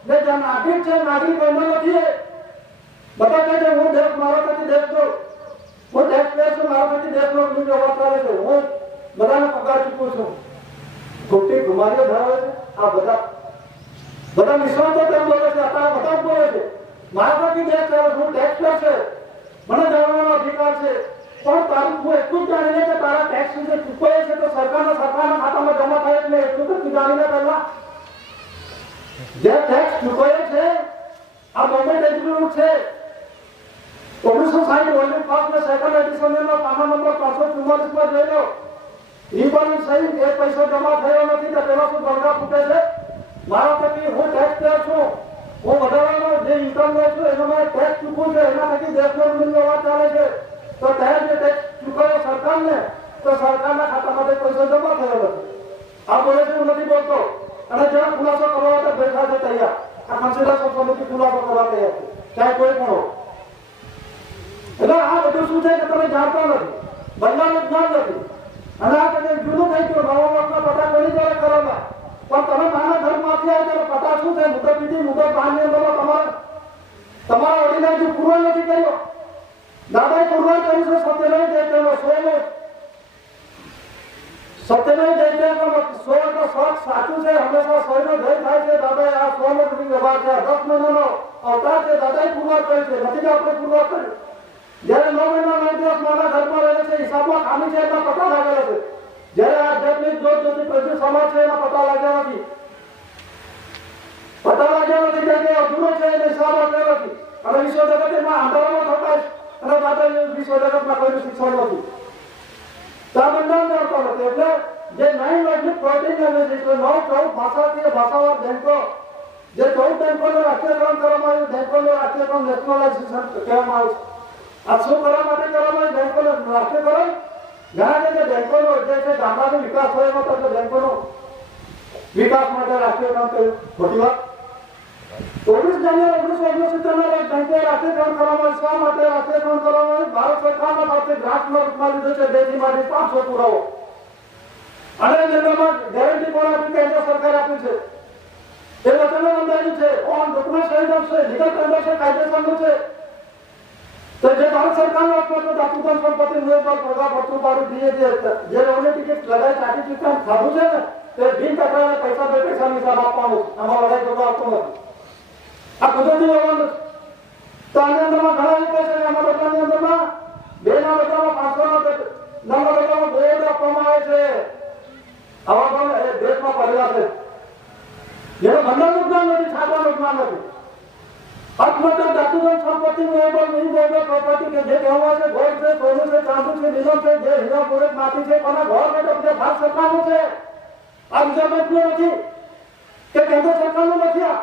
જે નાગરિક છે, નાગરિક એમાં નથી. બધા કહે છે હું દેશ મારાથી દેશ છો, હું ટેક્સ પેયર છું, મારાથી દેશનો વ્યવહાર ચાલે છે, હું બધાને પગાર ચૂકવું છું. ખોટી ગુમારીઓ ધરાવે છે આ બધા નિષ્ણાતો તેમ બોલે છે. અત્યારે બધા બોલે છે મારાથી દેશ ચાલે, હું ટેક્સ પેયર છે, મને જાણવાનો અધિકાર છે. પણ તારું તું એટલું જ જાણી લે કે તારા ટેક્સ જે ચૂકવાય છે તો સરકારના ખાતામાં જમા થાય એટલે એટલું તો તું જાણી લે. પહેલા જે ટેક્સ ચૂકવાય છે આ ગવર્મેન્ટ એજ્યુકેટ છે. 1960 વોલ્યુમ 5 ને સેકન્ડ એડિશનનો પાના નંબર 544 પર જોઈ લો. રિબોલન સહી એક પૈસો જમા થયો નથી તો પેલા શું ગરગા ફૂટે છે? મારા થકી હું ટેક્સ પેયર છું, હું વધારાનો જે ઇન્કમ લે છું એનો મેં ટેક્સ ચૂકવું છે, એના થકી દેશનો વ્યવહાર ચાલે છે. તો ત્યારે જે ટેક્સ ચૂકવ્યો સરકારને તો સરકારના ખાતામાં પૈસો જમા થયો નથી. આ બોલે છે હું નથી બોલતો. અને જેનો ખુલાસો કરવા તો બેઠા છે તૈયાર. આ કન્સિડરેશન સમિતિ ખુલાસો કરવા તૈયાર છે, ચાહે કોઈ પણ હો. એટલે આ બધું શું છે કે તમે જાણતા નથી, બદલાનું જ્ઞાન નથી. અને આ કદાચ જૂનું થઈ ગયું, નવા વર્ષના પતા કરી ત્યારે કરેલા. પણ તમે નાના ઘરમાંથી આવ્યા ત્યારે પતા શું છે? મુદત બીજી મુદત બહારની અંદરમાં તમારા વડીલે હજુ પૂરો નથી કર્યો. દાદાએ પૂરો કર્યું છે સત્યનય દૈત્યનો 100 સત્યનય દૈત્યનો 100 તો સત સાચું છે, હંમેશા 100 નો જય થાય છે. દાદાએ આ 100 નો વ્યવહાર છે, 10 મહિનાનો અવતાર છે. દાદાએ પૂરો કર્યો છે, નથી કે આપણે પૂરો કર્યો. જયારે 9 મહિના 9 દિવસ મારા ઘરમાં રહે છે, હિસાબમાં ખામી છે એના પતા લાગેલા છે. જયારે આધ્યાત્મિક જોત જોતી પ્રજુ સમાજ છે એના પતા લાગ્યા નથી. પતા લાગ્યા નથી કે અધૂરો છે એને હિસાબ આપ્યો નથી. અને વિશ્વ જગતમાં આંદોલનો થતા છે અને દાદા વિશ્વ જગતમાં કોઈ શિક્ષણ નથી. તો આ બંધારણ જાણતો નથી. એટલે જે 9/14 લેંગ્વેજીસ 9-14 ભાષાકીય ભાષાવાર બેંકો, જે 14 બેંકોનું રાષ્ટ્રીયકરણ કરવામાં આવ્યું, બેંકોનું રાષ્ટ્રીયકરણ નેશનલાઇઝેશન કહેવામાં આવે છે. આ શું કરવા માટે કરવામાં આવ્યું? બેંકોનું રાષ્ટ્રીયકરણ. ઘણા જે બેંકોનો જે છે ગામડાનો વિકાસ હોય એમાં તો બેંકોનો વિકાસ માટે રાષ્ટ્રીયકરણ કર્યું. ખોટી વાત. 19 જાન્યુઆરી 1969 ના રોજ બેંકે રાષ્ટ્રીયકરણ કરવામાં આવ્યું. શા માટે રાષ્ટ્રીયકરણ કરવામાં આવ્યું? ભારત સરકારના પાસે ગ્રાન્ટના રૂપમાં લીધો છે 2 થી માંડી 500 પુરાવો. અને જેનામાં ગેરંટી પણ આપી કેન્દ્ર સરકારે આપ્યું છે. એ વચનો નોંધાયું છે. ઓન ડોક્યુમેન્ટ એવિડન્સ છે, લીગલ ટેન્ડર છે, કાયદેસરનું છે. તો જે ભારત સરકારનો આપવાનો ધાતુધન સંપત્તિ નિર્ભર પગાર પડતું પાડું દીએ જે લોનની ટિકિટ લગાઈ ચાટી ચૂકતા ખાધું છે ને તે બિન કટાઈને પૈસા બે પૈસા હિસાબ આપવાનું છે. આમાં લડાઈ કરતો આપતો નથી. આ કુદરતી હોવાનું છે. તો આની અંદરમાં ઘણા લોકો છે. આના બદલાની અંદરમાં 2 ના બદલામાં 500 ના બદલામાં 2 આપવામાં આવે છે. આવા પણ એ દેશમાં પડેલા છે. જેનો બંધારણનું જ્ઞાન નથી, છાપવાનું જ્ઞાન નથી. અર્થમંત્રી દાતુદન સંપત્તિનું એબલ ઇનવેબલ પ્રોપર્ટી કે જે કહેવા છે ગોલ્ડ છે, સોનું છે, ચાંદી છે, નીલમ છે, જે હીરા મોરક માટી છે, પણ ગવર્મેન્ટ ઓફ ભારત સરકારનું છે, આ રિઝર્વ બેંકનું નથી કે કેન્દ્ર સરકારનું નથી. આ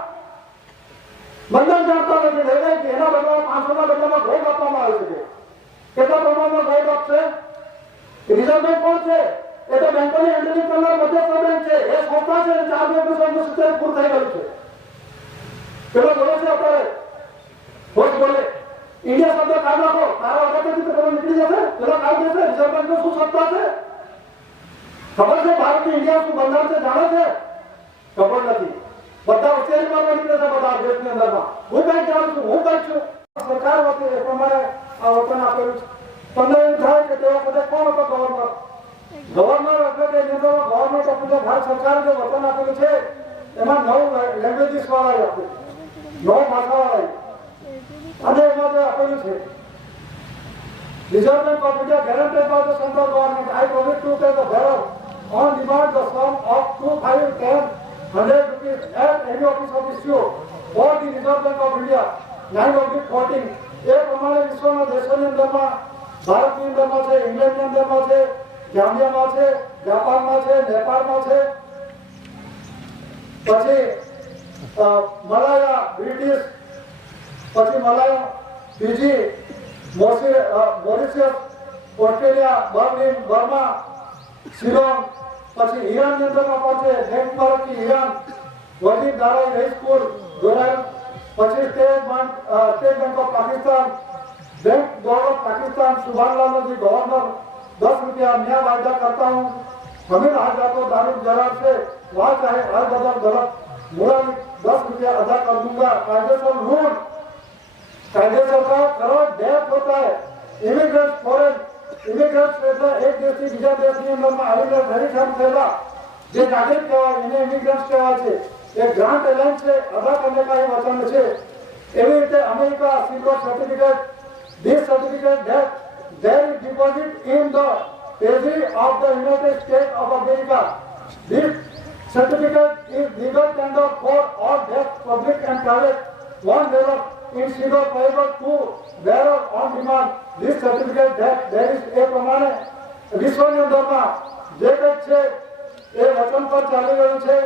બંધન જાણતા નથી લેવાય કે એના બદલામાં 500 ના બદલામાં ગોલ્ડ આપવામાં આવે છે. કેટલા પ્રમાણમાં ગોલ્ડ આપશે? રિઝર્વ બેંક કોણ છે? એ તો બેંકોની હેન્ડલિંગ કરનાર મધ્યસ્થ બેંક છે. એ સંસ્થા છે 4 પૂરું થઈ ગયું છે. પેલો બોલે છે અત્યારે હોશ બોલે ઇન્ડિયા શબ્દ કાઢ નાખો, તારા અગત્યથી તો નીકળી જશે. પેલો કાઢ દેશે. રિઝર્વ બેંકનું શું સત્તા છે? ખબર છે ભારતની ઇન્ડિયા શું બંધારણ છે? જાણે છે? ખબર નથી. બધા હોશિયારી મારવા નીકળે છે બધા દેશની અંદરમાં. હું કઈ જાણું છું, હું કઈ છું. સરકાર વતી એ પ્રમાણે આ વચન આપેલું છે. તમને એવું થાય કે તે વખતે કોણ હતો ગવર્નર? ગવર્નર એટલે કે ગવર્મેન્ટ ઓફ ભારત સરકારે જે વચન આપેલું છે એમાં 9 લેંગ્વેજીસ વાળા આપ્યું, 9 ભાષા વાળા, અને એમાં જે આપેલું છે Reserve Bank of India guaranteed by the central government. I promise to pay the bearer on demand the sum of 2, 5, 10, 100 rupees at any office of issue for the Reserve Bank of India 9/14. એ પ્રમાણે વિશ્વના દેશોની અંદરમાં, ભારતની અંદરમાં છે, ઇંગ્લેન્ડની અંદરમાં છે, જામ્બિયામાં છે, જાપાનમાં છે, નેપાળમાં છે, પછી મલાયા, બ્રિટિશ, પછી Malaya, Fiji, Mauritius, Australia, Berlin, Burma, Ceylon, પછી ઈરાનની અંદરમાં પણ છે, બેંક ઈરાન, વજીર દારાઈ હાઈ સ્કૂલ, દોરાઈ, પછી state bank of Pakistan, bank board of Pakistan, Subhanlal ji governor, 10 रुपया मैं वायदा करता हूँ, हमें आज आपको दारुल जरार से वहाँ चाहे हर बदल गलत मुरा 10 रुपया अदा कर दूंगा. कायदेसर ऋण, कायदेसर का करोड़ डेट होता है. इमिग्रेंट फॉरेन इमिग्रेंट એટલે એક દેશથી બીજા દેશની અંદરમાં આવીને ઘણી ઠામ થયેલા જે નાગરિક કહેવાય એને ઇમિગ્રન્ટ કહેવાય છે. એ ગ્રાન્ટ એલાયન્સ છે, અદા કરને કા એ વચન છે. એવી રીતે America silver certificate, this certificate that there is deposit in the treasury of the United States of America. This certificate is legal tender for all debts, public and private, one bearer in silver payable to bearer on demand. This certificate that there is a પ્રમાણે વિશ્વની અંદરમાં જે કંઈક છે એ વચન પર ચાલી રહ્યું છે.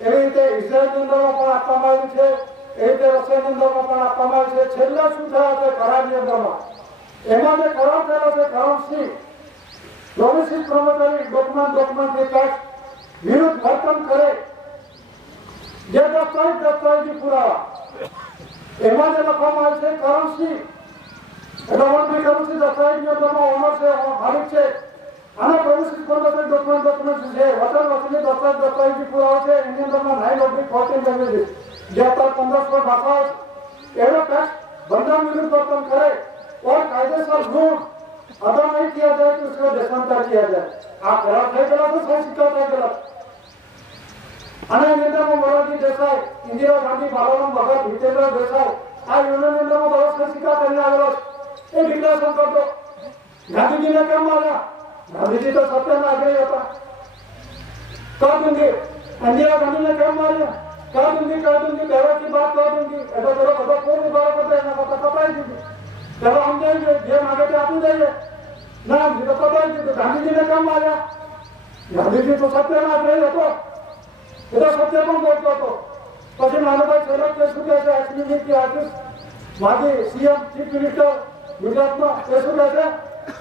એવી રીતે ઇઝરાયલની અંદરમાં પણ આપવામાં આવ્યું છે, એ રીતે રશિયાની અંદરમાં પણ આપવામાં આવ્યું છે. છેલ્લા શું થયા છે કરારની અંદરમાં? એમાં જે કરાર થયેલો છે કરન્સી પ્રોમિસિસ પ્રોમિસરી ડોક્યુમેન્ટ રિકાર્ડ વિરુદ્ધ વર્તન કરે જે દસ્તાવેજી પુરાવા એમાં જે લખવામાં આવે છે કરન્સી એટલે વર્તન કરન્સી દસ્તાવેજની અંદરમાં ઓનર છે, માલિક છે, અને પ્રોમિસિસ પ્રોમિસરી ડોક્યુમેન્ટ છે, વચન વચનની દસ્તાવેજી પુરાવા છે. એની અંદરમાં 9/14 લેંગ્વેજીસ જે અત્યારે 1500 ભાષાઓ એનો ટેક્સ બંધારણ વિરુદ્ધ વર્તન करे और कायदेसर ऋण अदा नहीं किया जाए तो उसका देशांतर किया जाए. आप करार થઈ ગયેલા તો સહી સિક્કા થઈ ગયેલા. અને નેતામાં મોરારજી દેસાઈ, ઇન્દિરા ગાંધી, બાલારામ ભગત, હિતેન્દ્ર દેસાઈ આ યુનિયન અંદરમાં બહુ સહી સિક્કા કરીને આવેલો છે. એ ડિક્લેરેશન કરતો ગાંધીજીને કેમ માર્યા? ગાંધીજી તો સત્યના આગ્રહી હતા. कर दूंगी. इंदिरा गांधी ने क्या मारिया? कर दूंगी बेरोजगार की बात कर दूंगी. ऐसा करो બધા કોણ ઉભા કરતા એના કરતા કપાઈ દીધી. चलो हम देंगे जे मांगे थे आप देंगे ना. हम तो कपाई દીધું. ગાંધીજીને કેમ માર્યા? ગાંધીજી તો સત્યના આગ્રહી હતો, એ તો સત્ય પણ બોલતો હતો. પછી નાનોભાઈ છેલ્લા કે શું કહે છે એક્સક્લુઝિવ આર્ટિસ્ટ માજી સીએમ ચીફ મિનિસ્ટર ગુજરાતમાં એ શું કહે છે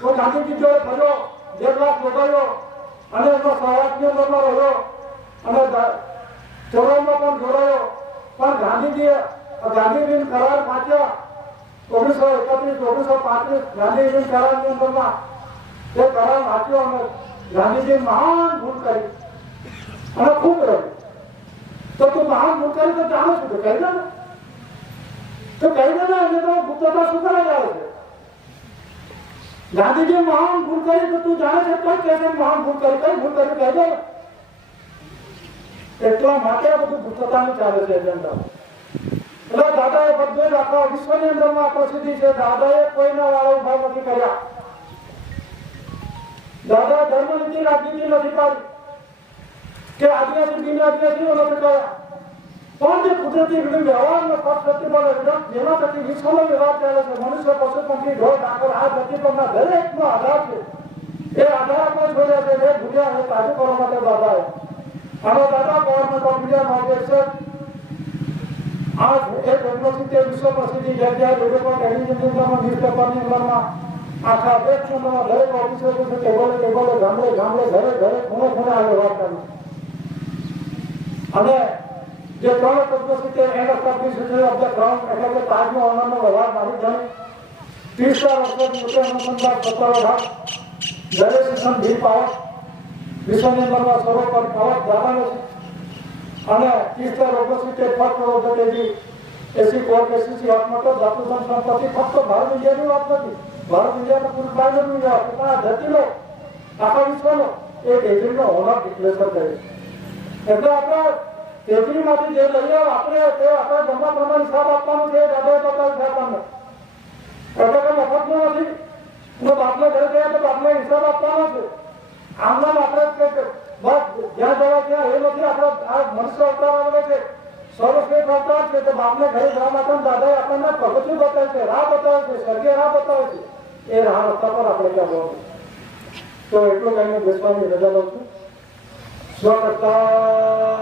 તો ગાંધીજી જોડે ફર્યો, જેલવાસ ભોગવ્યો અને એનો સૌરાષ્ટ્રની અંદરમાં રહ્યો અને ચોરામાં પણ જોડાયો. પણ ગાંધીજી કરાર વાંચ્યા 1931 1935 ગાંધીજી કરારની અંદરમાં એ કરાર વાંચ્યો અને ગાંધીજી મહાન ભૂલ કરી અને ખૂબ રહ્યું. તો તું મહાન ભૂલ કરી તો જાણો છું તો કહી દે ને, તો કહી દે ને. એટલે તો ગુપ્તતા શું કરવા આવે છે? ગાંધીજી મહાન ભૂલ કરી તો તું જાણે છે તો કહે છે મહાન ભૂલ કરી, કઈ ભૂલ કરી કહી દે. એટલા માટે બધું ગુપ્તતાનું ચાલે છે એજન્ડા. એટલે દાદાએ બધું જ આખા વિશ્વની અંદરમાં પ્રસિદ્ધિ છે. દાદાએ કોઈના વાળા ઉભા નથી કર્યા. દાદા ધર્મનીતિ રાજનીતિ નથી કરી કે આદિવાસી બિન આદિવાસીઓ નથી કર્યા. પણ જે કુદરતી વિવિધ વ્યવહારનો ફેસ્ટિવલ જેના થકી વિશ્વનો વ્યવહાર ચાલે છે, મનુષ્ય પશુ પંખી ઢોર ડાકર આ ધરતી પરના દરેકનો આધાર છે. એ આધાર આપણે જોડ્યા છે, એ ભૂલ્યા એ તાજુ કરવા માટે દાદા અને દાદા ગવર્મેન્ટ ઓફ ઇન્ડિયા માર્ગદર્શક આ એક યુનિવર્સિટી વિશ્વ પ્રસિદ્ધિ જગ્યા રેડિયો ટેલિવિઝનમાં ન્યૂઝપેપરની અંદરમાં આખા દેશ નંબરમાં દરેક ઓફિસર છે, ટેબલે ગામડે ઘરે ખૂણે આવે વાત કરી. અને જે 370 end of completion of the crown એટલે કે તાજનો ઓનરનો વ્યવહાર મારી જાણે 30 વર્ષથી અનુસંધાન સત્તારો ભાગ દરેક શિક્ષણ ભીડ પાવર વિશ્વની અંદરમાં સર્વોપર પાવર દાદાનો છે. અને 30 ઓગસ્ટ ફક્ત ઓગસ્ટથી એસી કોર્ટ એસી વાતમાં તો ધાતુસન સંપત્તિ ફક્ત ભારત ઇન્ડિયાની વાત નથી. ભારત ઇન્ડિયાનો પૂરું પ્લાનની વાત પણ આ ધરતીનો આખા વિશ્વનો એક એજન્ટનો ઓનર ડિક્લેર કરે છે. એટલે આપણે તેજરીમાંથી જે લઈએ આપણે તે આપણા જમા પ્રમાણે હિસાબ આપવાનું છે. દાદાએ બતાવ્યું છે આપણને એટલે કે મફતનું નથી. જો બાપને ઘરે ગયા તો બાપને હિસાબ આપવાનો છે. આમનામ આપણે બસ જ્યાં જવા ત્યાં એ નથી. આપણે આ મનુષ્ય અવતાર આવે છે, સર્વશ્રેષ્ઠ અવતાર છે. તો બાપને ઘરે જવા માટે દાદાએ આપણને પગથિયું બતાવે છે, રાહ બતાવે છે, સ્વર્ગીય રાહ બતાવે છે. એ રાહ રસ્તા પર આપણે ક્યાં જવાનું. તો એટલું કહીને બેસવાની રજા લઉં છું. સ્વકર્તા